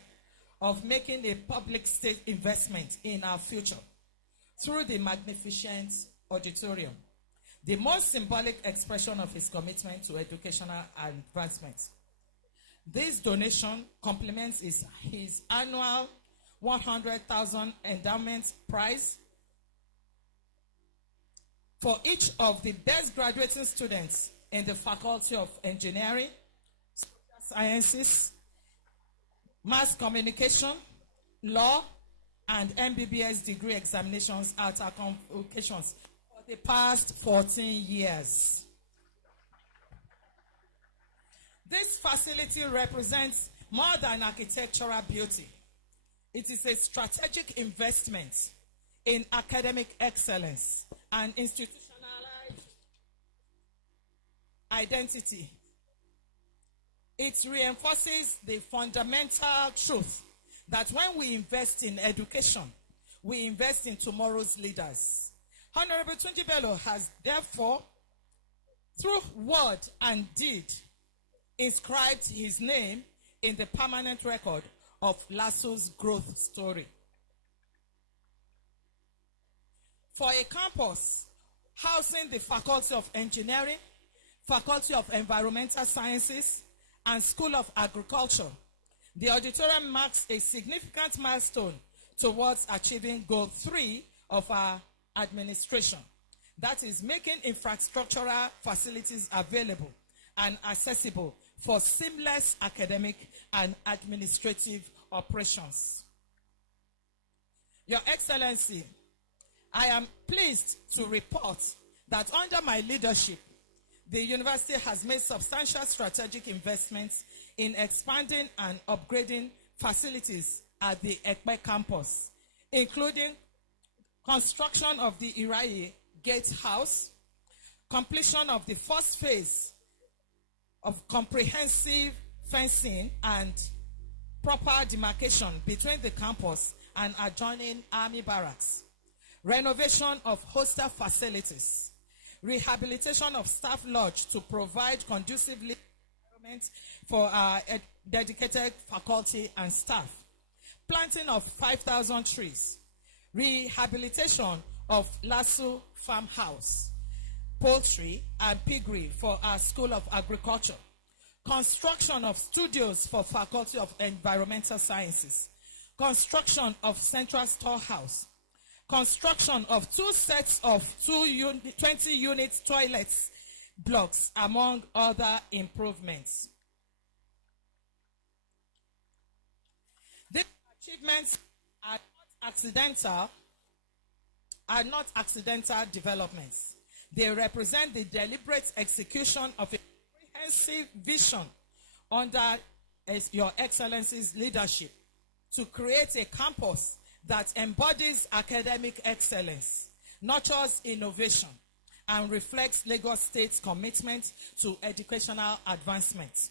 of making a public state investment in our future through the magnificent auditorium, the most symbolic expression of his commitment to educational advancement. This donation complements his annual 100,000 endowment prize for each of the best graduating students in the Faculty of Engineering, Sciences, Mass Communication, Law, and MBBS degree examinations at our convocations for the past 14 years. This facility represents more than architectural beauty. It is a strategic investment in academic excellence and institutionalized identity. It reinforces the fundamental truth that when we invest in education, we invest in tomorrow's leaders. Honorable Tunji Bello has therefore, through word and deed, inscribed his name in the permanent record of LASU's growth story. For a campus housing the Faculty of Engineering, Faculty of Environmental Sciences, and School of Agriculture, the auditorium marks a significant milestone towards achieving Goal 3 of our administration. That is, making infrastructural facilities available and accessible for seamless academic and administrative operations. Your Excellency, I am pleased to report that under my leadership, the university has made substantial strategic investments in expanding and upgrading facilities at the Ekpe campus, including construction of the Iraye Gate House, completion of the first phase of comprehensive fencing and proper demarcation between the campus and adjoining army barracks, renovation of hostel facilities, rehabilitation of staff lodge to provide conducive environment for our dedicated faculty and staff, planting of 5,000 trees, rehabilitation of Lasso farmhouse, poultry and piggery for our School of Agriculture, construction of studios for Faculty of Environmental Sciences, construction of Central Storehouse, construction of 2 sets of 20-unit toilets blocks, among other improvements. These achievements are not accidental developments. They represent the deliberate execution of a comprehensive vision under Your Excellency's leadership to create a campus that embodies academic excellence, nurtures innovation, and reflects Lagos State's commitment to educational advancement.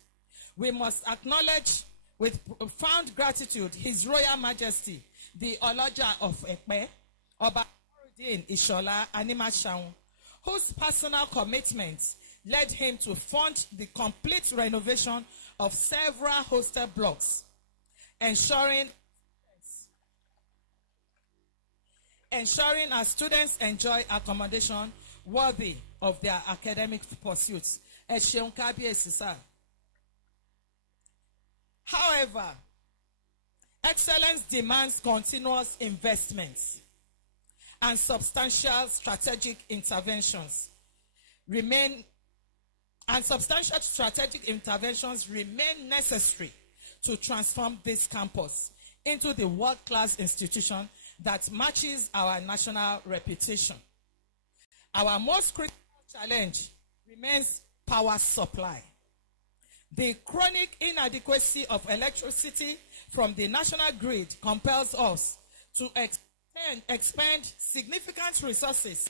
We must acknowledge with profound gratitude His Royal Majesty, the Oloja of Ekpe, Oba Ishola Animashaun, whose personal commitment led him to fund the complete renovation of several hostel blocks, ensuring our students enjoy accommodation worthy of their academic pursuits. However, excellence demands continuous investments, and substantial strategic interventions remain necessary to transform this campus into the world-class institution that matches our national reputation. Our most critical challenge remains power supply. The chronic inadequacy of electricity from the national grid compels us to expend significant resources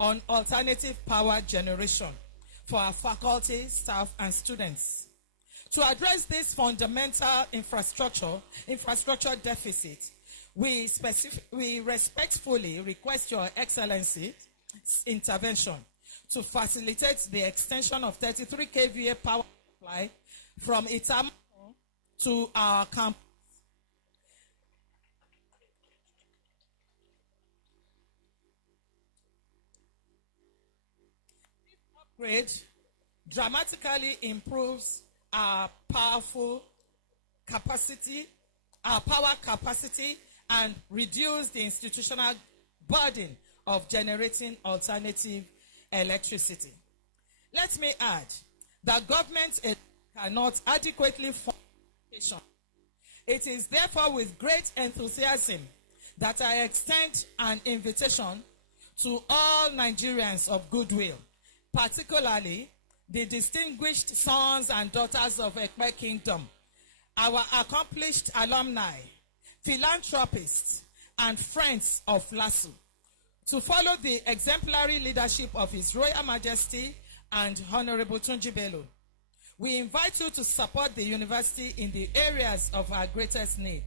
on alternative power generation for our faculty, staff, and students. To address this fundamental infrastructure deficit, we respectfully request Your Excellency's intervention to facilitate the extension of 33 kVA power supply from Itam to our campus. This upgrade dramatically improves our power capacity, and reduce the institutional burden of generating alternative electricity. Let me add that government cannot adequately fund education. It is therefore with great enthusiasm that I extend an invitation to all Nigerians of Goodwill, particularly the distinguished sons and daughters of Ekpe Kingdom, our accomplished alumni, philanthropists, and friends of LASU, to follow the exemplary leadership of His Royal Majesty and Honorable Tunji Bello. We invite you to support the university in the areas of our greatest need.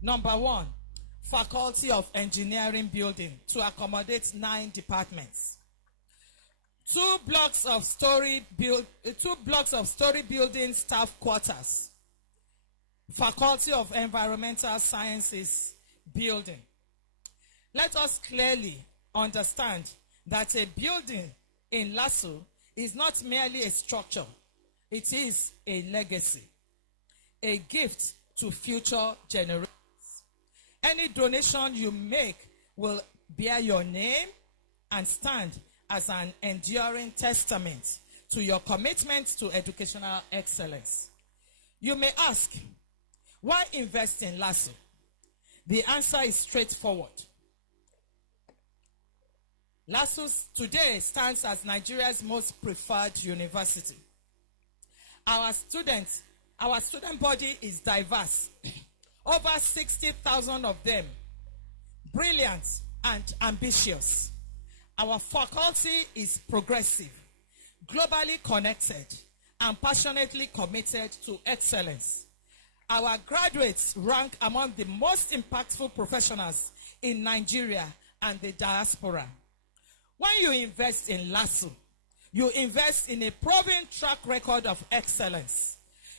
Number 1, Faculty of Engineering building to accommodate 9 departments. 2 blocks of story building staff quarters. Faculty of Environmental Sciences building. Let us clearly understand that a building in LASU is not merely a structure. It is a legacy, a gift to future generations. Any donation you make will bear your name and stand as an enduring testament to your commitment to educational excellence. You may ask, why invest in LASU? The answer is straightforward. LASU today stands as Nigeria's most preferred university. Our student body is diverse. Over 60,000 of them, brilliant and ambitious. Our faculty is progressive, globally connected, and passionately committed to excellence. Our graduates rank among the most impactful professionals in Nigeria and the diaspora. When you invest in LASU, you invest in a proven track record of excellence.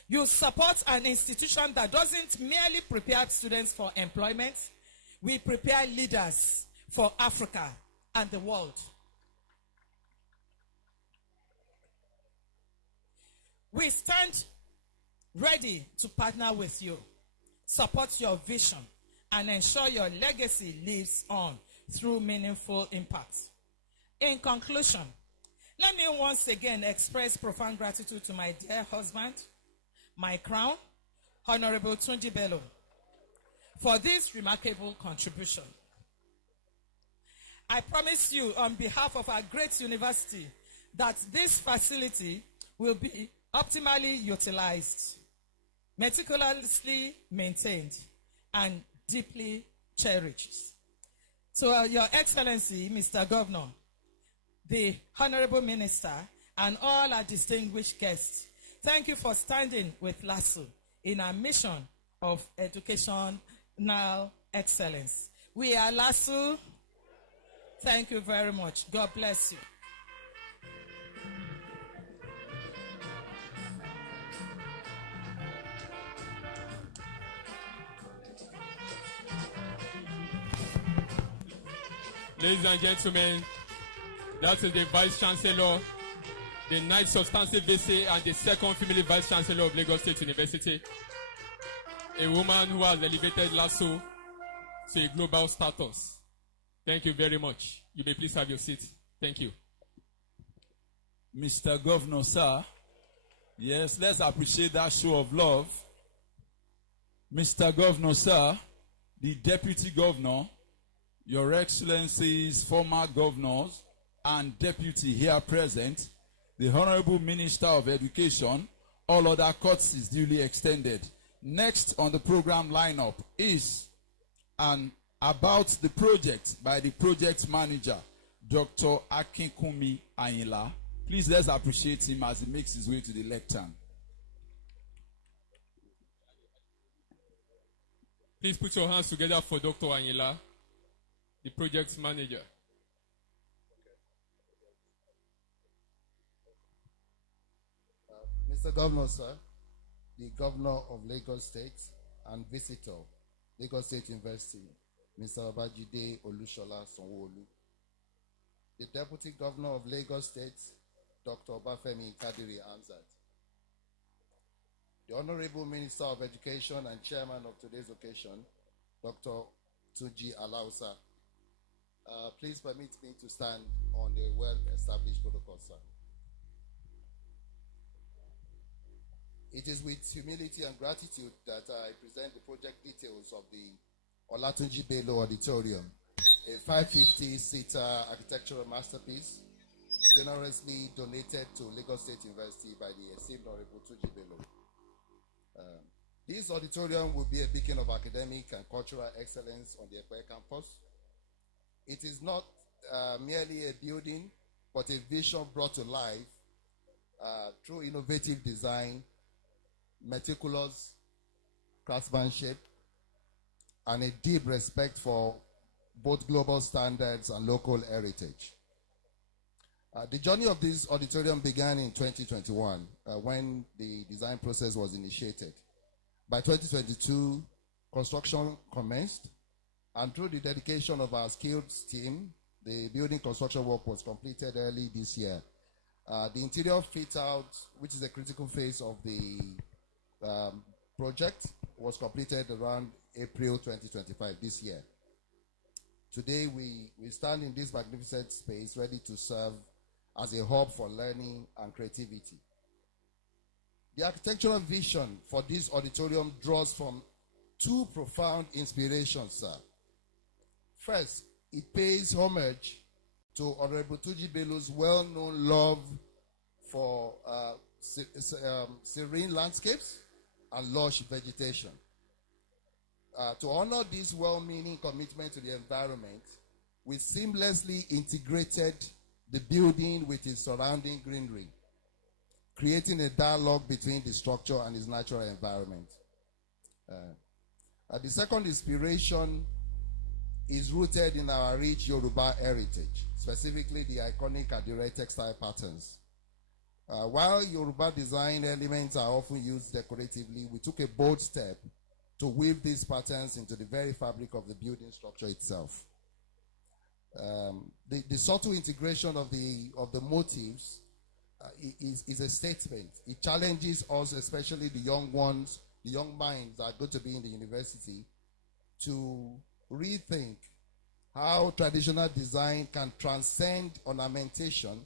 You support an institution that doesn't merely prepare students for employment. We prepare leaders for Africa and the world. We stand ready to partner with you, support your vision, and ensure your legacy lives on through meaningful impact. In conclusion, let me once again express profound gratitude to my dear husband, my crown, Honorable Tunji Bello, for this remarkable contribution. I promise you on behalf of our great university that this facility will be optimally utilized, meticulously maintained, and deeply cherished. To Your Excellency, Mr. Governor, the Honorable Minister, and all our distinguished guests, thank you for standing with LASU in our mission of educational excellence. We are LASU. Thank you very much. God bless you. Ladies and gentlemen, that is the Vice Chancellor, the ninth substantive VC, and the second female Vice Chancellor of Lagos State University. A woman who has elevated LASU to a global status. Thank you very much. You may please have your seat. Thank you. Mr. Governor, sir. Yes, let's appreciate that show of love. Mr. Governor, sir, the Deputy Governor, Your Excellencies, former governors, and deputy here present, the Honorable Minister of Education, all other courtesies duly extended. Next on the program lineup is about the project by the project manager, Dr. Akinkumi Ayinla. Please let's appreciate him as he makes his way to the lectern. Please put your hands together for Dr. Ayinla, the project manager. Mr. Governor, sir, the Governor of Lagos State and visitor, Lagos State University, Mr. Babajide Olushola Sanwo-Olu, the Deputy Governor of Lagos State, Dr. Obafemi Kadiri Hamzat, the Honorable Minister of Education and Chairman of today's occasion, Dr. Tunji Alausa. Please permit me to stand on the well-established protocol, sir. It is with humility and gratitude that I present the project details of the Olatunji Bello Auditorium, a 550-seater architectural masterpiece generously donated to Lagos State University by the esteemed Honorable Tunji Bello. This auditorium will be a beacon of academic and cultural excellence on the Ekwe campus. It is not merely a building, but a vision brought to life through innovative design, meticulous craftsmanship, and a deep respect for both global standards and local heritage. The journey of this auditorium began in 2021 when the design process was initiated. By 2022, construction commenced, and through the dedication of our skilled team, the building construction work was completed early this year. The interior fit out, which is a critical phase of the project, was completed around April 2025 this year. Today, we stand in this magnificent space ready to serve as a hub for learning and creativity. The architectural vision for this auditorium draws from two profound inspirations, sir. First, it pays homage to Honorable Tunji Bello's well-known love for serene landscapes and lush vegetation. To honor this well-meaning commitment to the environment, we seamlessly integrated the building with its surrounding greenery, creating a dialogue between the structure and its natural environment. The second inspiration is rooted in our rich Yoruba heritage, specifically the iconic Adire textile patterns. While Yoruba design elements are often used decoratively, we took a bold step to weave these patterns into the very fabric of the building structure itself. The subtle integration of the motifs is a statement. It challenges us, especially the young ones, the young minds that are going to be in the university, to rethink how traditional design can transcend ornamentation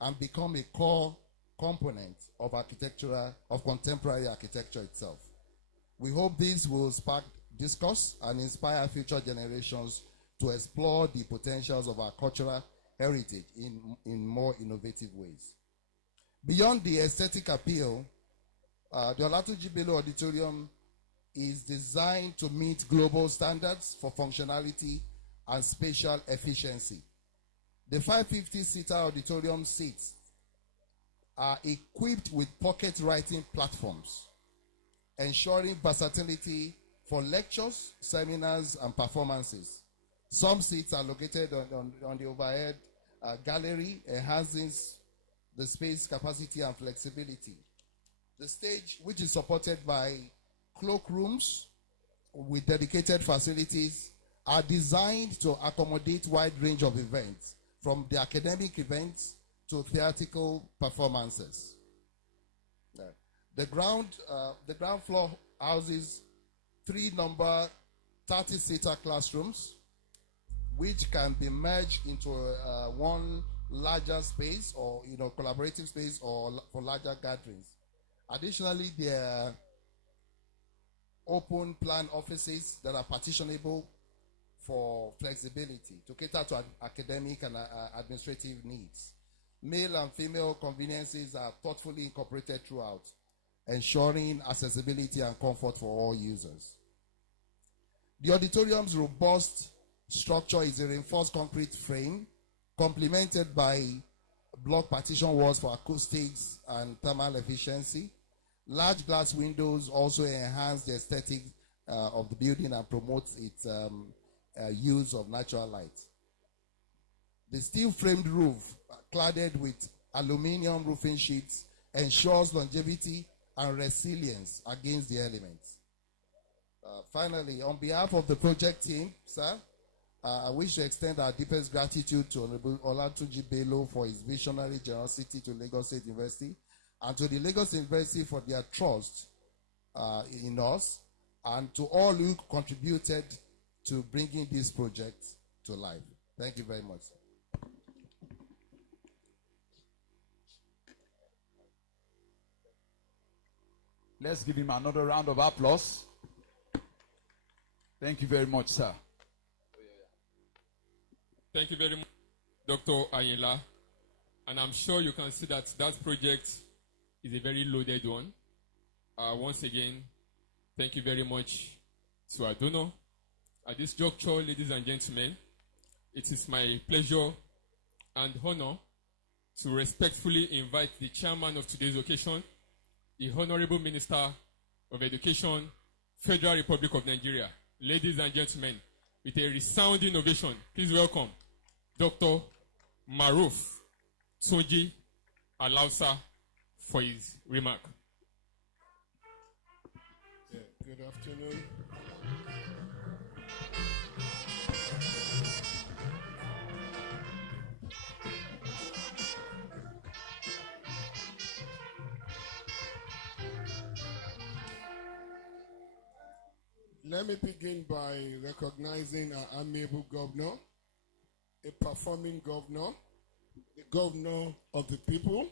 and become a core component of contemporary architecture itself. We hope this will spark discourse and inspire future generations to explore the potentials of our cultural heritage in more innovative ways. Beyond the aesthetic appeal, the Olatunji Bello Auditorium is designed to meet global standards for functionality and spatial efficiency. The 550-seater auditorium seats are equipped with pocket writing platforms, ensuring versatility for lectures, seminars, and performances. Some seats are located on the overhead gallery, enhancing the space capacity and flexibility. The stage, which is supported by cloakrooms with dedicated facilities, are designed to accommodate wide range of events, from the academic events to theatrical performances. The ground floor houses 3 number 30-seater classrooms, which can be merged into one larger space, or collaborative space, or for larger gatherings. Additionally, there are open plan offices that are partitionable for flexibility to cater to academic and administrative needs. Male and female conveniences are thoughtfully incorporated throughout, ensuring accessibility and comfort for all users. The auditorium's robust structure is a reinforced concrete frame, complemented by block partition walls for acoustics and thermal efficiency. Large glass windows also enhance the aesthetic of the building and promote its use of natural light. The steel-framed roof, cladded with aluminum roofing sheets, ensures longevity and resilience against the elements. Finally, on behalf of the project team, sir, I wish to extend our deepest gratitude to Honorable Olatunji Bello for his visionary generosity to Lagos State University, and to the Lagos University for their trust in us, and to all who contributed to bringing this project to life. Thank you very much. Let's give him another round of applause. Thank you very much, sir. Thank you very much, Dr. Ayinla. And I'm sure you can see that that project is a very loaded one. Once again, thank you very much to our donor. At this juncture, ladies and gentlemen, it is my pleasure and honor to respectfully invite the chairman of today's occasion, the Honorable Minister of Education, Federal Republic of Nigeria. Ladies and gentlemen, with a resounding ovation, please welcome Dr. Maruf Tunji Alausa for his remark. Yeah, good afternoon. Let me begin by recognizing our amiable governor, a performing governor, the governor of the people,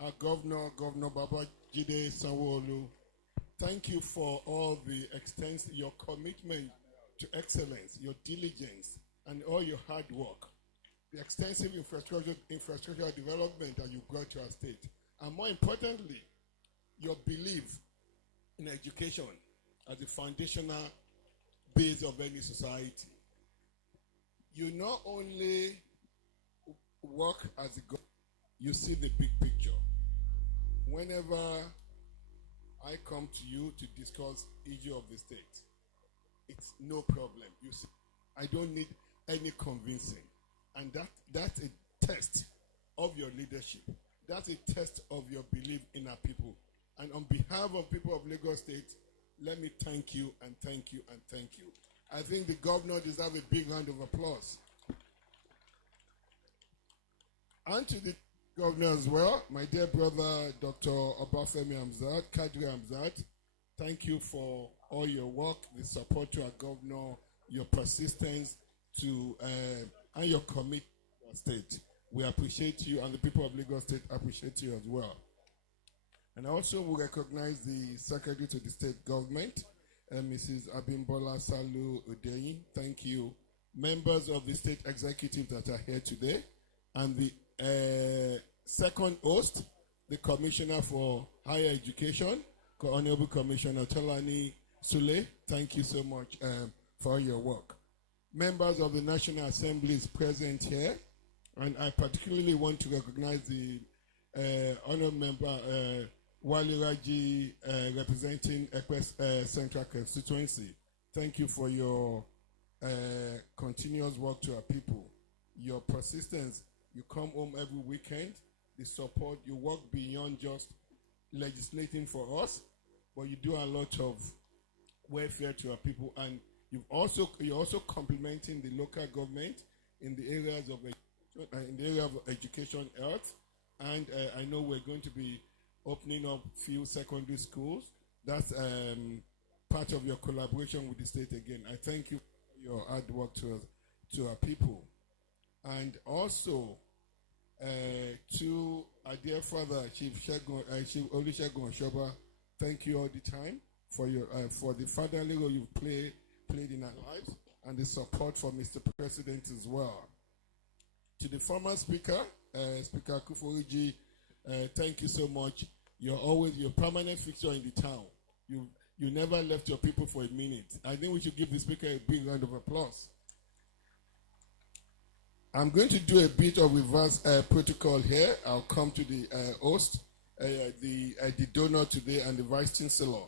our governor, Governor Babajide Sanwo-Olu. Thank you for all the your commitment to excellence, your diligence, and all your hard work, the extensive infrastructure development that you brought to our state, and more importantly, your belief in education as the foundational base of any society. You not only work as a governor, you see the big picture. Whenever I come to you to discuss issue of the state, it's no problem. You see I don't need any convincing. And that's a test of your leadership. That's a test of your belief in our people. And on behalf of people of Lagos State, let me thank you and thank you and thank you. I think the governor deserves a big round of applause. And to the governor as well, my dear brother, Dr. Obafemi Hamzat, Kadri Hamzat, thank you for all your work, the support to our governor, your persistence to and your commitment to our state. We appreciate you, and the people of Lagos State appreciate you as well. And also we recognize the Secretary to the State Government, Mrs. Abimbola Salu Odeyin. Thank you. Members of the State Executive that are here today, and the second host, the Commissioner for Higher Education, Honorable Commissioner Tolani Sule. Thank you so much for your work. Members of the National Assembly is present here, and I particularly want to recognize the Honorable Member Wali Raji representing Ekwe Central Constituency. Thank you for your continuous work to our people. Your persistence, you come home every weekend, the support, you work beyond just legislating for us, but you do a lot of welfare to our people, and you're also complementing the local government in the areas of education, health, and I know we're going to be opening up few secondary schools. That's part of your collaboration with the state again. I thank you for your hard work to our people. And also to our dear father, Chief Olusegun Oshoba, thank you all the time for your for the fatherly role you've played in our lives, and the support for Mr. President as well. To the former speaker, Speaker Kufuoriji, thank you so much. You're always your permanent fixture in the town. You never left your people for a minute. I think we should give the speaker a big round of applause. I'm going to do a bit of reverse protocol here. I'll come to the host, the donor today, and the Vice Chancellor.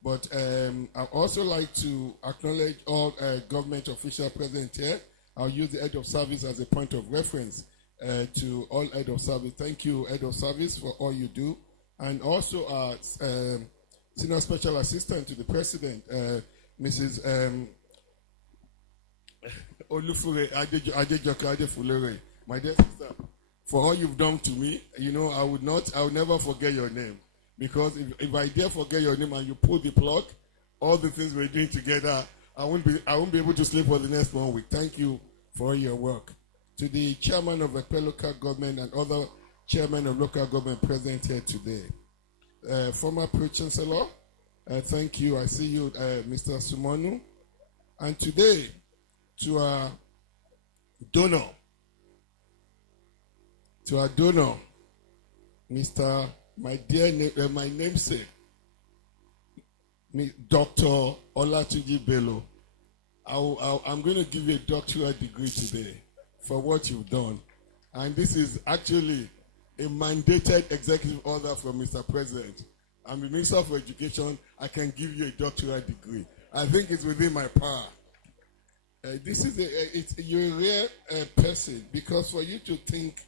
But I'd also like to acknowledge all government officials present here. I'll use the head of service as a point of reference to all head of service. Thank you, head of service, for all you do. And also our senior special assistant to the president, Mrs. Olufure Adejoka Adefulere. My dear sister, for all you've done to me, you know, I will never forget your name. Because if I dare forget your name and you pull the plug, all the things we're doing together, I won't be able to sleep for the next 1 week. Thank you for all your work. To the chairman of the local government and other chairmen of local government present here today. Former Pro-Chancellor, thank you. I see you, Mr. Sumonu. And today, to our donor, Mr. My namesake, Dr. Olatunji Bello. I'm going to give you a doctorate degree today for what you've done. And this is actually a mandated executive order from Mr. President. I'm the Minister for Education. I can give you a doctorate degree. I think it's within my power. You're a rare person, because for you to think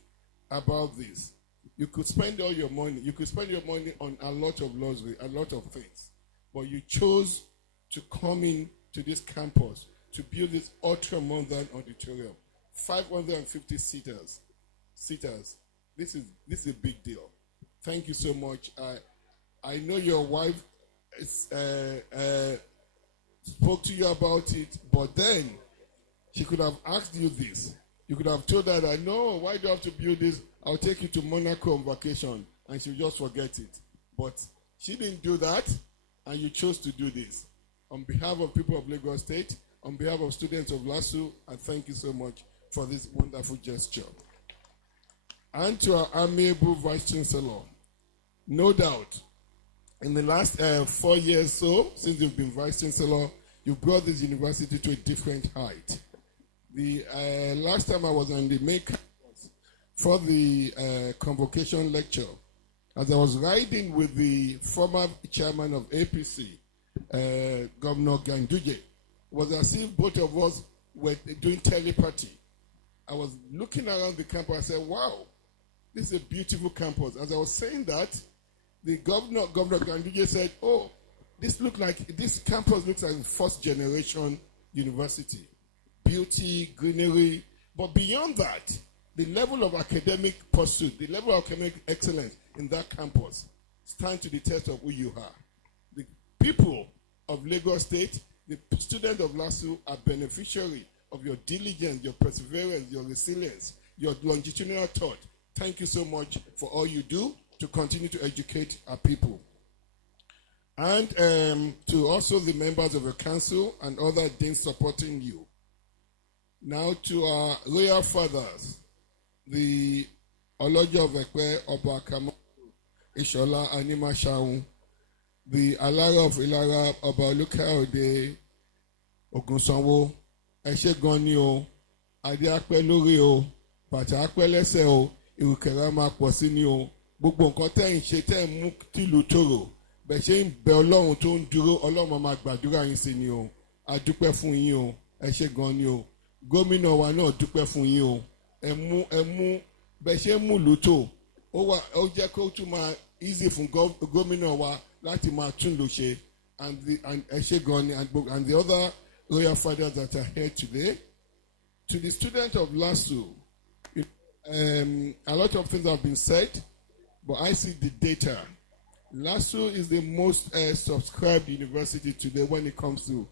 about this, you could spend all your money. You could spend your money on a lot of luxury, a lot of things. But you chose to come in to this campus to build this ultra-modern auditorium. 550 seaters. This is a big deal. Thank you so much. I know your wife spoke to you about it, but then she could have asked you this. You could have told her that, no, why do you have to build this? I'll take you to Monaco on vacation, and she'll just forget it. But she didn't do that, and you chose to do this. On behalf of people of Lagos State, on behalf of students of LASU, I thank you so much for this wonderful gesture. And to our amiable Vice Chancellor, no doubt, in the last 4 years so, since you've been Vice Chancellor, you've brought this university to a different height. The last time I was on the main campus for the convocation lecture, as I was riding with the former chairman of APC, Governor Ganduje, it was as if both of us were doing telepathy. I was looking around the campus. I said, wow, this is a beautiful campus. As I was saying that, the Governor Ganduje said, oh, this campus looks like a first generation university. Beauty, greenery. But beyond that, the level of academic pursuit, the level of academic excellence in that campus stand to the test of who you are. The people of Lagos State, the students of LASU are beneficiary of your diligence, your perseverance, your resilience, your longitudinal thought. Thank you so much for all you do to continue to educate our people. And to also the members of the council and other deans supporting you. Now to our royal fathers, the Olojo of Ekwe, Oba Kamo Ishola Anima Shaun, the Alara of Ilara, Oba Olukaode Ogunsanwo, Eshe Goni o, Ade Akpe Lori o, Bàtà Akpe Lẹ́sẹ̀ o, Ìrùkẹ̀rẹ̀ máa pọ̀ sí ni o. Gbogbo nǹkan tẹ́ ń ṣe tẹ́ ń mú tìlú tòrò. Bẹ̀ ṣe ń bẹ Ọlọ́run tó ń dúró, Ọlọ́run máa gbàdúrà yín sí ni o. A dúpẹ́ fún yín o, ẹ ṣé gan ni o. Gómìnà wa náà dúpẹ́ fún yín o. Ẹ mú bẹ̀ ṣe ń mú lótò. Ó jẹ́ kó tún máa easy fún gómìnà wa láti máa tún lò ṣe. And ẹ ṣé gan ni and the other royal fathers that are here today. To the students of LASU, a lot of things have been said, but I see the data. LASU is the most subscribed university today when it comes to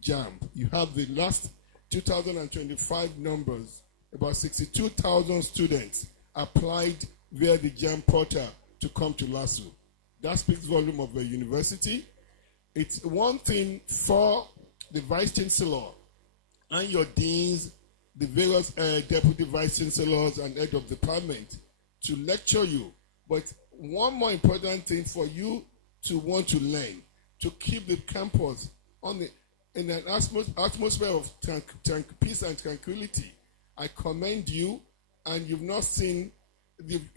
JAMB. You have the last 2025 numbers. About 62,000 students applied via the JAMB portal to come to LASU. That speaks volume of the university. It's one thing for the Vice Chancellor and your deans, the various deputy vice chancellors and head of department to lecture you. But one more important thing for you to want to learn, to keep the campus in an atmosphere of peace and tranquility. I commend you, and you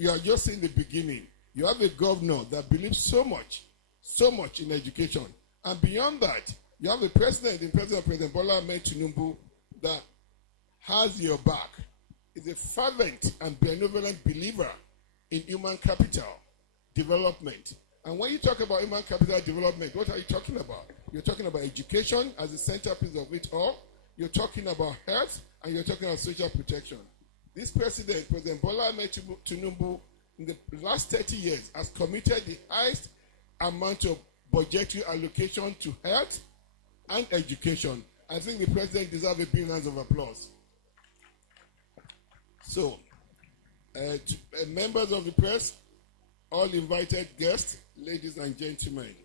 are just seeing the beginning. You have a governor that believes so much in education. And beyond that, you have a President Bola Ahmed Tinubu, that has your back, is a fervent and benevolent believer in human capital development. And when you talk about human capital development, what are you talking about? You're talking about education as the centerpiece of it all. You're talking about health, and you're talking about social protection. This President Bola Ahmed Tinubu, in the last 30 years, has committed the highest amount of budgetary allocation to health and education. I think the President deserves a big round of applause. So, members of the press, all invited guests, ladies and gentlemen,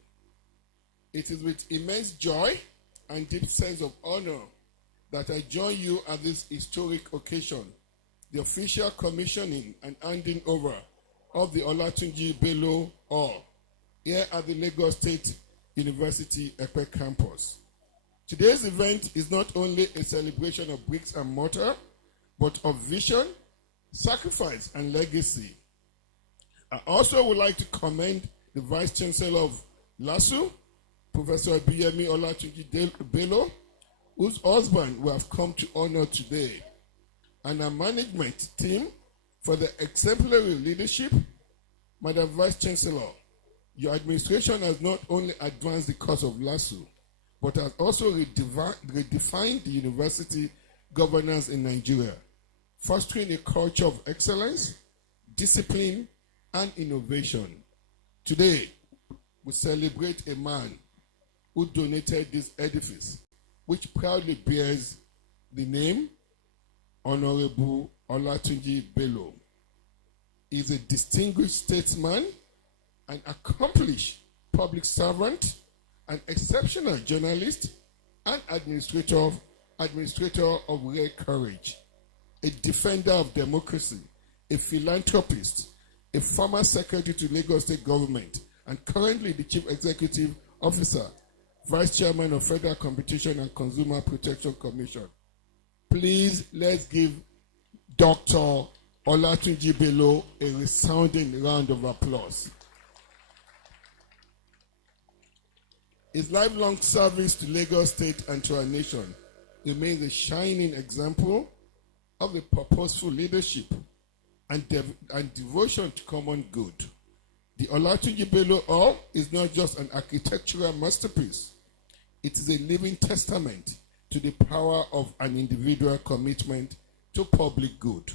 it is with immense joy and deep sense of honor that I join you at this historic occasion, the official commissioning and handing over of the Olatunji Bello Hall here at the Lagos State University Ekpe campus. Today's event is not only a celebration of bricks and mortar, but of vision, sacrifice, and legacy. I also would like to commend the Vice Chancellor of LASU, Professor Biyemi Olatunji Bello, whose husband we have come to honor today, and our management team for the exemplary leadership. Madam Vice Chancellor, your administration has not only advanced the cause of LASU, but has also redefined the university governance in Nigeria, fostering a culture of excellence, discipline, and innovation. Today, we celebrate a man who donated this edifice, which proudly bears the name Honorable Olatunji Bello. He is a distinguished statesman, an accomplished public servant, an exceptional journalist, and administrator of rare courage, a defender of democracy, a philanthropist, a former secretary to Lagos State government, and currently the chief executive officer, vice chairman of Federal Competition and Consumer Protection Commission. Please, let's give Dr. Olatunji Bello a resounding round of applause. His lifelong service to Lagos State and to our nation remains a shining example of the purposeful leadership and devotion to common good. The Olatunji Bello Hall is not just an architectural masterpiece. It is a living testament to the power of an individual commitment to public good.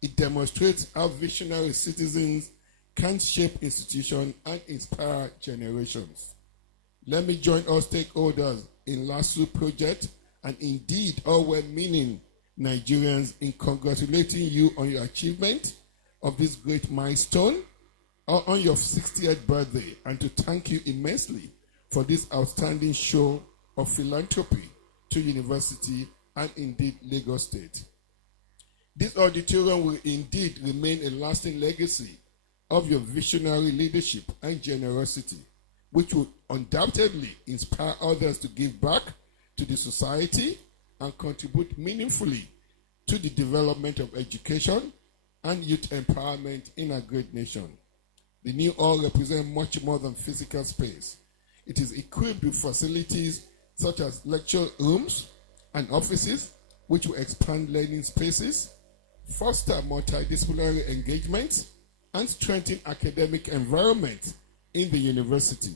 It demonstrates how visionary citizens can shape institutions and inspire generations. Let me join all stakeholders in LASU project and indeed all well-meaning Nigerians in congratulating you on your achievement of this great milestone or on your 60th birthday, and to thank you immensely for this outstanding show of philanthropy to university and indeed Lagos State. This auditorium will indeed remain a lasting legacy of your visionary leadership and generosity, which will undoubtedly inspire others to give back to the society and contribute meaningfully to the development of education and youth empowerment in our great nation. The new hall represents much more than physical space. It is equipped with facilities such as lecture rooms and offices, which will expand learning spaces, foster multidisciplinary engagement, and strengthen academic environment in the university.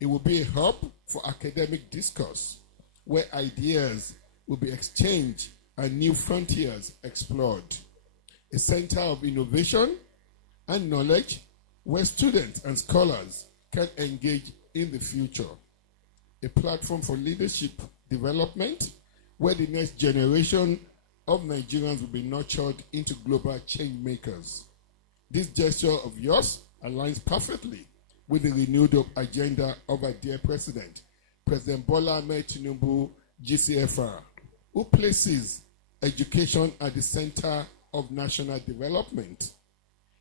It will be a hub for academic discourse, where ideas will be exchanged and new frontiers explored. A center of innovation and knowledge where students and scholars can engage in the future. A platform for leadership development where the next generation of Nigerians will be nurtured into global change makers. This gesture of yours aligns perfectly with the renewed agenda of our dear President, President Bola Ahmed Tinubu, GCFR, who places education at the center of national development.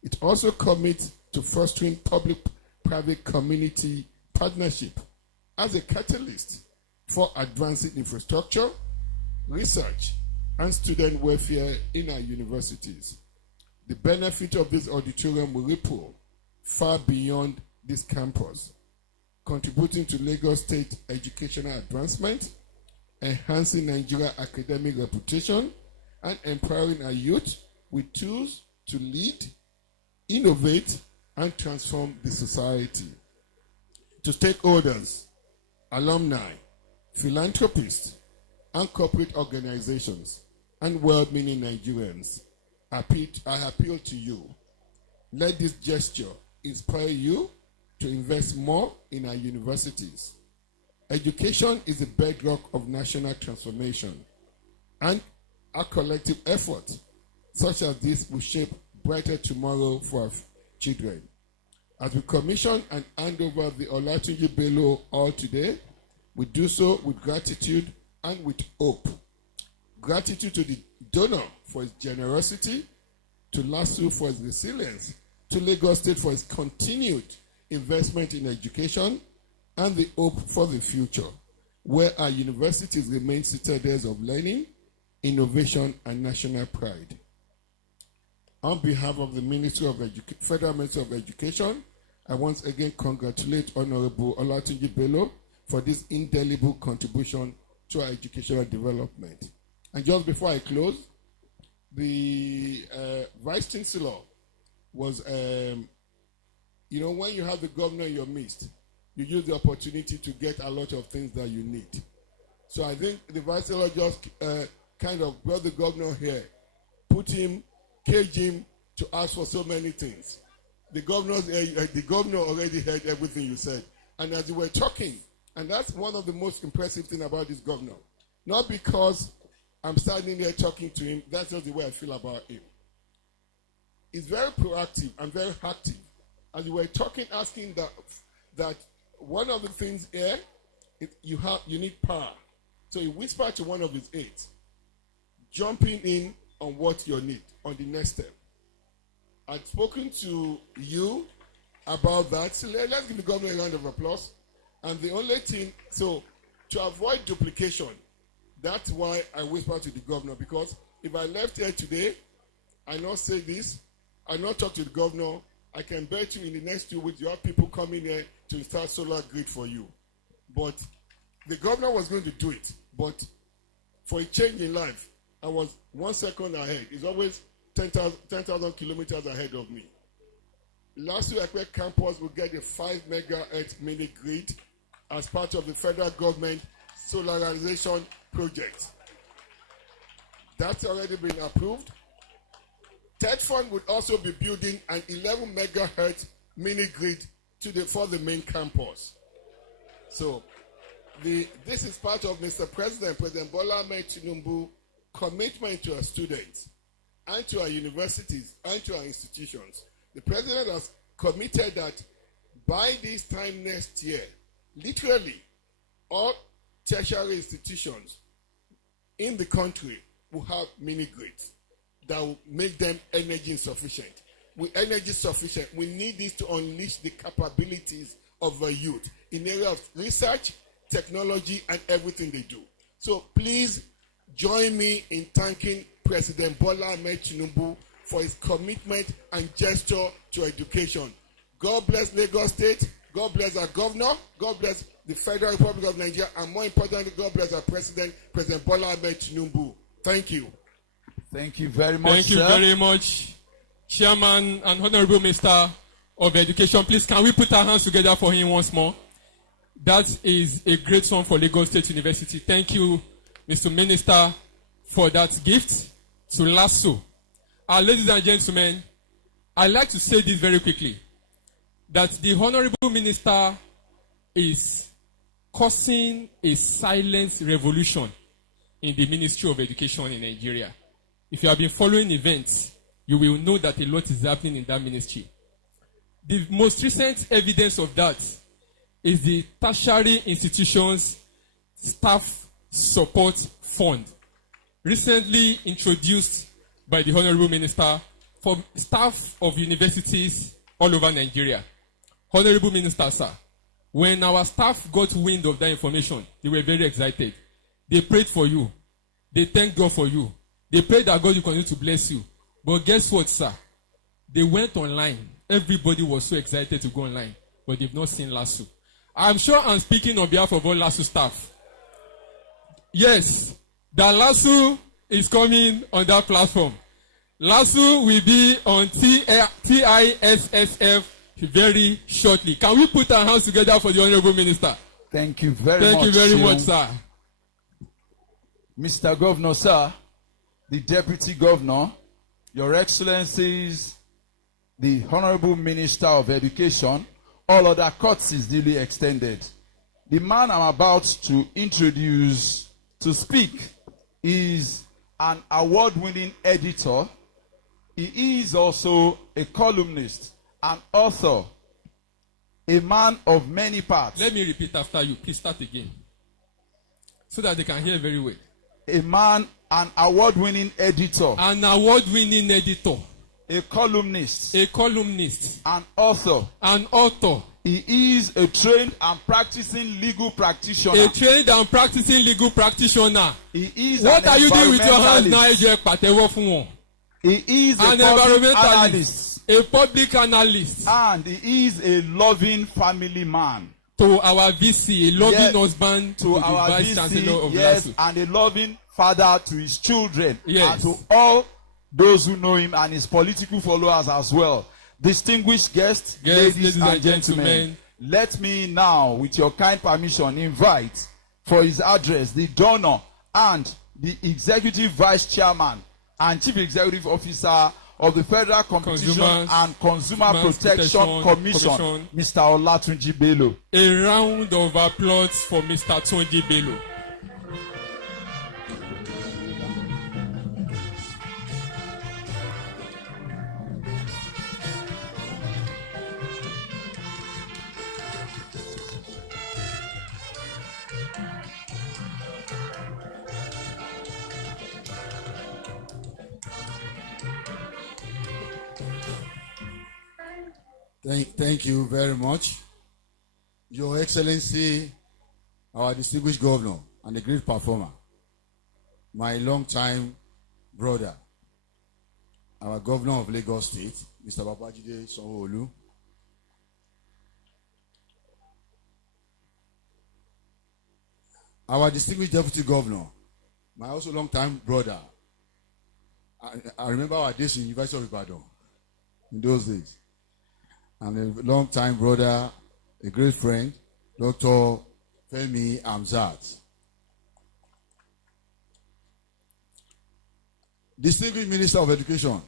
It also commits to fostering public-private community partnership as a catalyst for advancing infrastructure, research, and student welfare in our universities. The benefit of this auditorium will ripple far beyond this campus, contributing to Lagos State educational advancement, enhancing Nigeria's academic reputation, and empowering our youth with tools to lead, innovate, and transform the society. To stakeholders, alumni, philanthropists, and corporate organizations, and well-meaning Nigerians, I appeal to you. Let this gesture inspire you to invest more in our universities. Education is the bedrock of national transformation, and our collective efforts such as this will shape brighter tomorrow for our children. As we commission and hand over the Olatunji Bello Hall today, we do so with gratitude and with hope. Gratitude to the donor for his generosity, to LASU for his resilience, to Lagos State for its continued investment in education, and the hope for the future, where our universities remain citadels of learning, innovation, and national pride. On behalf of the Federal Ministry of Education, I once again congratulate Honorable Olatunji Bello for this indelible contribution to our educational development. And just before I close, the Vice Chancellor was, when you have the governor in your midst, you use the opportunity to get a lot of things that you need. So I think the Vice Chancellor just kind of brought the governor here, caged him to ask for so many things. The governor already heard everything you said. And as you were talking, and that's one of the most impressive things about this governor. Not because I'm standing there talking to him, that's just the way I feel about him. He's very proactive and very active. As you were talking, asking that one of the things here, you need power. So he whispered to one of his aides, jumping in on what you need, on the next step. I'd spoken to you about that. So let's give the governor a round of applause. And the only thing, so to avoid duplication, that's why I whispered to the governor, because if I left here today, I not say this, I not talk to the governor, I can bet you in the next 2 weeks you have people coming here to install solar grid for you. But the governor was going to do it, but for a change in life, I was 1 second ahead. It's always 10,000 kilometers ahead of me. Last year, Ekpe campus will get a 5 megahertz mini grid as part of the federal government solarization project. That's already been approved. Third Fund would also be building an 11 megahertz mini grid for the main campus. So this is part of Mr. President Bola Ahmed Tinubu's commitment to our students and to our universities and to our institutions. The President has committed that by this time next year, literally all tertiary institutions in the country will have mini grids that will make them energy insufficient. With energy sufficient, we need this to unleash the capabilities of our youth in the area of research, technology, and everything they do. So please join me in thanking President Bola Ahmed Tinubu for his commitment and gesture to education. God bless Lagos State. God bless our governor. God bless the Federal Republic of Nigeria. And more importantly, God bless our President Bola Ahmed Tinubu. Thank you. Thank you very much, Thank you sir. very much, Chairman and Honorable Minister of Education. Please, can we put our hands together for him once more? That is a great one for Lagos State University. Thank you, Mr. Minister, for that gift to LASU. Ladies and gentlemen, I'd like to say this very quickly, that the Honorable Minister is causing a silent revolution in the Ministry of Education in Nigeria. If you have been following events, you will know that a lot is happening in that ministry. The most recent evidence of that is the Tertiary Institutions Staff Support Fund, recently introduced by the Honorable Minister for staff of universities all over Nigeria. Honorable Minister, sir, when our staff got wind of that information, they were very excited. They prayed for you. They thanked God for you. They prayed that God will continue to bless you. But guess what, sir? They went online. Everybody was so excited to go online, but they've not seen LASU. I'm sure I'm speaking on behalf of all LASU staff. Yes, that LASU is coming on that platform. LASU will be on TISSF very shortly. Can we put our hands together for the Honorable Minister? Thank you very much. Thank you very much, sir. Mr. Governor, sir, the Deputy Governor, Your Excellencies, the Honorable Minister of Education, all other courtesies duly extended. The man I'm about to introduce to speak is an award-winning editor. He is also a columnist, an author, a man of many parts. Let me repeat after you. Please start again, so that they can hear very well. An award-winning editor. An award-winning editor. A columnist. A columnist. An author. An author. He is a trained and practicing legal practitioner. A trained and practicing legal practitioner. He is what are you doing with your hands now? He is an environmentalist. A public analyst. And he is a loving family man. To our VC, a loving husband to our Vice Chancellor of LASU. And a loving father to his children. Yes. And to all those who know him and his political followers as well. Distinguished guests, ladies and gentlemen, let me now, with your kind permission, invite for his address the donor and the Executive Vice Chairman and Chief Executive Officer of the Federal Competition and Consumer Protection Commission, Mr. Olatunji Bello. A round of applause for Mr. Tunji Bello. Thank you very much. Your Excellency, our distinguished governor and a great performer, my long-time brother, our governor of Lagos State, Mr. Babajide Sanwo-Olu, our distinguished deputy governor, my also long-time brother. I remember our days in University of Ibadan in those days. And a long-time brother, a great friend, Dr. Femi Amzat. Distinguished Minister of Education,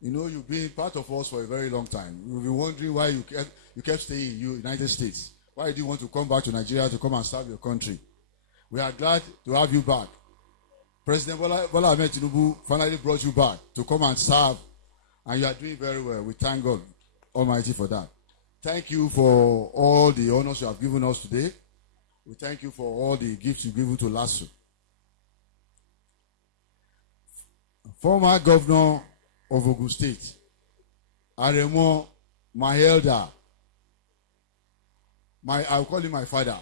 you know, you've been part of us for a very long time. You'll be wondering why you kept staying in the United States. Why did you want to come back to Nigeria to come and serve your country? We are glad to have you back. President Bola Ahmed Tinubu finally brought you back to come and serve, and you are doing very well. We thank God Almighty for that. Thank you for all the honors you have given us today. We thank you for all the gifts you've given to LASU. Former Governor of Ogun State, Aremo, my elder, I'll call him my father,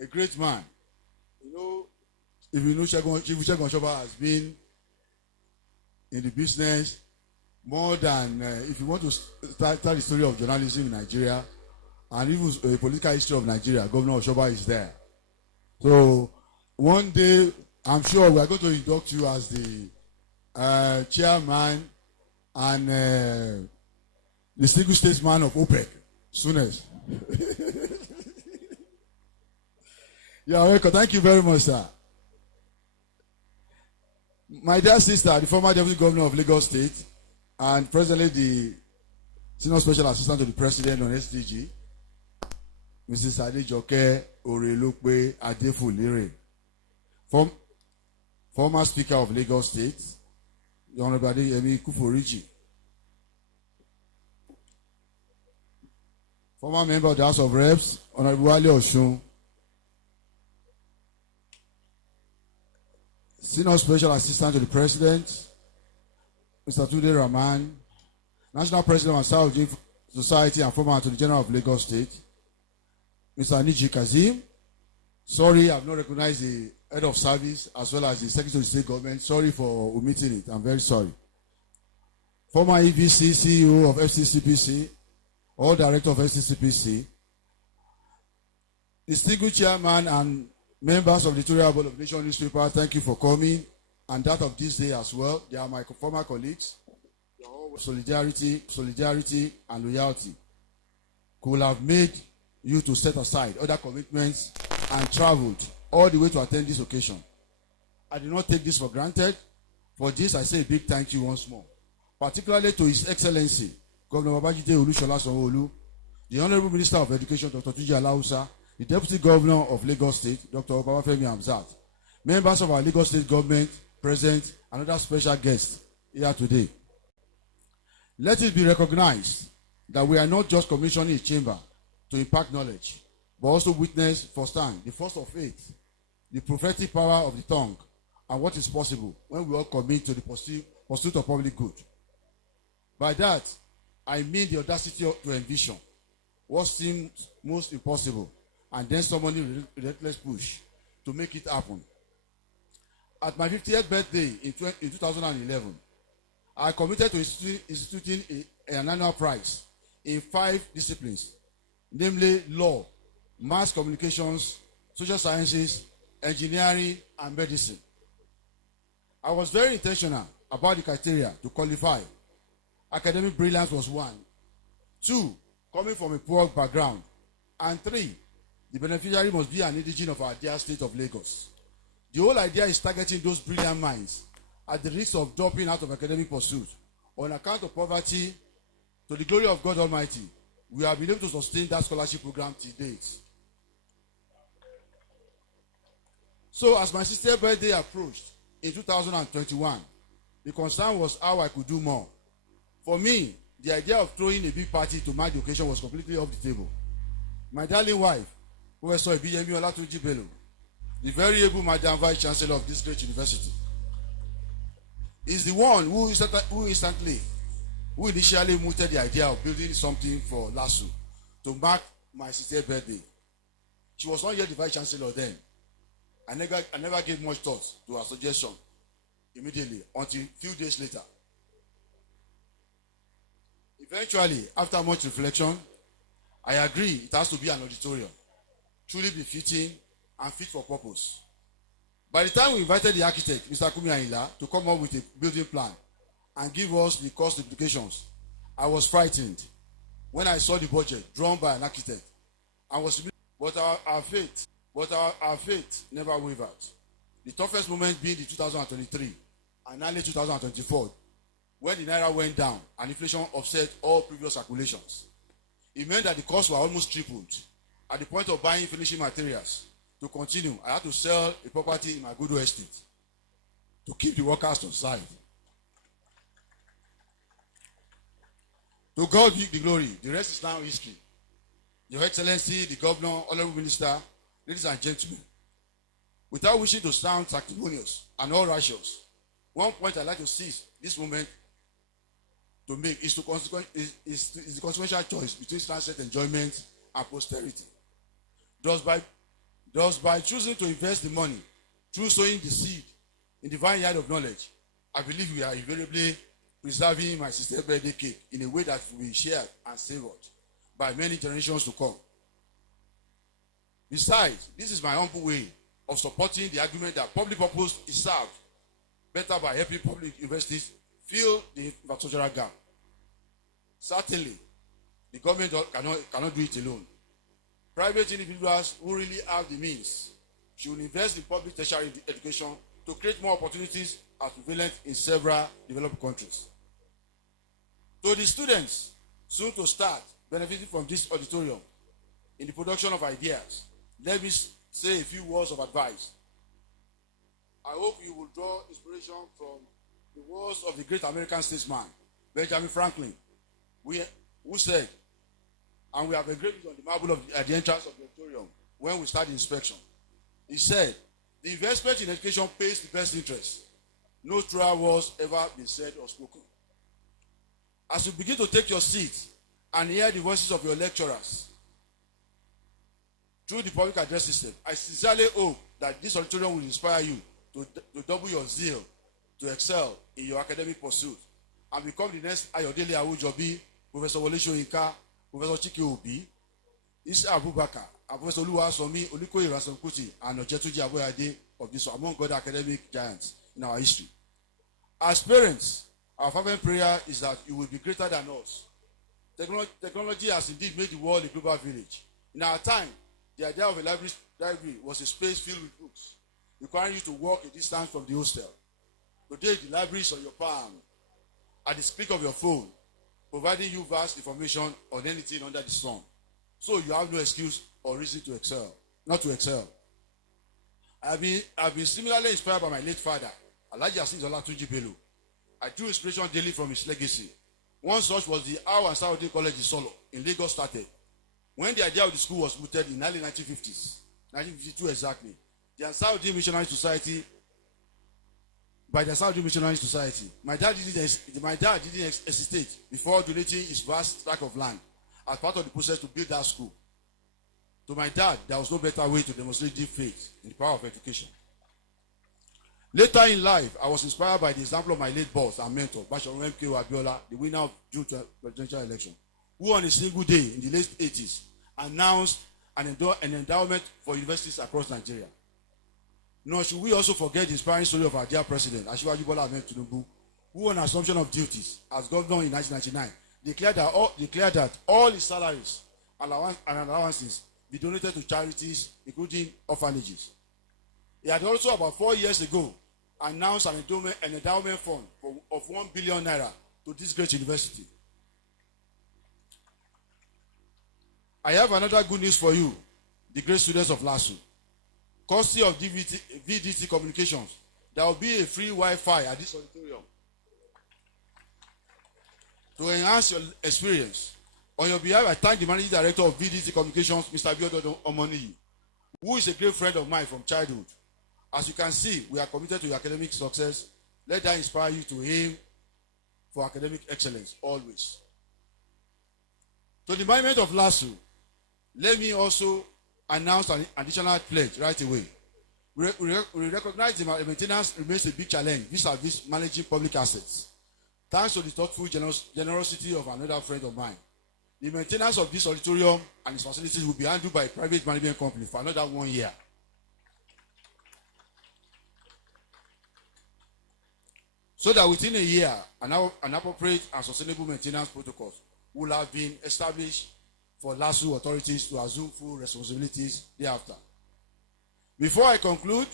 a great man. You know, if you know Chief Segun Oshoba has been in the business more than, if you want to start the story of journalism in Nigeria, and even a political history of Nigeria, Governor Oshoba is there. So one day, I'm sure we are going to induct you as the chairman and distinguished statesman of OPEC soonest. Yeah, welcome. Thank you very much, sir. My dear sister, the former deputy governor of Lagos State and presently the senior special assistant to the president on SDG, Mrs. Adejoke Orelope Adefulere, former speaker of Lagos State, the Honorable Adeyemi Kuforiji, former member of the House of Reps, Honorable Wale Oshun, senior special assistant to the president, Mr. Tunde Rahman, national president of South Society and former Attorney General of Lagos State, Mr. Aniji Kazim. Sorry, I've not recognized the head of service as well as the secretary of state government. Sorry for omitting it. I'm very sorry. Former EVC, CEO of FCCPC, or director of FCCPC, distinguished chairman and members of the Editorial Board of Nation newspaper, thank you for coming, and that of this day as well. They are my former colleagues. They are all with solidarity, and loyalty could have made you to set aside other commitments and traveled all the way to attend this occasion. I do not take this for granted. For this, I say a big thank you once more, particularly to His Excellency Governor Babajide Olushola Sanwo-Olu, the Honorable Minister of Education, Dr. Tunji Alausa, the Deputy Governor of Lagos State, Dr. Obafemi Hamzat, members of our Lagos State government present, and other special guests here today. Let it be recognized that we are not just commissioning a chamber to impart knowledge, but also witness firsthand the force of faith, the prophetic power of the tongue, and what is possible when we all commit to the pursuit of public good. By that, I mean the audacity to envision what seems most impossible, and then someone relentless push to make it happen. At my 50th birthday in 2011, I committed to instituting an annual prize in 5 disciplines, namely law, mass communications, social sciences, engineering, and medicine. I was very intentional about the criteria to qualify. Academic brilliance was 1. 2, coming from a poor background. And 3, the beneficiary must be an indigene of our dear state of Lagos. The whole idea is targeting those brilliant minds at the risk of dropping out of academic pursuit on account of poverty. To the glory of God Almighty, we have been able to sustain that scholarship program to date. So as my sister's birthday approached in 2021, the concern was how I could do more. For me, the idea of throwing a big party to mark the occasion was completely off the table. My darling wife, Professor Olatunji Bello, the very able Madam Vice Chancellor of this great university, is the one who initially mooted the idea of building something for LASU to mark my sister's birthday. She was not yet the Vice Chancellor then. I never gave much thought to her suggestion immediately until a few days later. Eventually, after much reflection, I agree it has to be an auditorium, truly befitting and fit for purpose. By the time we invited the architect, Mr. Kumi Ayinla, to come up with a building plan and give us the cost implications, I was frightened when I saw the budget drawn by an architect. But our faith never wavered. The toughest moment being the 2023 and early 2024, when the naira went down and inflation offset all previous calculations. It meant that the costs were almost tripled. At the point of buying finishing materials, to continue, I had to sell a property in my Goodwill estate to keep the workers on side. To God be the glory. The rest is now history. Your Excellency, the Governor, Honorable Minister, ladies and gentlemen, without wishing to sound sanctimonious and all righteous, one point I'd like to seize this moment to make is the consequential choice between sunset enjoyment and posterity. Thus, by choosing to invest the money through sowing the seed in the vineyard of knowledge, I believe we are invariably preserving my sister's birthday cake in a way that will be shared and savored by many generations to come. Besides, this is my humble way of supporting the argument that public purpose is served better by helping public universities fill the infrastructural gap. Certainly, the government cannot do it alone. Private individuals who really have the means should invest in public tertiary education to create more opportunities as prevalent in several developed countries. To the students soon to start benefiting from this auditorium in the production of ideas, let me say a few words of advice. I hope you will draw inspiration from the words of the great American statesman, Benjamin Franklin, who said, and we have engraved on the marble at the entrance of the auditorium when we start the inspection. He said, the investment in education pays the best interest. No truer words ever been said or spoken. As you begin to take your seat and hear the voices of your lecturers through the public address system, I sincerely hope that this auditorium will inspire you to double your zeal, to excel in your academic pursuit, and become the next Ayodele Awujobi, Professor Wole Soyinka, Professor Chike Obi, Isa Abubakar, and Professor Oluwasomi Olikoye Ransome-Kuti, and Ojetunji Aboyade of this among other academic giants in our history. As parents, our fervent prayer is that you will be greater than us. Technology has indeed made the world a global village. In our time, the idea of a library was a space filled with books, requiring you to walk a distance from the hostel. Today, the library is on your palm, at the click of your phone, providing you vast information on anything under the sun. So you have no excuse or reason to excel, not to excel. I've been similarly inspired by my late father, Alhaji Olatunji Bello. I drew inspiration daily from his legacy. One such was the Awa and Saudi College in Solo in Lagos started. When the idea of the school was mooted in the early 1950s, 1952 exactly, the Saudi Missionary Society, by the Saudi Missionary Society, my dad didn't hesitate before donating his vast tract of land as part of the process to build that school. To my dad, there was no better way to demonstrate deep faith in the power of education. Later in life, I was inspired by the example of my late boss and mentor, Basharu M.K. Abiola, the winner of June presidential election, who on a single day in the late 80s announced an endowment for universities across Nigeria. Nor should we also forget the inspiring story of our dear president, Asiwaju Bola Ahmed Tinubu, who on assumption of duties as governor in 1999 declared that all his salaries and allowances be donated to charities, including orphanages. He had also, about 4 years ago, announced an endowment fund of 1 billion naira to this great university. I have another good news for you, the great students of LASU. Courtesy of VDT Communications, there will be a free Wi-Fi at this auditorium. To enhance your experience, on your behalf, I thank the Managing Director of VDT Communications, Mr. Biodo Omoniyi, who is a great friend of mine from childhood. As you can see, we are committed to your academic success. Let that inspire you to aim for academic excellence always. To the monument of LASU, let me also announce an additional pledge right away. We recognize the maintenance remains a big challenge vis-a-vis managing public assets. Thanks to the thoughtful generosity of another friend of mine, the maintenance of this auditorium and its facilities will be handled by a private management company for another 1 year. so that within a year, an appropriate and sustainable maintenance protocols will have been established for LASU authorities to assume full responsibilities thereafter. Before I conclude,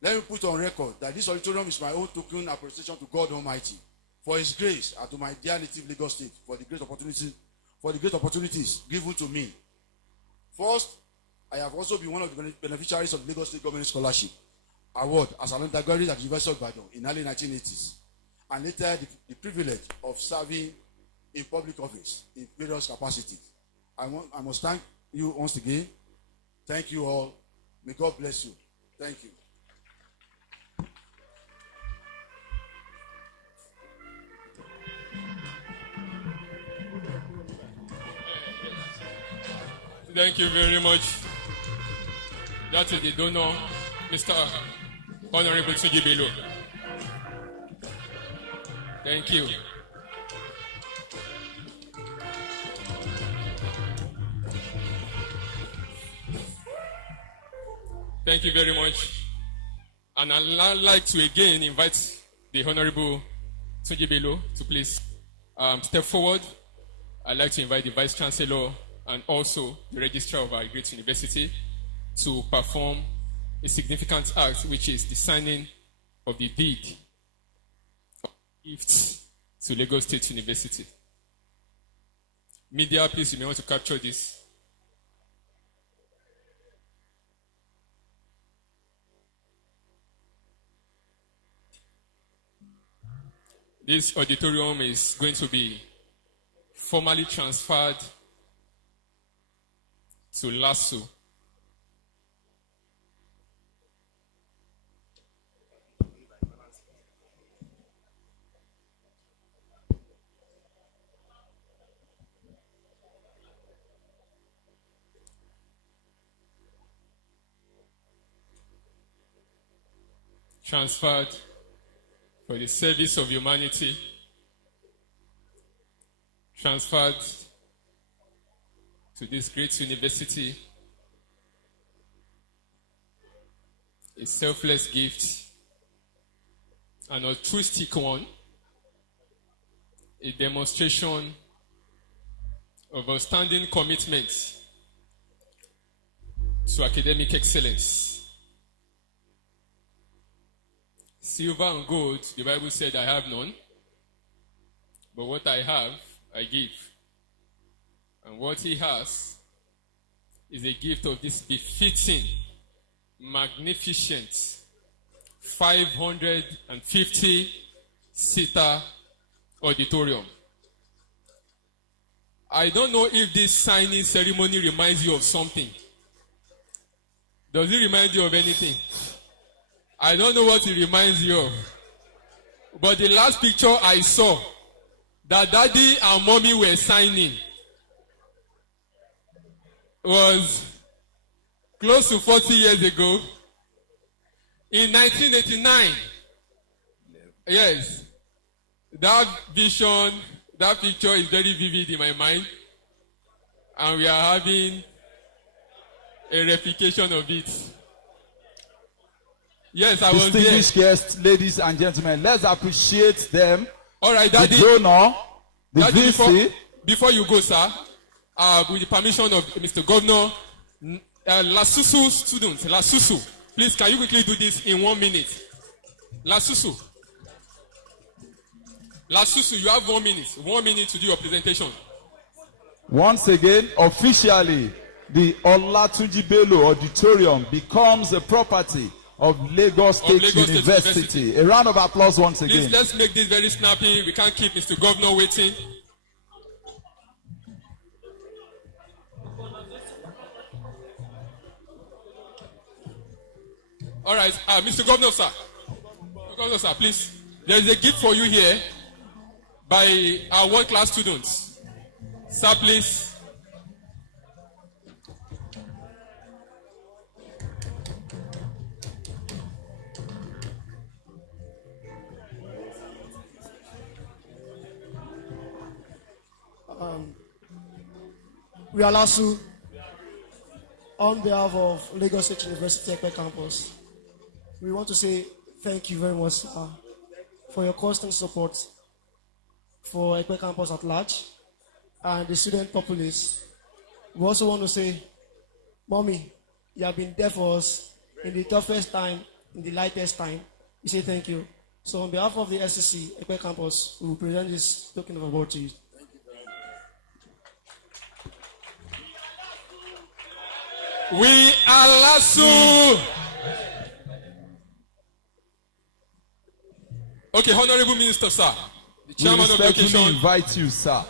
let me put on record that this auditorium is my own token appreciation to God Almighty for His grace and to my dear native Lagos State for the great opportunities given to me. First, I have also been one of the beneficiaries of the Lagos State Government Scholarship Award as an undergraduate at the University of Ibadan in early 1980s, and later the privilege of serving in public office in various capacities. I must thank you once again. Thank you all. May God bless you. Thank you. Thank you very much. That is the donor, Mr. Honorable Tunji Bello. Thank you. Thank you very much. And I'd like to again invite the Honorable Tunji Bello to please step forward. I'd like to invite the Vice Chancellor and also the Registrar of our great university to perform a significant act, which is the signing of the deed of gifts to Lagos State University. Media, please, you may want to capture this. This auditorium is going to be formally transferred to LASU. Transferred for the service of humanity, transferred to this great university, a selfless gift, an altruistic one, a demonstration of outstanding commitment to academic excellence. Silver and gold, the Bible said, I have none, but what I have, I give. And what he has is a gift of this befitting, magnificent, 550-seater auditorium. I don't know if this signing ceremony reminds you of something. Does it remind you of anything? I don't know what it reminds you of. But the last picture I saw, that daddy and mommy were signing, was close to 40 years ago, in 1989. Yes. That vision, that picture is very vivid in my mind. And we are having a replication of it. Yes, I was there. Distinguished guests, ladies and gentlemen, let's appreciate them. All right, Daddy. The donor, the Daddy, VC. before you go, sir, with the permission of Mr. Governor, Lasusu students, Lasusu, please, can you quickly do this in 1 minute? Lasusu, you have 1 minute. 1 minute to do your presentation. Once again, officially, the Olatunji Bello Auditorium becomes a property of Lagos State University. A round of applause once again. Please, let's make this very snappy. We can't keep Mr. Governor waiting. All right, Mr. Governor, sir. Governor, sir, please. There is a gift for you here by our world-class students. Sir, please. We are LASU, on behalf of Lagos State University Ekpe Campus. We want to say thank you very much for your constant support for Ekpe campus at large and the student populace. We also want to say, Mommy, you have been there for us in the toughest time, in the lightest time. We say thank you. So on behalf of the SCC, Ekpe campus, we will present this token of award to you. We are LASU. Okay, Honorable Minister, sir. The chairman of the occasion. Invite you, sir.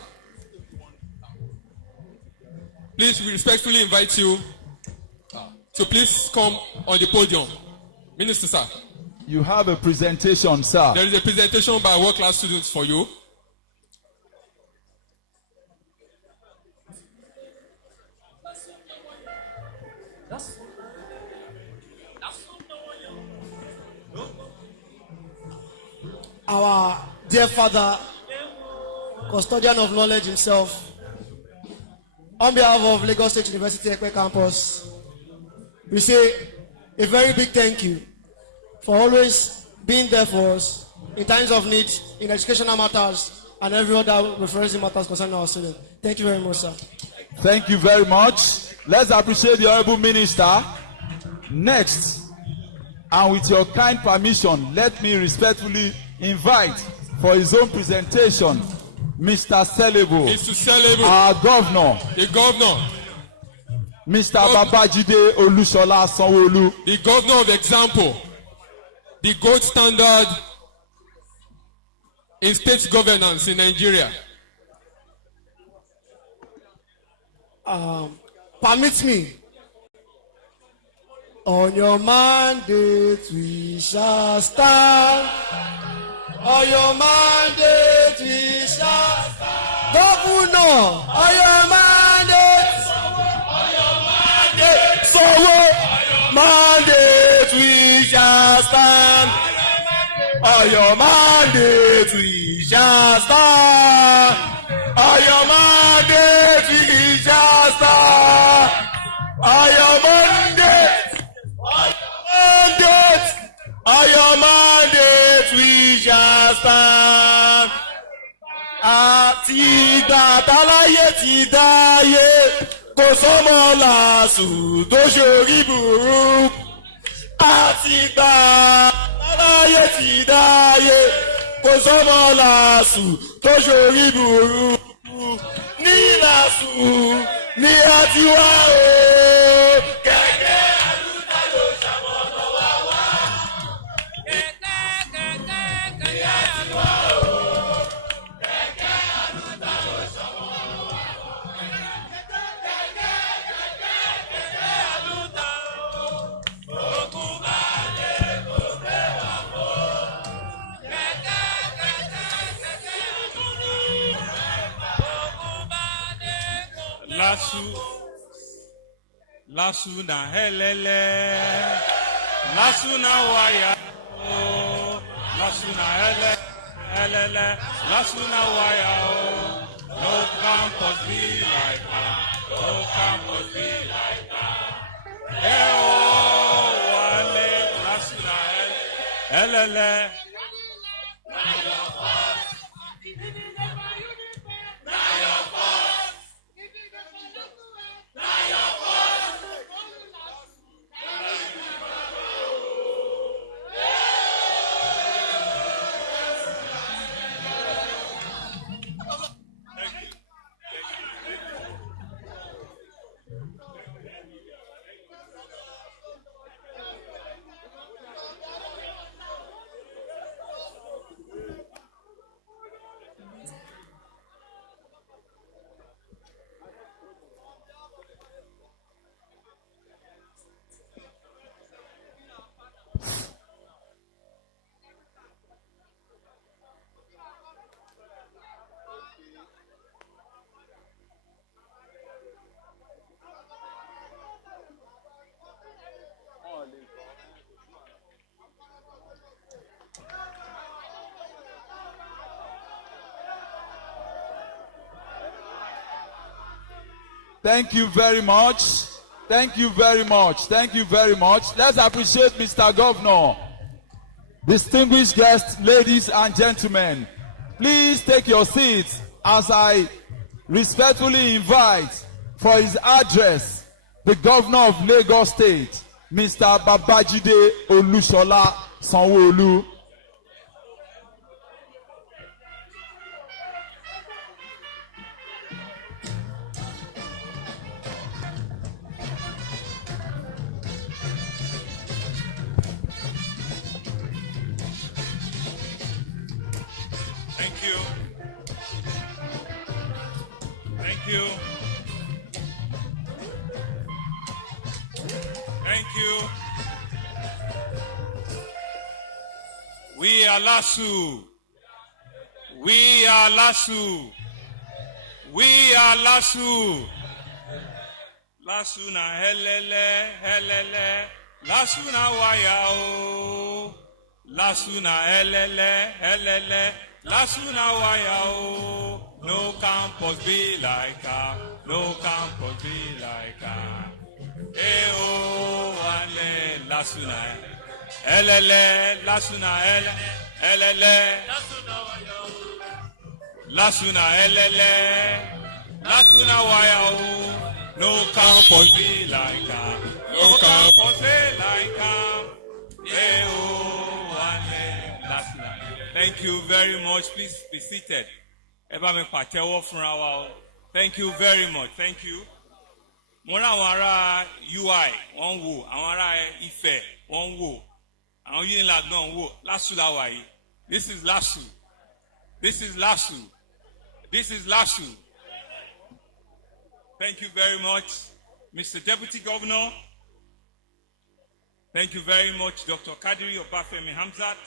Please, we respectfully invite you to please come on the podium. Minister, sir. You have a presentation, sir. There is a presentation by world-class students for you. Our dear father, custodian of knowledge himself, on behalf of Lagos State University Ekpe campus, we say a very big thank you for always being there for us in times of need, in educational matters, and every other referencing matters concerning our students. Thank you very much, sir. Thank you very much. Let's appreciate the Honorable Minister. Next, and with your kind permission, let me respectfully invite for his own presentation, Mr. Celebo, our governor, the governor, Mr. Babajide Olushola Sanwo-Olu, the governor of example, the gold standard in state governance in Nigeria. Permit me. On your mandate we shall stand. On your mandate we shall stand. Governor, on your mandate. On your mandate. So mandate we shall stand. On your mandate we shall stand. On your mandate we shall stand. On your mandate. On your mandate we shall stand. Àti ìgbà táláyé ti dáyé, kò sọ́mọ làásù tó ṣorí burú. Àti ìgbà táláyé ti dáyé, kò sọ́mọ làásù tó ṣorí burú. Ní làásù ni a ti wá o. Kẹ̀kẹ́ àlùdá ló ṣàmọ̀nà wá wá. Lasu na helele, lasu na waya, oh, lasu na helele, lasu na waya, oh. No campus be like that, no campus be like that. Hey, oh, wale, lasu na helele. Thank you very much. Thank you very much. Thank you very much. Let's appreciate Mr. Governor. Distinguished guests, ladies and gentlemen, please take your seats as I respectfully invite for his address the Governor of Lagos State, Mr. Babajide Olusola Sanwo-Olu. Thank you. Thank you. Thank you. We are LASU. We are LASU. We are LASU. LASU na helele, helele. LASU na waya o. LASU na helele, helele. LASU na waya o. No campus be like her. No campus be like her. Eh oh, wale. LASU na helele. LASU na helele, helele. LASU na helele. LASU na waya o. No campus be like her. No campus be like her. Eh oh, wale. LASU na. Thank you very much. Please be seated. Thank you very much. Thank you. Mona àwọn UI wọ́n wò, àwọn ará Ifẹ̀ wọ́n wò, àwọn Unilag náà wò. LASU la wà yìí. This is LASU. This is LASU. This is LASU. Thank you very much, Mr. Deputy Governor. Thank you very much, Dr. Kadiri Obafemi Hamzat.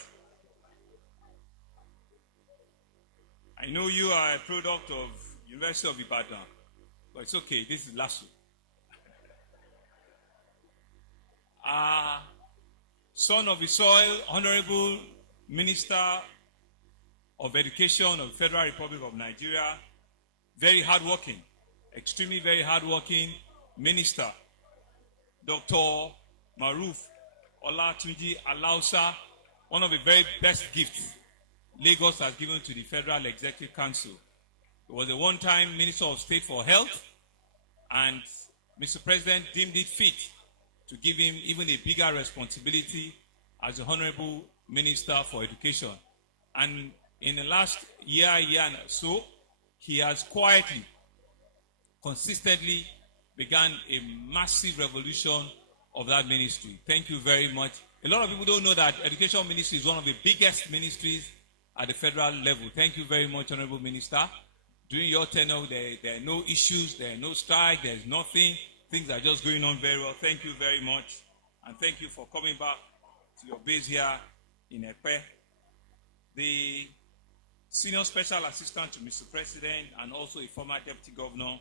I know you are a product of University of Ibadan, but it's okay. This is LASU. Son of the soil, Honorable Minister of Education of the Federal Republic of Nigeria, very hardworking, extremely very hardworking Minister, Dr. Maruf Olatunji Alausa, one of the very best gifts Lagos has given to the Federal Executive Council. He was a one-time Minister of State for Health, and Mr. President deemed it fit to give him even a bigger responsibility as the Honorable Minister for Education. And in the last year and so, he has quietly, consistently begun a massive revolution of that ministry. Thank you very much. A lot of people don't know that Education Ministry is one of the biggest ministries at the federal level. Thank you very much, Honorable Minister. During your tenure, there are no issues, there are no strike, there's nothing. Things are just going on very well. Thank you very much. And thank you for coming back to your base here in Ekpe. The Senior Special Assistant to Mr. President and also a former Deputy Governor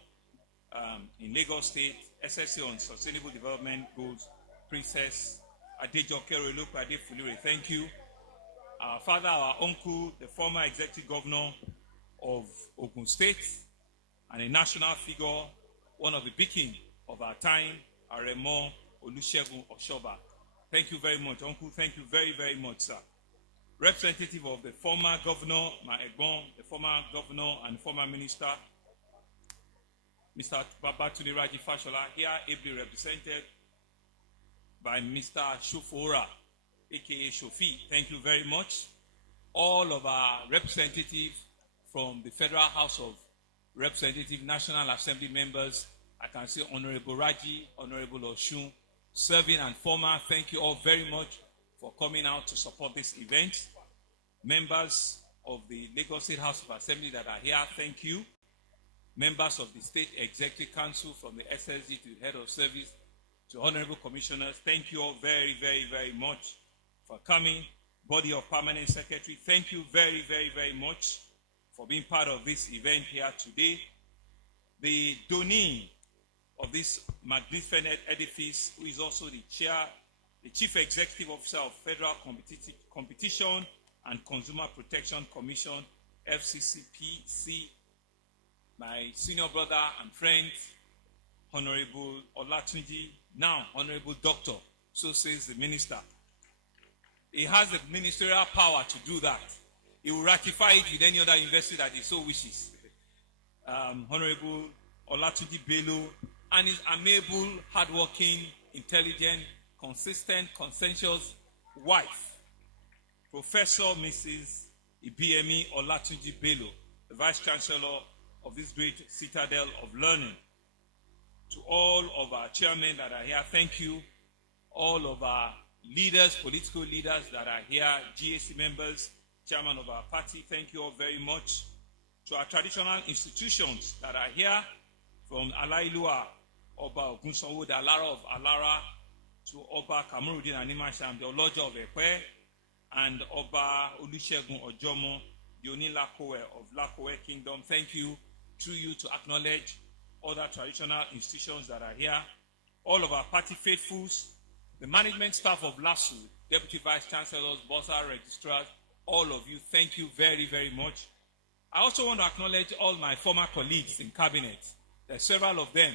in Lagos State, SSA on Sustainable Development Goals, Princess Adejoke Relope Adefulure. Thank you. Our father, our uncle, the former Executive Governor of Ogun State, and a national figure, one of the beacons of our time, Aremo Olusegun Oshoba. Thank you very much, Uncle. Thank you very, very much, sir. Representative of the former governor, my Egbon, the former governor and former minister, Mr. Babatunde Raji Fashola, here ably represented by Mr. Shofora, aka Shofi. Thank you very much. All of our representatives from the Federal House of Representatives, National Assembly members, I can see Honorable Raji, Honorable Oshun, serving and former. Thank you all very much for coming out to support this event. Members of the Lagos State House of Assembly that are here, thank you. Members of the State Executive Council, from the SSG to the Head of Service to Honorable Commissioners, thank you all very, very, very much for coming. Body of Permanent Secretary, thank you very, very, very much for being part of this event here today. The donee of this magnificent edifice, who is also the Chief Executive Officer of Federal Competition and Consumer Protection Commission, FCCPC, my senior brother and friend, Honorable Olatunji, now Honorable Doctor, so says the Minister. He has the ministerial power to do that. He will ratify it with any other university that he so wishes. Honorable Olatunji Bello and his amiable, hardworking, intelligent, consistent, conscientious wife, Professor Mrs. Ibiemi Olatunji Bello, the Vice Chancellor of this great citadel of learning. To all of our chairmen that are here, thank you. All of our leaders, political leaders that are here, GAC members, chairman of our party, thank you all very much. To our traditional institutions that are here, from Alailua, Oba Ogunsanwo, the Alara of Alara, to Oba Kamurudin Animasham, the Olojo of Ekwe, and Oba Olusegun Ojomo, the Onilakowe of Lakowe Kingdom. Thank you to acknowledge other traditional institutions that are here, all of our party faithfuls, the management staff of LASU, Deputy Vice Chancellors, Bursar Registrars, all of you, thank you very, very much. I also want to acknowledge all my former colleagues in cabinet. There are several of them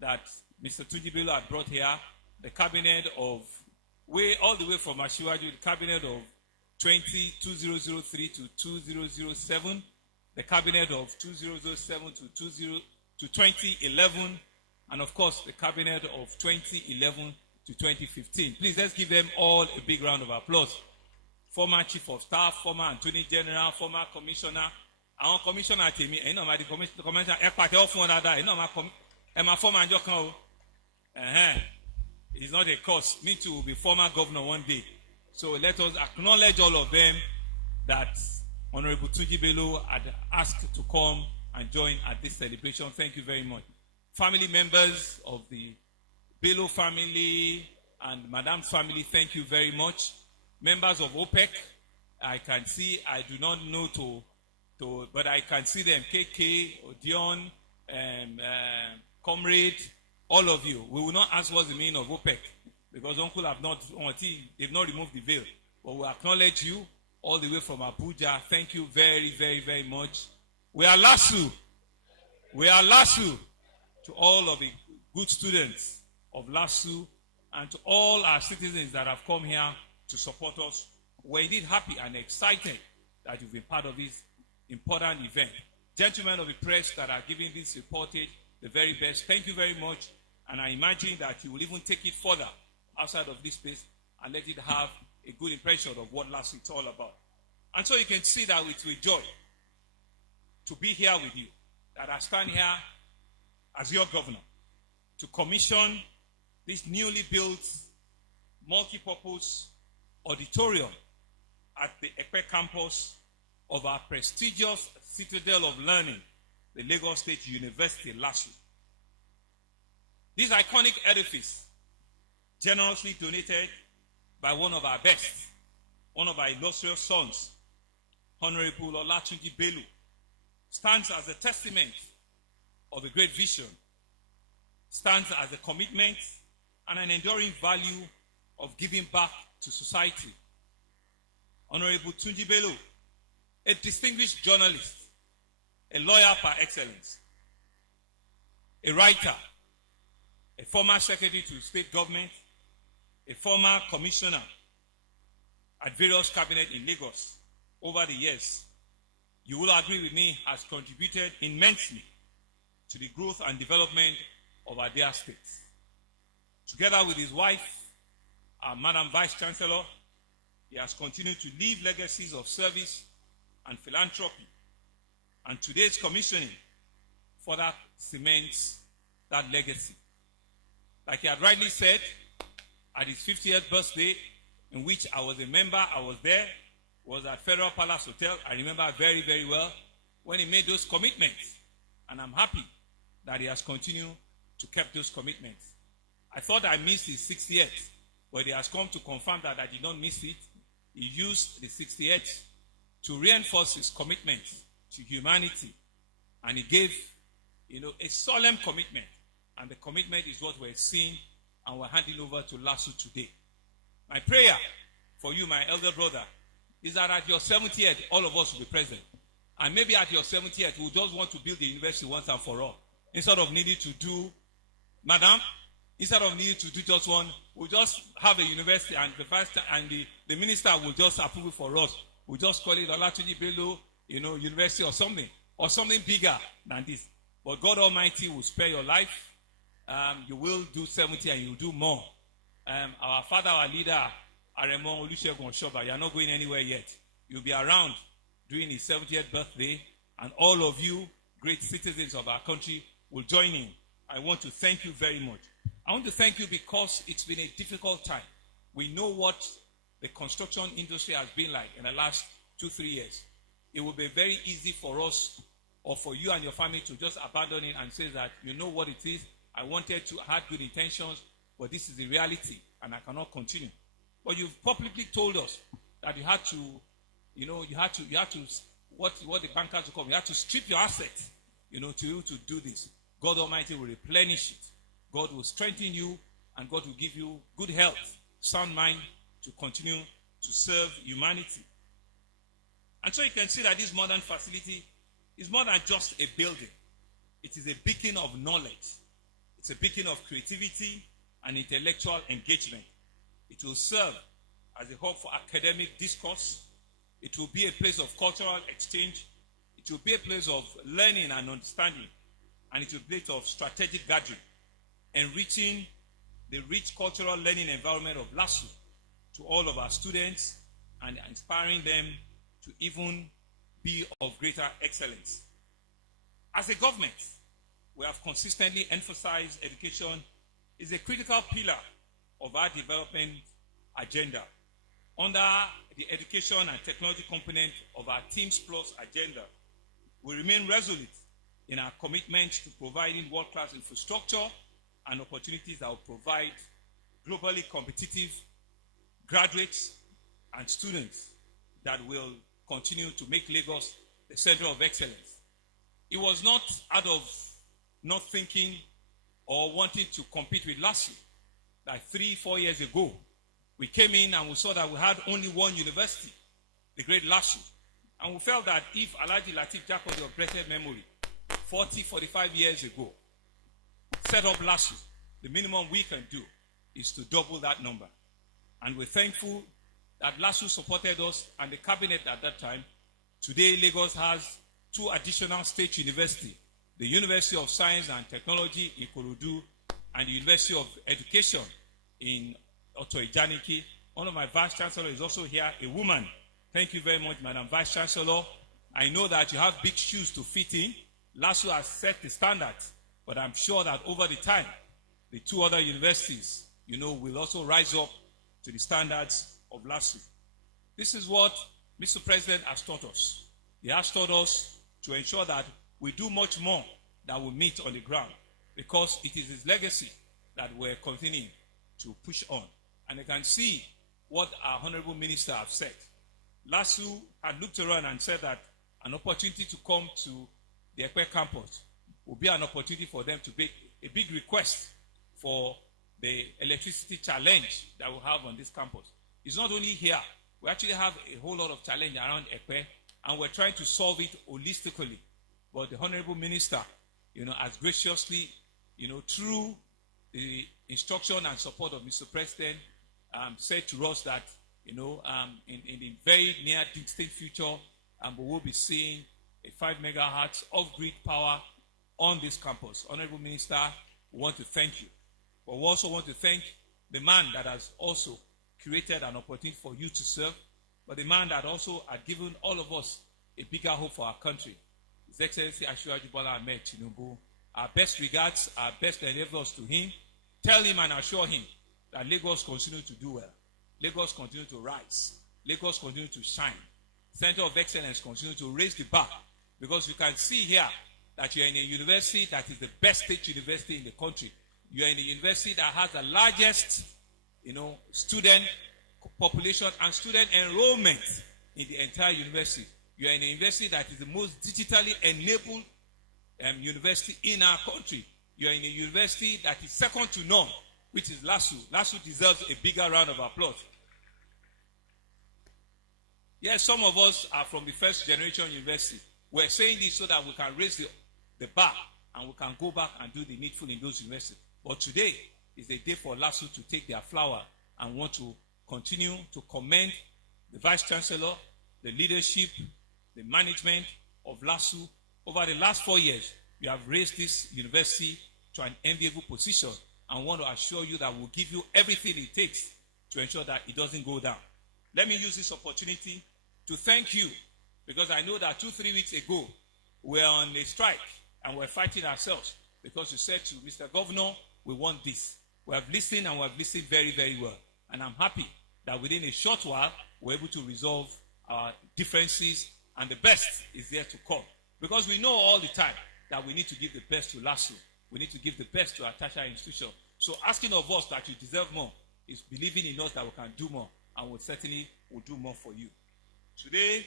that Mr. Tunji Bello had brought here, the cabinet of, all the way from Ashiwaju, the cabinet of 2003 to 2007, the cabinet of 2007 to 2011, and of course the cabinet of 2011 to 2015. Please, let's give them all a big round of applause. Former Chief of Staff, former Attorney General, former Commissioner. Our Commissioner Temi, I know my Commissioner, my former Anjokan. It's not a cost. Me too will be former governor one day. So let us acknowledge all of them that Honorable Tunji Bello had asked to come and join at this celebration. Thank you very much. Family members of the Bello family and Madam's family, thank you very much. Members of OPEC, I can see, I do not know but I can see them, KK, Odion, Comrade, all of you. We will not ask what's the meaning of OPEC because Uncle they've not removed the veil. But we acknowledge you all the way from Abuja. Thank you very, very, very much. We are LASU. We are LASU. To all of the good students of LASU and to all our citizens that have come here to support us. We're indeed happy and excited that you've been part of this important event. Gentlemen of the press that are giving this reportage the very best, thank you very much. And I imagine that you will even take it further outside of this place and let it have a good impression of what LASU is all about. And so you can see that it's with joy to be here with you, that I stand here as your governor to commission this newly built multi-purpose auditorium at the Ekpe campus of our prestigious citadel of learning, the Lagos State University, LASU. This iconic edifice, generously donated by one of our best, one of our illustrious sons, Honorable Olatunji Bello, stands as a testament of a great vision, stands as a commitment and an enduring value of giving back to society. Honorable Tunji Bello, a distinguished journalist, a lawyer par excellence, a writer, a former secretary to state government, a former commissioner at various cabinets in Lagos over the years, you will agree with me, has contributed immensely to the growth and development of our dear state. Together with his wife, our Madam Vice Chancellor, he has continued to leave legacies of service and philanthropy. And today's commissioning further cements that legacy. Like he had rightly said, at his 50th birthday, in which I was a member, I was there, was at Federal Palace Hotel. I remember very, very well when he made those commitments. And I'm happy that he has continued to keep those commitments. I thought I missed his 60th, but he has come to confirm that I did not miss it. He used the 60th to reinforce his commitment to humanity. And he gave, a solemn commitment. And the commitment is what we're seeing and we're handing over to LASU today. My prayer for you, my elder brother, is that at your 70th, all of us will be present. And maybe at your 70th, we'll just want to build the university once and for all. Instead of needing to do, Madam, Instead of needing to do just one, we'll just have a university and the minister will just approve it for us. We'll just call it Olatunji Bello, university or something bigger than this. But God Almighty will spare your life. You will do 70 and you'll do more. Our father, our leader, Aremo Olusegun Oshoba, you're not going anywhere yet. You'll be around during his 70th birthday, and all of you, great citizens of our country, will join in. I want to thank you very much. I want to thank you because it's been a difficult time. We know what the construction industry has been like in the last 2-3 years. It will be very easy for us or for you and your family to just abandon it and say that you know what it is. I wanted to have good intentions, but this is the reality and I cannot continue. But you've publicly told us that you had to, what the bankers will call, you had to strip your assets, to do this. God Almighty will replenish it. God will strengthen you, and God will give you good health, sound mind to continue to serve humanity. And so you can see that this modern facility is more than just a building. It is a beacon of knowledge. It's a beacon of creativity and intellectual engagement. It will serve as a hub for academic discourse. It will be a place of cultural exchange. It will be a place of learning and understanding. And it will be a place of strategic gathering, enriching the rich cultural learning environment of LASU to all of our students and inspiring them to even be of greater excellence. As a government, we have consistently emphasized education is a critical pillar of our development agenda. Under the education and technology component of our Teams Plus agenda, we remain resolute in our commitment to providing world-class infrastructure and opportunities that will provide globally competitive graduates and students that will continue to make Lagos the center of excellence. It was not out of not thinking or wanting to compete with LASU that 3-4 years ago, we came in and we saw that we had only one university, the great LASU. And we felt that if Alhaji Lateef Jacob of blessed memory, 40-45 years ago, set up LASU, the minimum we can do is to double that number. And we're thankful that LASU supported us and the cabinet at that time. Today, Lagos has 2 additional state universities, the University of Science and Technology in Ikorodu and the University of Education in Otoijaniki. One of my vice chancellors is also here, a woman. Thank you very much, Madam Vice Chancellor. I know that you have big shoes to fit in. LASU has set the standards, but I'm sure that over the time, the 2 other universities, will also rise up to the standards of LASU. This is what Mr. President has taught us. He has taught us to ensure that we do much more than we meet on the ground, because it is his legacy that we're continuing to push on. And you can see what our Honorable Minister have said. LASU had looked around and said that an opportunity to come to the Ekpe campus will be an opportunity for them to make a big request for the electricity challenge that we have on this campus. It's not only here. We actually have a whole lot of challenge around Ekpe, and we're trying to solve it holistically. But the Honorable Minister, has graciously, through the instruction and support of Mr. President, said to us that, in the very near distant future, we will be seeing a 5 megahertz off-grid power on this campus. Honorable Minister, we want to thank you. But we also want to thank the man that has also created an opportunity for you to serve, but the man that also had given all of us a bigger hope for our country. His Excellency Asiwaju Bola Ahmed Tinubu. Our best regards, our best endeavors to him. Tell him and assure him that Lagos continue to do well. Lagos continue to rise. Lagos continue to shine. Center of Excellence continue to raise the bar. Because you can see here that you're in a university that is the best state university in the country. You're in a university that has the largest, student population and student enrollment in the entire university. You're in a university that is the most digitally enabled university in our country. You're in a university that is second to none, which is LASU. LASU deserves a bigger round of applause. Yes, some of us are from the first generation university. We're saying this so that we can raise the bar and we can go back and do the needful in those universities. But today, It's a day for LASU to take their flower and want to continue to commend the Vice Chancellor, the leadership, the management of LASU. Over the last 4 years, you have raised this university to an enviable position, and want to assure you that we'll give you everything it takes to ensure that it doesn't go down. Let me use this opportunity to thank you, because I know that 2-3 weeks ago, we were on a strike and we're fighting ourselves because you said to Mr. Governor, we want this. We have listened, and we have listened very, very well. And I'm happy that within a short while, we're able to resolve our differences, and the best is there to come. Because we know all the time that we need to give the best to LASU. We need to give the best to our tertiary institution. So asking of us that you deserve more is believing in us that we can do more, and we certainly will do more for you. Today,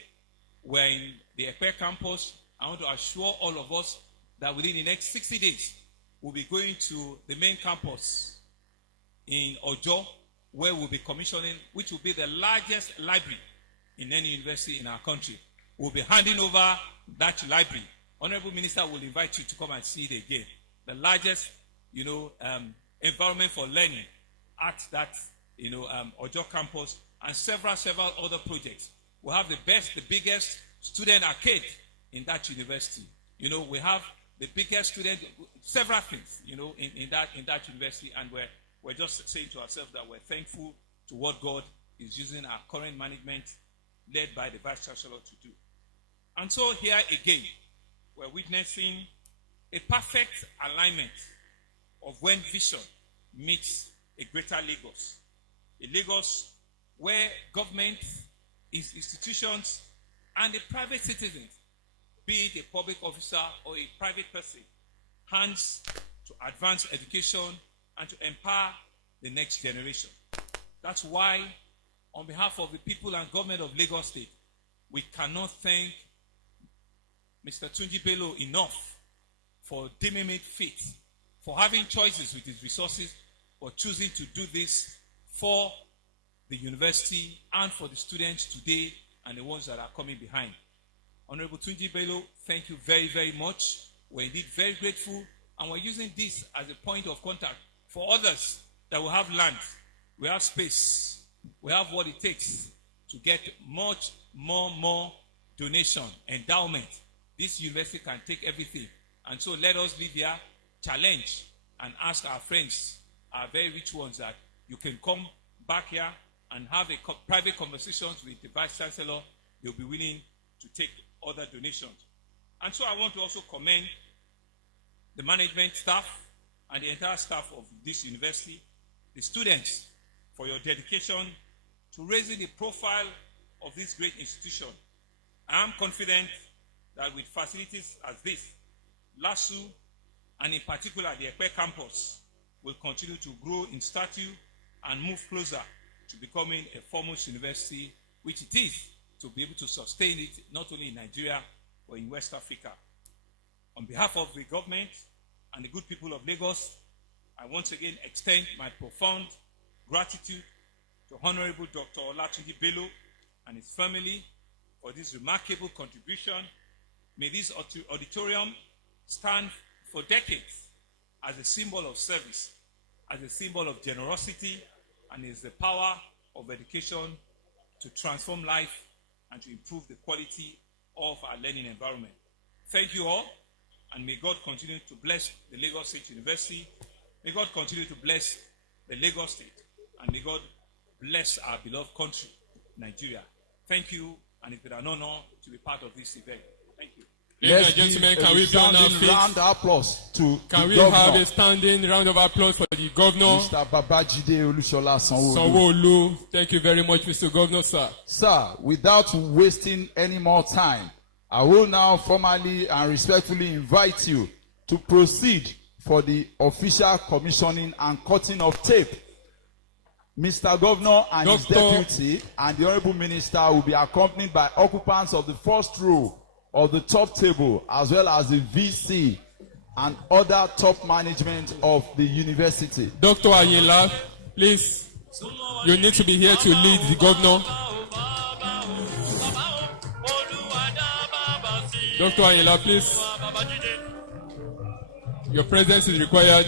we're in the Ekpe campus. I want to assure all of us that within the next 60 days, we'll be going to the main campus in Ojo, where we'll be commissioning, which will be the largest library in any university in our country. We'll be handing over that library. Honorable Minister will invite you to come and see it again. The largest, environment for learning at that, Ojo campus, and several other projects. We'll have the biggest student arcade in that university. We have the biggest student, several things, in that university, and we're just saying to ourselves that we're thankful to what God is using our current management, led by the Vice Chancellor, to do. And so here again, we're witnessing a perfect alignment of when vision meets a greater Lagos. A Lagos where government, institutions, and the private citizens, be it a public officer or a private person, hands to advance education and to empower the next generation. That's why, on behalf of the people and government of Lagos State, we cannot thank Mr. Tunji Bello enough for deeming it fit, for having choices with his resources, for choosing to do this for the university and for the students today and the ones that are coming behind. Honorable Tunji Bello, thank you very, very much. We're indeed very grateful, and we're using this as a point of contact for others that will have land, we have space, we have what it takes to get much more donation, endowment. This university can take everything. And so let us live here, challenge, and ask our friends, our very rich ones, that you can come back here and have private conversations with the Vice Chancellor. They'll be willing to take other donations. And so I want to also commend the management staff and the entire staff of this university, the students, for your dedication to raising the profile of this great institution. I am confident that with facilities as this, LASU, and in particular the Ekpe campus, will continue to grow in stature and move closer to becoming a foremost university, which it is, to be able to sustain it not only in Nigeria, but in West Africa. On behalf of the government and the good people of Lagos, I once again extend my profound gratitude to Honorable Dr. Olatunji Bello and his family for this remarkable contribution. May this auditorium stand for decades as a symbol of service, as a symbol of generosity, and is the power of education to transform life and to improve the quality of our learning environment. Thank you all, and may God continue to bless the Lagos State University. May God continue to bless the Lagos State, and may God bless our beloved country, Nigeria. Thank you, and it's been an honor to be part of this event. Thank you. Ladies and gentlemen, can we be on our feet? Round of applause to Can the we governor. have a standing round of applause for the governor? Mr. Babajide Olusola Sanwo-Olu. Sanwo-Olu. Thank you very much, Mr. Governor, sir. Sir, without wasting any more time, I will now formally and respectfully invite you to proceed for the official commissioning and cutting of tape. Mr. Governor and his deputy and the Honorable Minister will be accompanied by occupants of the first row of the top table, as well as the VC and other top management of the university. Dr. Ayinla, please, you need to be here to lead the governor. Dr. Ayinla, please. Your presence is required.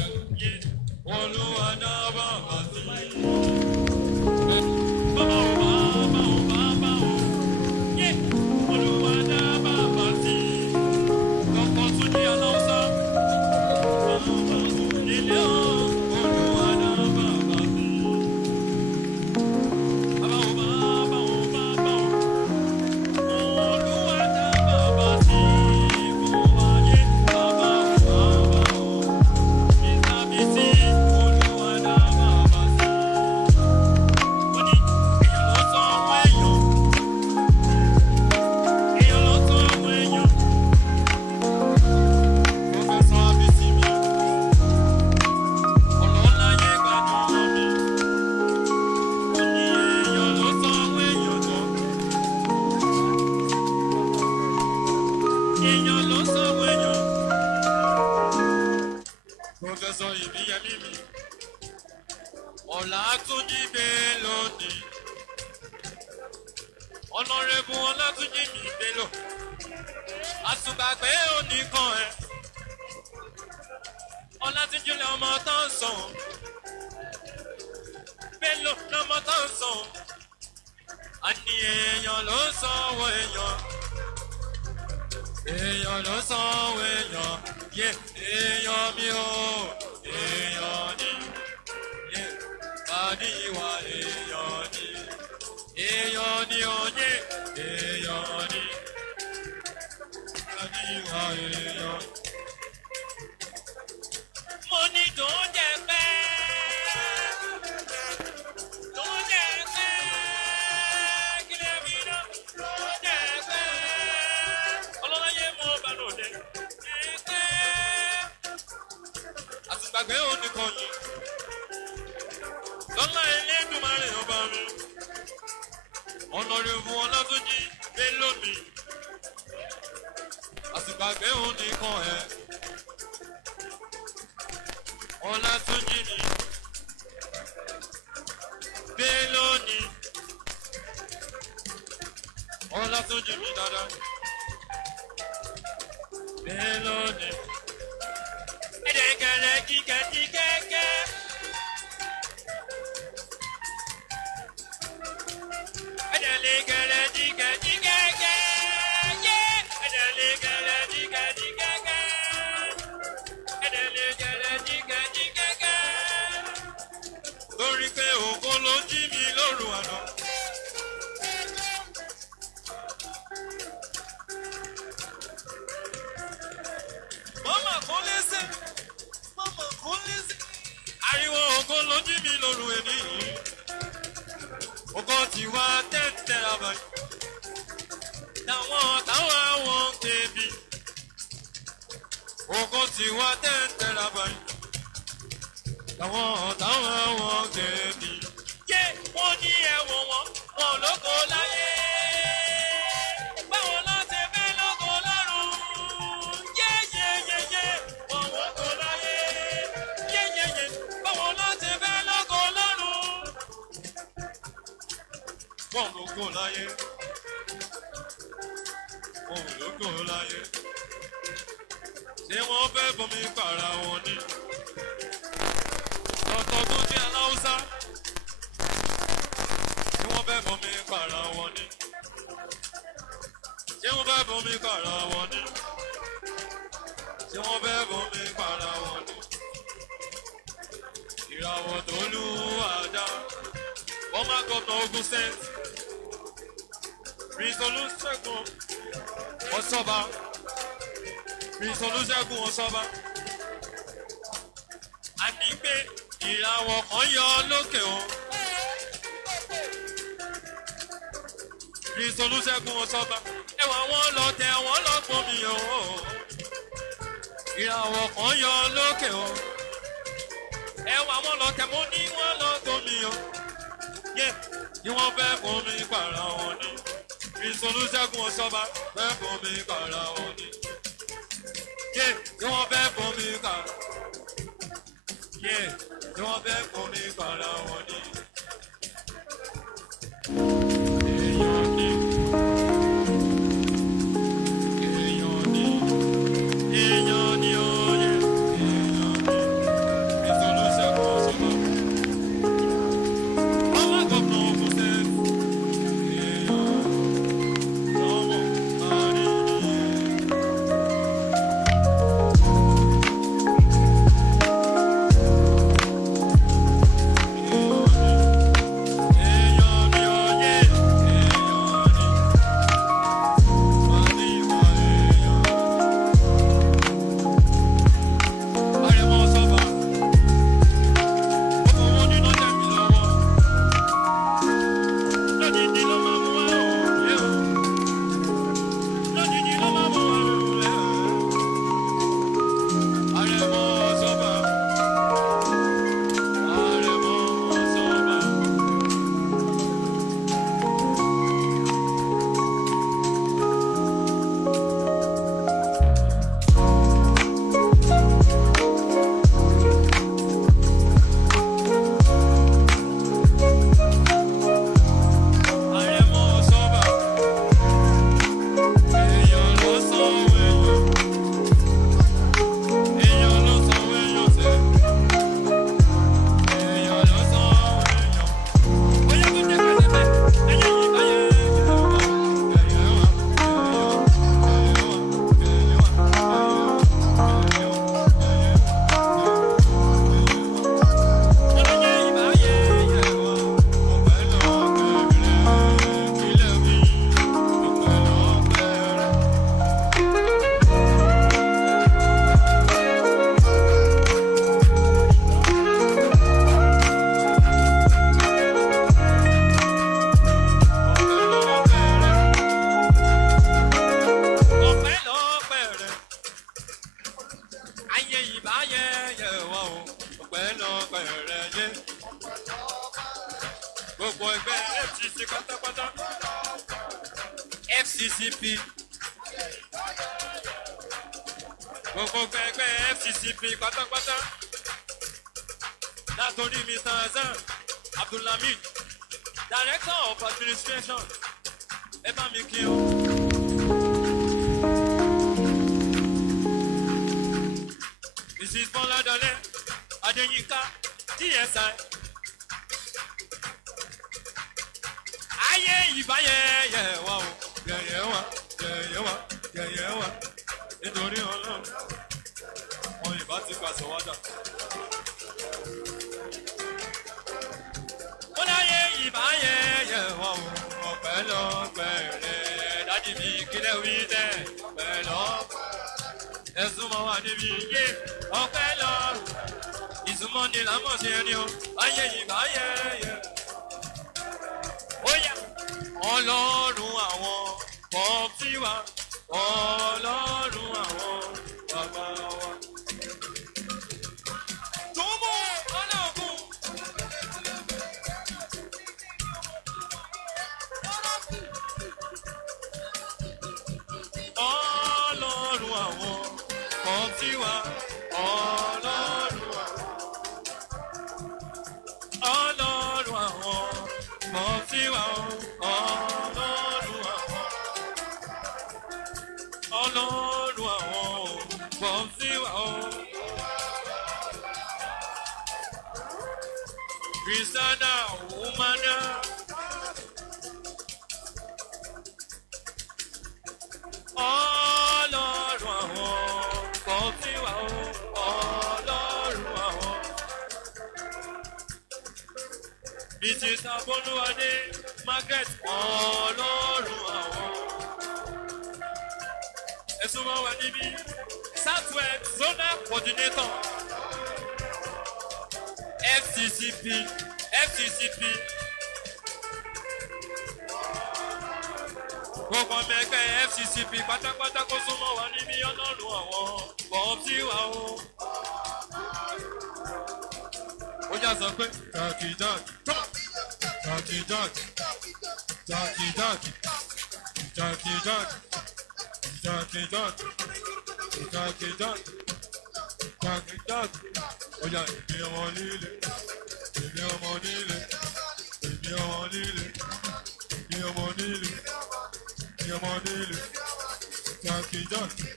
Professor Ibiyemi mi. Olatunji Bello ni. Honorable Olatunji mi Bello. Àtùgbàgbé oníkan ẹ̀. Olatunji lọmọ tó ń sàn. Bello lọmọ tó ń sàn. Àní èèyàn ló sanwó èèyàn. Èèyàn ló sanwó èèyàn. Yé èèyàn mi o. Èèyàn ni. Yé bàdí ìwà èèyàn ni. Èèyàn ni o yé. Èèyàn ni. Bàdí ìwà èèyàn. Mo ní tó ń jẹ pẹ́. Tó ń jẹ pẹ́. Kílẹ̀ mi náà. Tó ń jẹ pẹ́. Ọlọ́láyé mo bá lòdì. Pẹ́. Àtùgbàgbé oníkan yìí. Lọ́lá Elédùmarè ọba mi. Honorable Olatunji Bello mi. Àtùgbàgbé oníkan ẹ̀. Olatunji ni. Bello ni. Olatunji mi dada. Bello ni. Ẹ̀dẹ̀gẹ̀lẹ̀ kíkẹ́kíkẹ́kẹ́. Ẹ̀dẹ̀lẹ̀gẹ̀lẹ̀ kíkẹ́kíkẹ́kẹ́. Ẹ̀dẹ̀lẹ̀gẹ̀lẹ̀ kíkẹ́kíkẹ́kẹ́. Ẹ̀dẹ̀lẹ̀gẹ̀lẹ̀ kíkẹ́kíkẹ́kẹ́. Lórí pé ògo ló jí mi lóru àná. Mama kò lẹ́sẹ̀. Mama kò lẹ́sẹ̀. Ariwo ògo ló jí mi lóru ẹni yìí. Ògo ti wá 10 terabyte. Táwọn àwọn kébì. Ògo ti wá 10 terabyte. Táwọn àwọn kébì. Yé wọ́n ní ẹ̀wọ̀n wọn lóko láyé. Báwo ló ṣe fẹ́ lóko lọ́rùn? Yé wọ́n lóko láyé. Yé báwo ló ṣe fẹ́ lóko lọ́rùn? Wọ́n lóko láyé. Wọ́n lóko láyé. Ṣé wọ́n fẹ́ bomi para wọn ni? Lọ́tọ̀ tó jẹ́ aláùsá. Ṣé wọ́n fẹ́ bomi para wọn ni? Ṣé wọ́n fẹ́ bomi para wọn ni? Ṣé wọ́n fẹ́ bomi para wọn ni? Ìràwọ̀ tó lù àdá. Former Governor Ogun State. Prince Olúṣẹ́gun Ọ̀ṣọ́bà. Prince Olúṣẹ́gun Ọ̀ṣọ́bà. A ní pé ìràwọ̀ kan yọ lókè o. Prince Olúṣẹ́gun Ọ̀ṣọ́bà. Ẹwà wọn lọ tẹ wọn lọ pọn mi o. Ìràwọ̀ kan yọ lókè o. Ẹwà wọn lọ tẹ mo ní wọn lọ tó mi o. Yé ni wọ́n fẹ́ fún mi para wọn ni. Prince Olúṣẹ́gun Ọ̀ṣọ́bà fẹ́ fún mi para wọn ni. Yé ni wọ́n fẹ́ fún mi para. Yé ni wọ́n fẹ́ fún mi para wọn ni. Èèyàn ni. Èèyàn ni. Èèyàn ni oyè. Èèyàn ni. Prince Olúṣẹ́gun Ọ̀ṣọ́bà. Former Governor Ogun State. Èèyàn. Lọ́wọ́ parí nìyẹn. Èèyàn. ayé ìbáyẹyẹ wa o ọpẹ́lọpẹ́ rẹ yé gbogbo ẹgbẹ́ FCC pátápátá FCCP gbogbo ẹgbẹ́ FCCP pátápátá látòrí Mr. Hasan Abdulhamid Director of Administration ẹ bá mi kí o. Mrs. Bọ́ládọ́lé Adéyínká DSI. Ayé ìbáyẹyẹ wa o, yẹyẹ wa, yẹyẹ wa, yẹyẹ wa, nítorí Ọlọ́run, wọn ìbá ti pàṣẹ wádà. Ó láyé ìbáyẹyẹ wa o, ọpẹ́lọpẹ́ rẹ̀ dádì mi kílẹ̀ wí tẹ̀, ọpẹ́lọpẹ́. Ẹ̀sùn mọ́ wà níbi yé ọpẹ́ lọ. Ìsúnmọ́ ni làmọ̀ sí ẹni o, ayé ìbáyẹyẹ. Ó yá Ọlọ́run àwọn pọ́ọ̀tì wa, Ọlọ́run àwọn bàbá wa. Túbọ̀ ọlọ́gùn. Ọlọ́run àwọn pọ́ọ̀tì wa, Ọlọ́run àwọn. Ọlọ́run àwọn pọ́ọ̀tì wa, Ọlọ́run àwọn. Ọlọ́run àwọn pọ́ọ̀tì wa. Christiana Umana. Ọlọ́run àwọn pọ́ọ̀tì wa, Ọlọ́run àwọn. Mrs. Abolúwadé Margaret Ọlọ́run àwọn. Ẹ̀sùn máa wà níbí Southwest Zonal Coordinator FCCP FCCP. Gbogbo ọmọ ẹgbẹ́ FCCP pátápátá kó súnmọ́ wà níbí Ọlọ́run àwọn pọ́ọ̀tì wa o. Ó jà sọ pé jàkìjàkì jàkìjàkì jàkìjàkì jàkìjàkì jàkìjàkì jàkìjàkì jàkìjàkì. Ó yá èmi ọmọ líle, èmi ọmọ líle, èmi ọmọ líle, èmi ọmọ líle, èmi ọmọ líle, jàkìjàkì,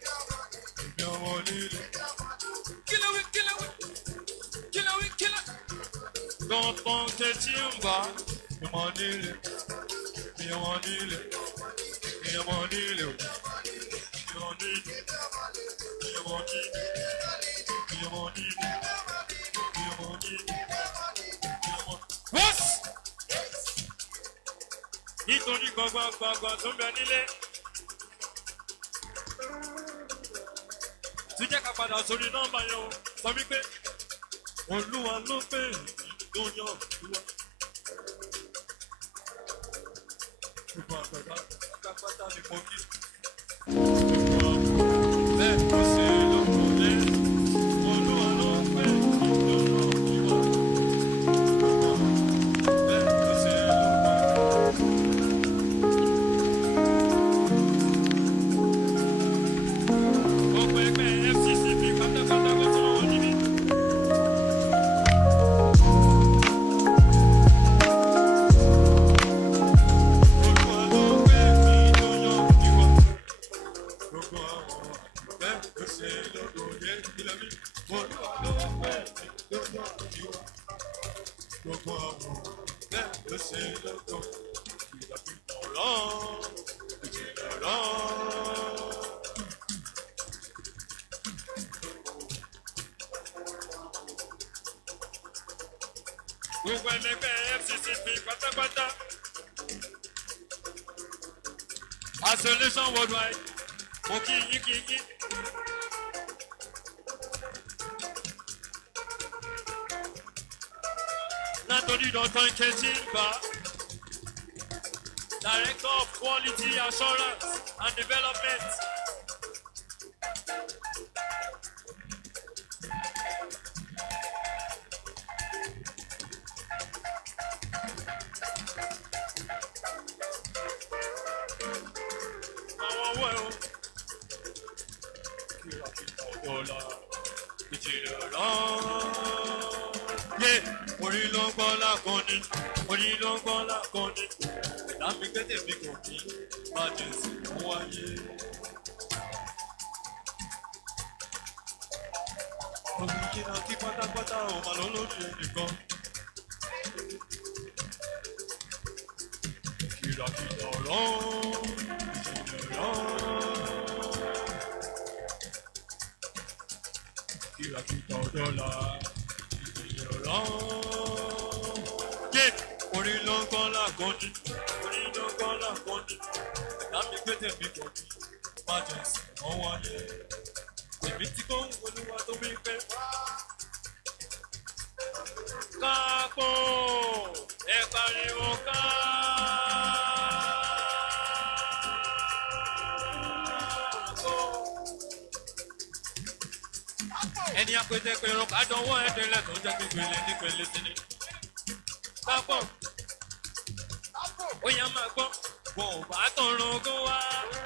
èmi ọmọ líle. Kílẹ̀wé kílẹ̀wé kílẹ̀wé kílẹ̀. Gbọ̀ngbọ̀n tẹ̀sí ń bá mi ọmọ líle, mi ọmọ líle, mi ọmọ líle, mi ọmọ líle, mi ọmọ líle, mi ọmọ líle, mi ọmọ líle, mi ọmọ. Wọ́s! Nítorí gbọ̀ngbọ̀n tó ń bẹ nílé. Tí jẹ́ ká padà sórí nọ́mbà yẹn o, sọ wípé Olúwa ló pè tó yan Olúwa. Gbogbo àgbàgbà pátápátá ni mo kí. Bẹ́ẹ̀ ló ṣe lóko lé. Olúwa ló pè tó yan Olúwa. Bẹ́ẹ̀ ló ṣe lóko. Gbogbo ẹgbẹ́ FCCP pátápátá kó tó wọ́n níbí. Gbogbo ẹlẹgbẹ́ FCCP pátápátá. Isolation worldwide. Mo kí yín kí yín. Látòrí Dr. Nkechi Mba, Director of Quality Assurance and Development. ìjìnlẹ̀ ọ̀rọ̀. Yé orí ló ń gbọ́ lákọ́ni, orí ló ń gbọ́ lákọ́ni. Ẹ̀dá mi gbẹ́dẹ̀ mi kò kí má jẹ́ sí fún wáyé. Omi kíná kí pátápátá ò máa lọ lórí ẹnìkan. Kìràkìtà ọ̀rọ̀, ìjìnlẹ̀ ọ̀rọ̀. Kìràkìtà ọ̀dọ́là, ìjìnlẹ̀ ọ̀rọ̀. Yé orí ló ń gbọ́ lákọ́ni, orí ló ń gbọ́ lákọ́ni. Ẹ̀dá mi gbẹ́dẹ̀ mi kò kí má jẹ́ sí fún wáyé. Èmi tí kò ń olúwa tó mi pẹ́. Kápò ẹ pariwo ká. Ẹni apẹtẹ pẹ̀rọ kádánwó ẹ̀dẹ̀lẹ̀ tó jẹ́ gbígbélé nípele sí ni. Kápò ó yá máa gbọ́. Bò bá tọrọ ogún wá,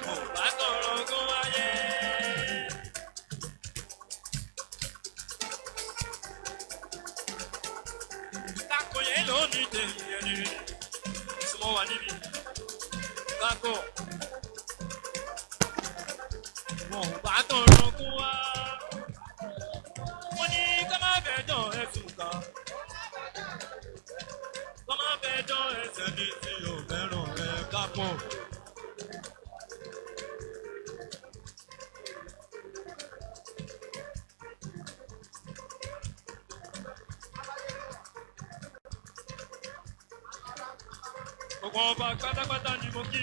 bò bá tọrọ ogún wáyé. Kákòyè lónìí tèmi ẹni rí. Súnmọ́ wa níbí. Kákò. Bò bá tọrọ ogún wá. Mo ní ká má fẹjọ́ ẹ̀sùn kan. Ká má fẹjọ́ ẹ̀sẹ̀ ní tí o fẹ́ràn ẹ̀ kápò. Gbogbo ọba pátápátá ni mo kí.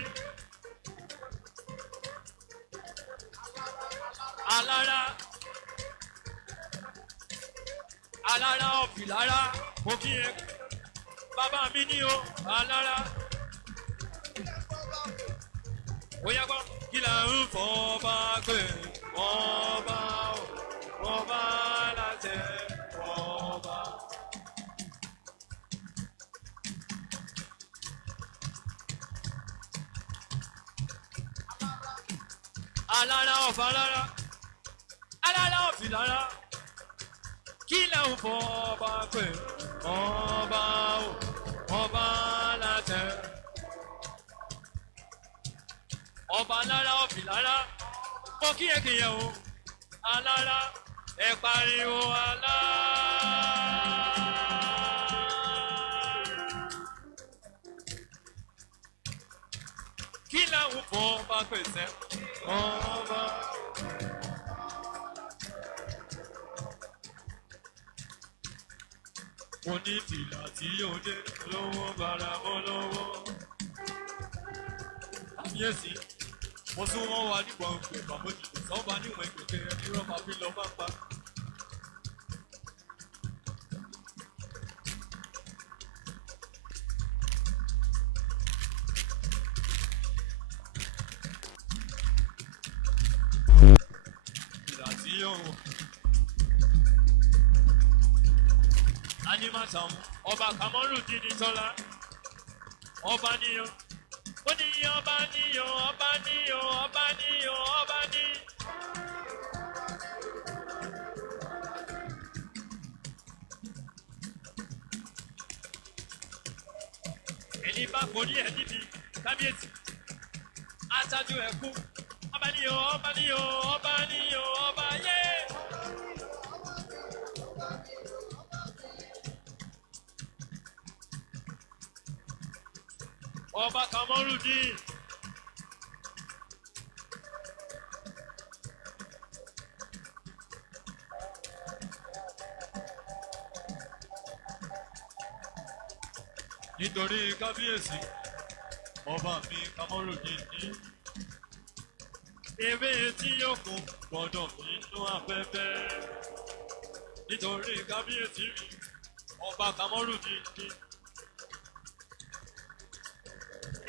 Alára. Alára ọ̀fìlára. Mo kí ẹ. Bàbá mi ní o. Alára. Ó yá gbọ́. Kí là ń fọ́ ọba pé ọba o. Ọba láṣẹ ọba. Alára ọ̀fàlára. Alára ọ̀fìlára. Kí là ń fọ́ ọba pé ọba o. Ọba láṣẹ. Ọba alára ọ̀fìlára. Mo kíyèkíyè o. Alára ẹ pariwo alára. Kí là ń fọ́ ọba pèsè ọba. Mo ní fìlà tí yóò dé lówó bára mọ́ lọ́wọ́. Àfiyèsí, mo tún wọ́n wá nígbà òkè bàbójì sọ́ba níwọ̀n ìgbèkè ẹni rọ́bà fi lọ bá pa. Fìlà tí yóò Animatam, ọba Kamorudin ní Tọ́lá, ọba níyàn, ó ní ọba níyàn, ọba níyàn, ọba níyàn, ọba ní. Ẹni bá kò ní ẹ̀ níbi kábíyèsí, aṣáájú ẹ̀kú, ọba níyàn, ọba níyàn, ọba níyàn, ọba yé. Ọba Kamorudin. Nítorí kábíyèsí, ọba mi Kamorudin ní. Ewé tí yóò kún gbọ́dọ̀ nínú afẹ́fẹ́. Nítorí kábíyèsí mi, ọba Kamorudin ní.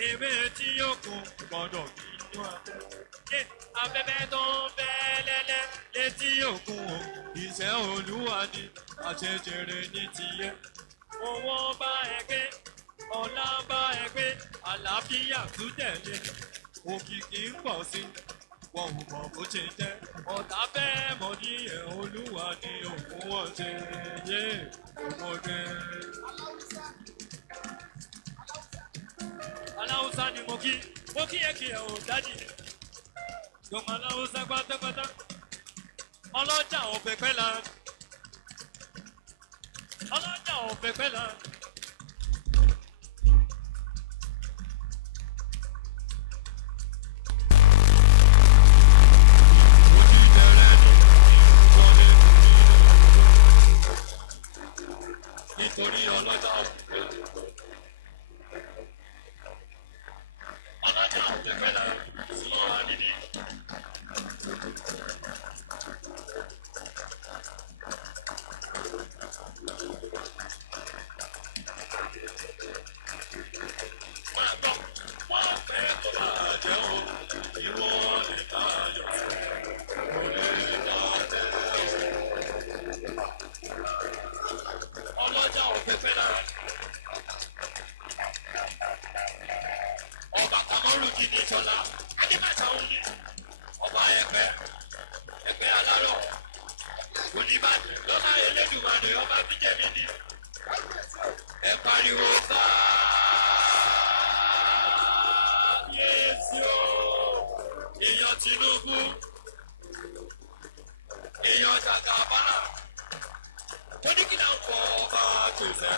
Ewé tí yóò kún gbọ́dọ̀ nínú afẹ́fẹ́. Afẹ́fẹ́ tó ń fẹ́ lẹ́lẹ́ létí òkun o. Ìṣẹ́ Olúwa ni àṣejèrè ní tiyẹ. Owó bá ẹ gbé, ọlá bá ẹ gbé, àlàáfíà tún tẹ̀lé. Òkìkí ń pọ̀ sí, wọn ò mọ̀ bó ṣe jẹ́ ọ̀tá fẹ́ mọ̀ ní ẹ̀ olúwa ní òkú wọn ṣe yé ọmọdé. aláwùsá ni mo kí ẹ ò dájì gbọmọ aláwùsá pátápátá ọlọ́jà ọ̀pẹ̀pẹ̀ la ọlọ́jà ọ̀pẹ̀pẹ̀ la. nítorí ọlọ́jà ọ̀pẹ̀pẹ̀ la sí àdìdì. ọba kamaru kìíní sọlá adébàtà òní ọba ẹgbẹ́ alárọ̀ oníbàdí lọ́lá ẹlẹ́dùnmáà ọba bíjẹ́mi ni ẹ pariwo ká yéésì o èèyàn Tinubu èèyàn jàjà bánà tó ní kí náà kọ́ ọba tó fẹ́.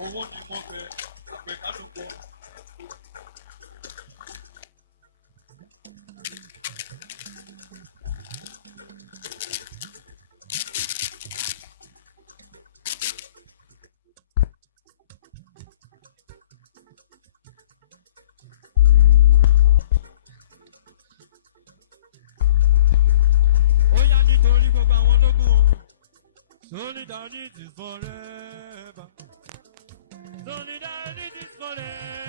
owó ni mo fẹ́ pé kálukú. Solidarity is forever. Solidarity is forever.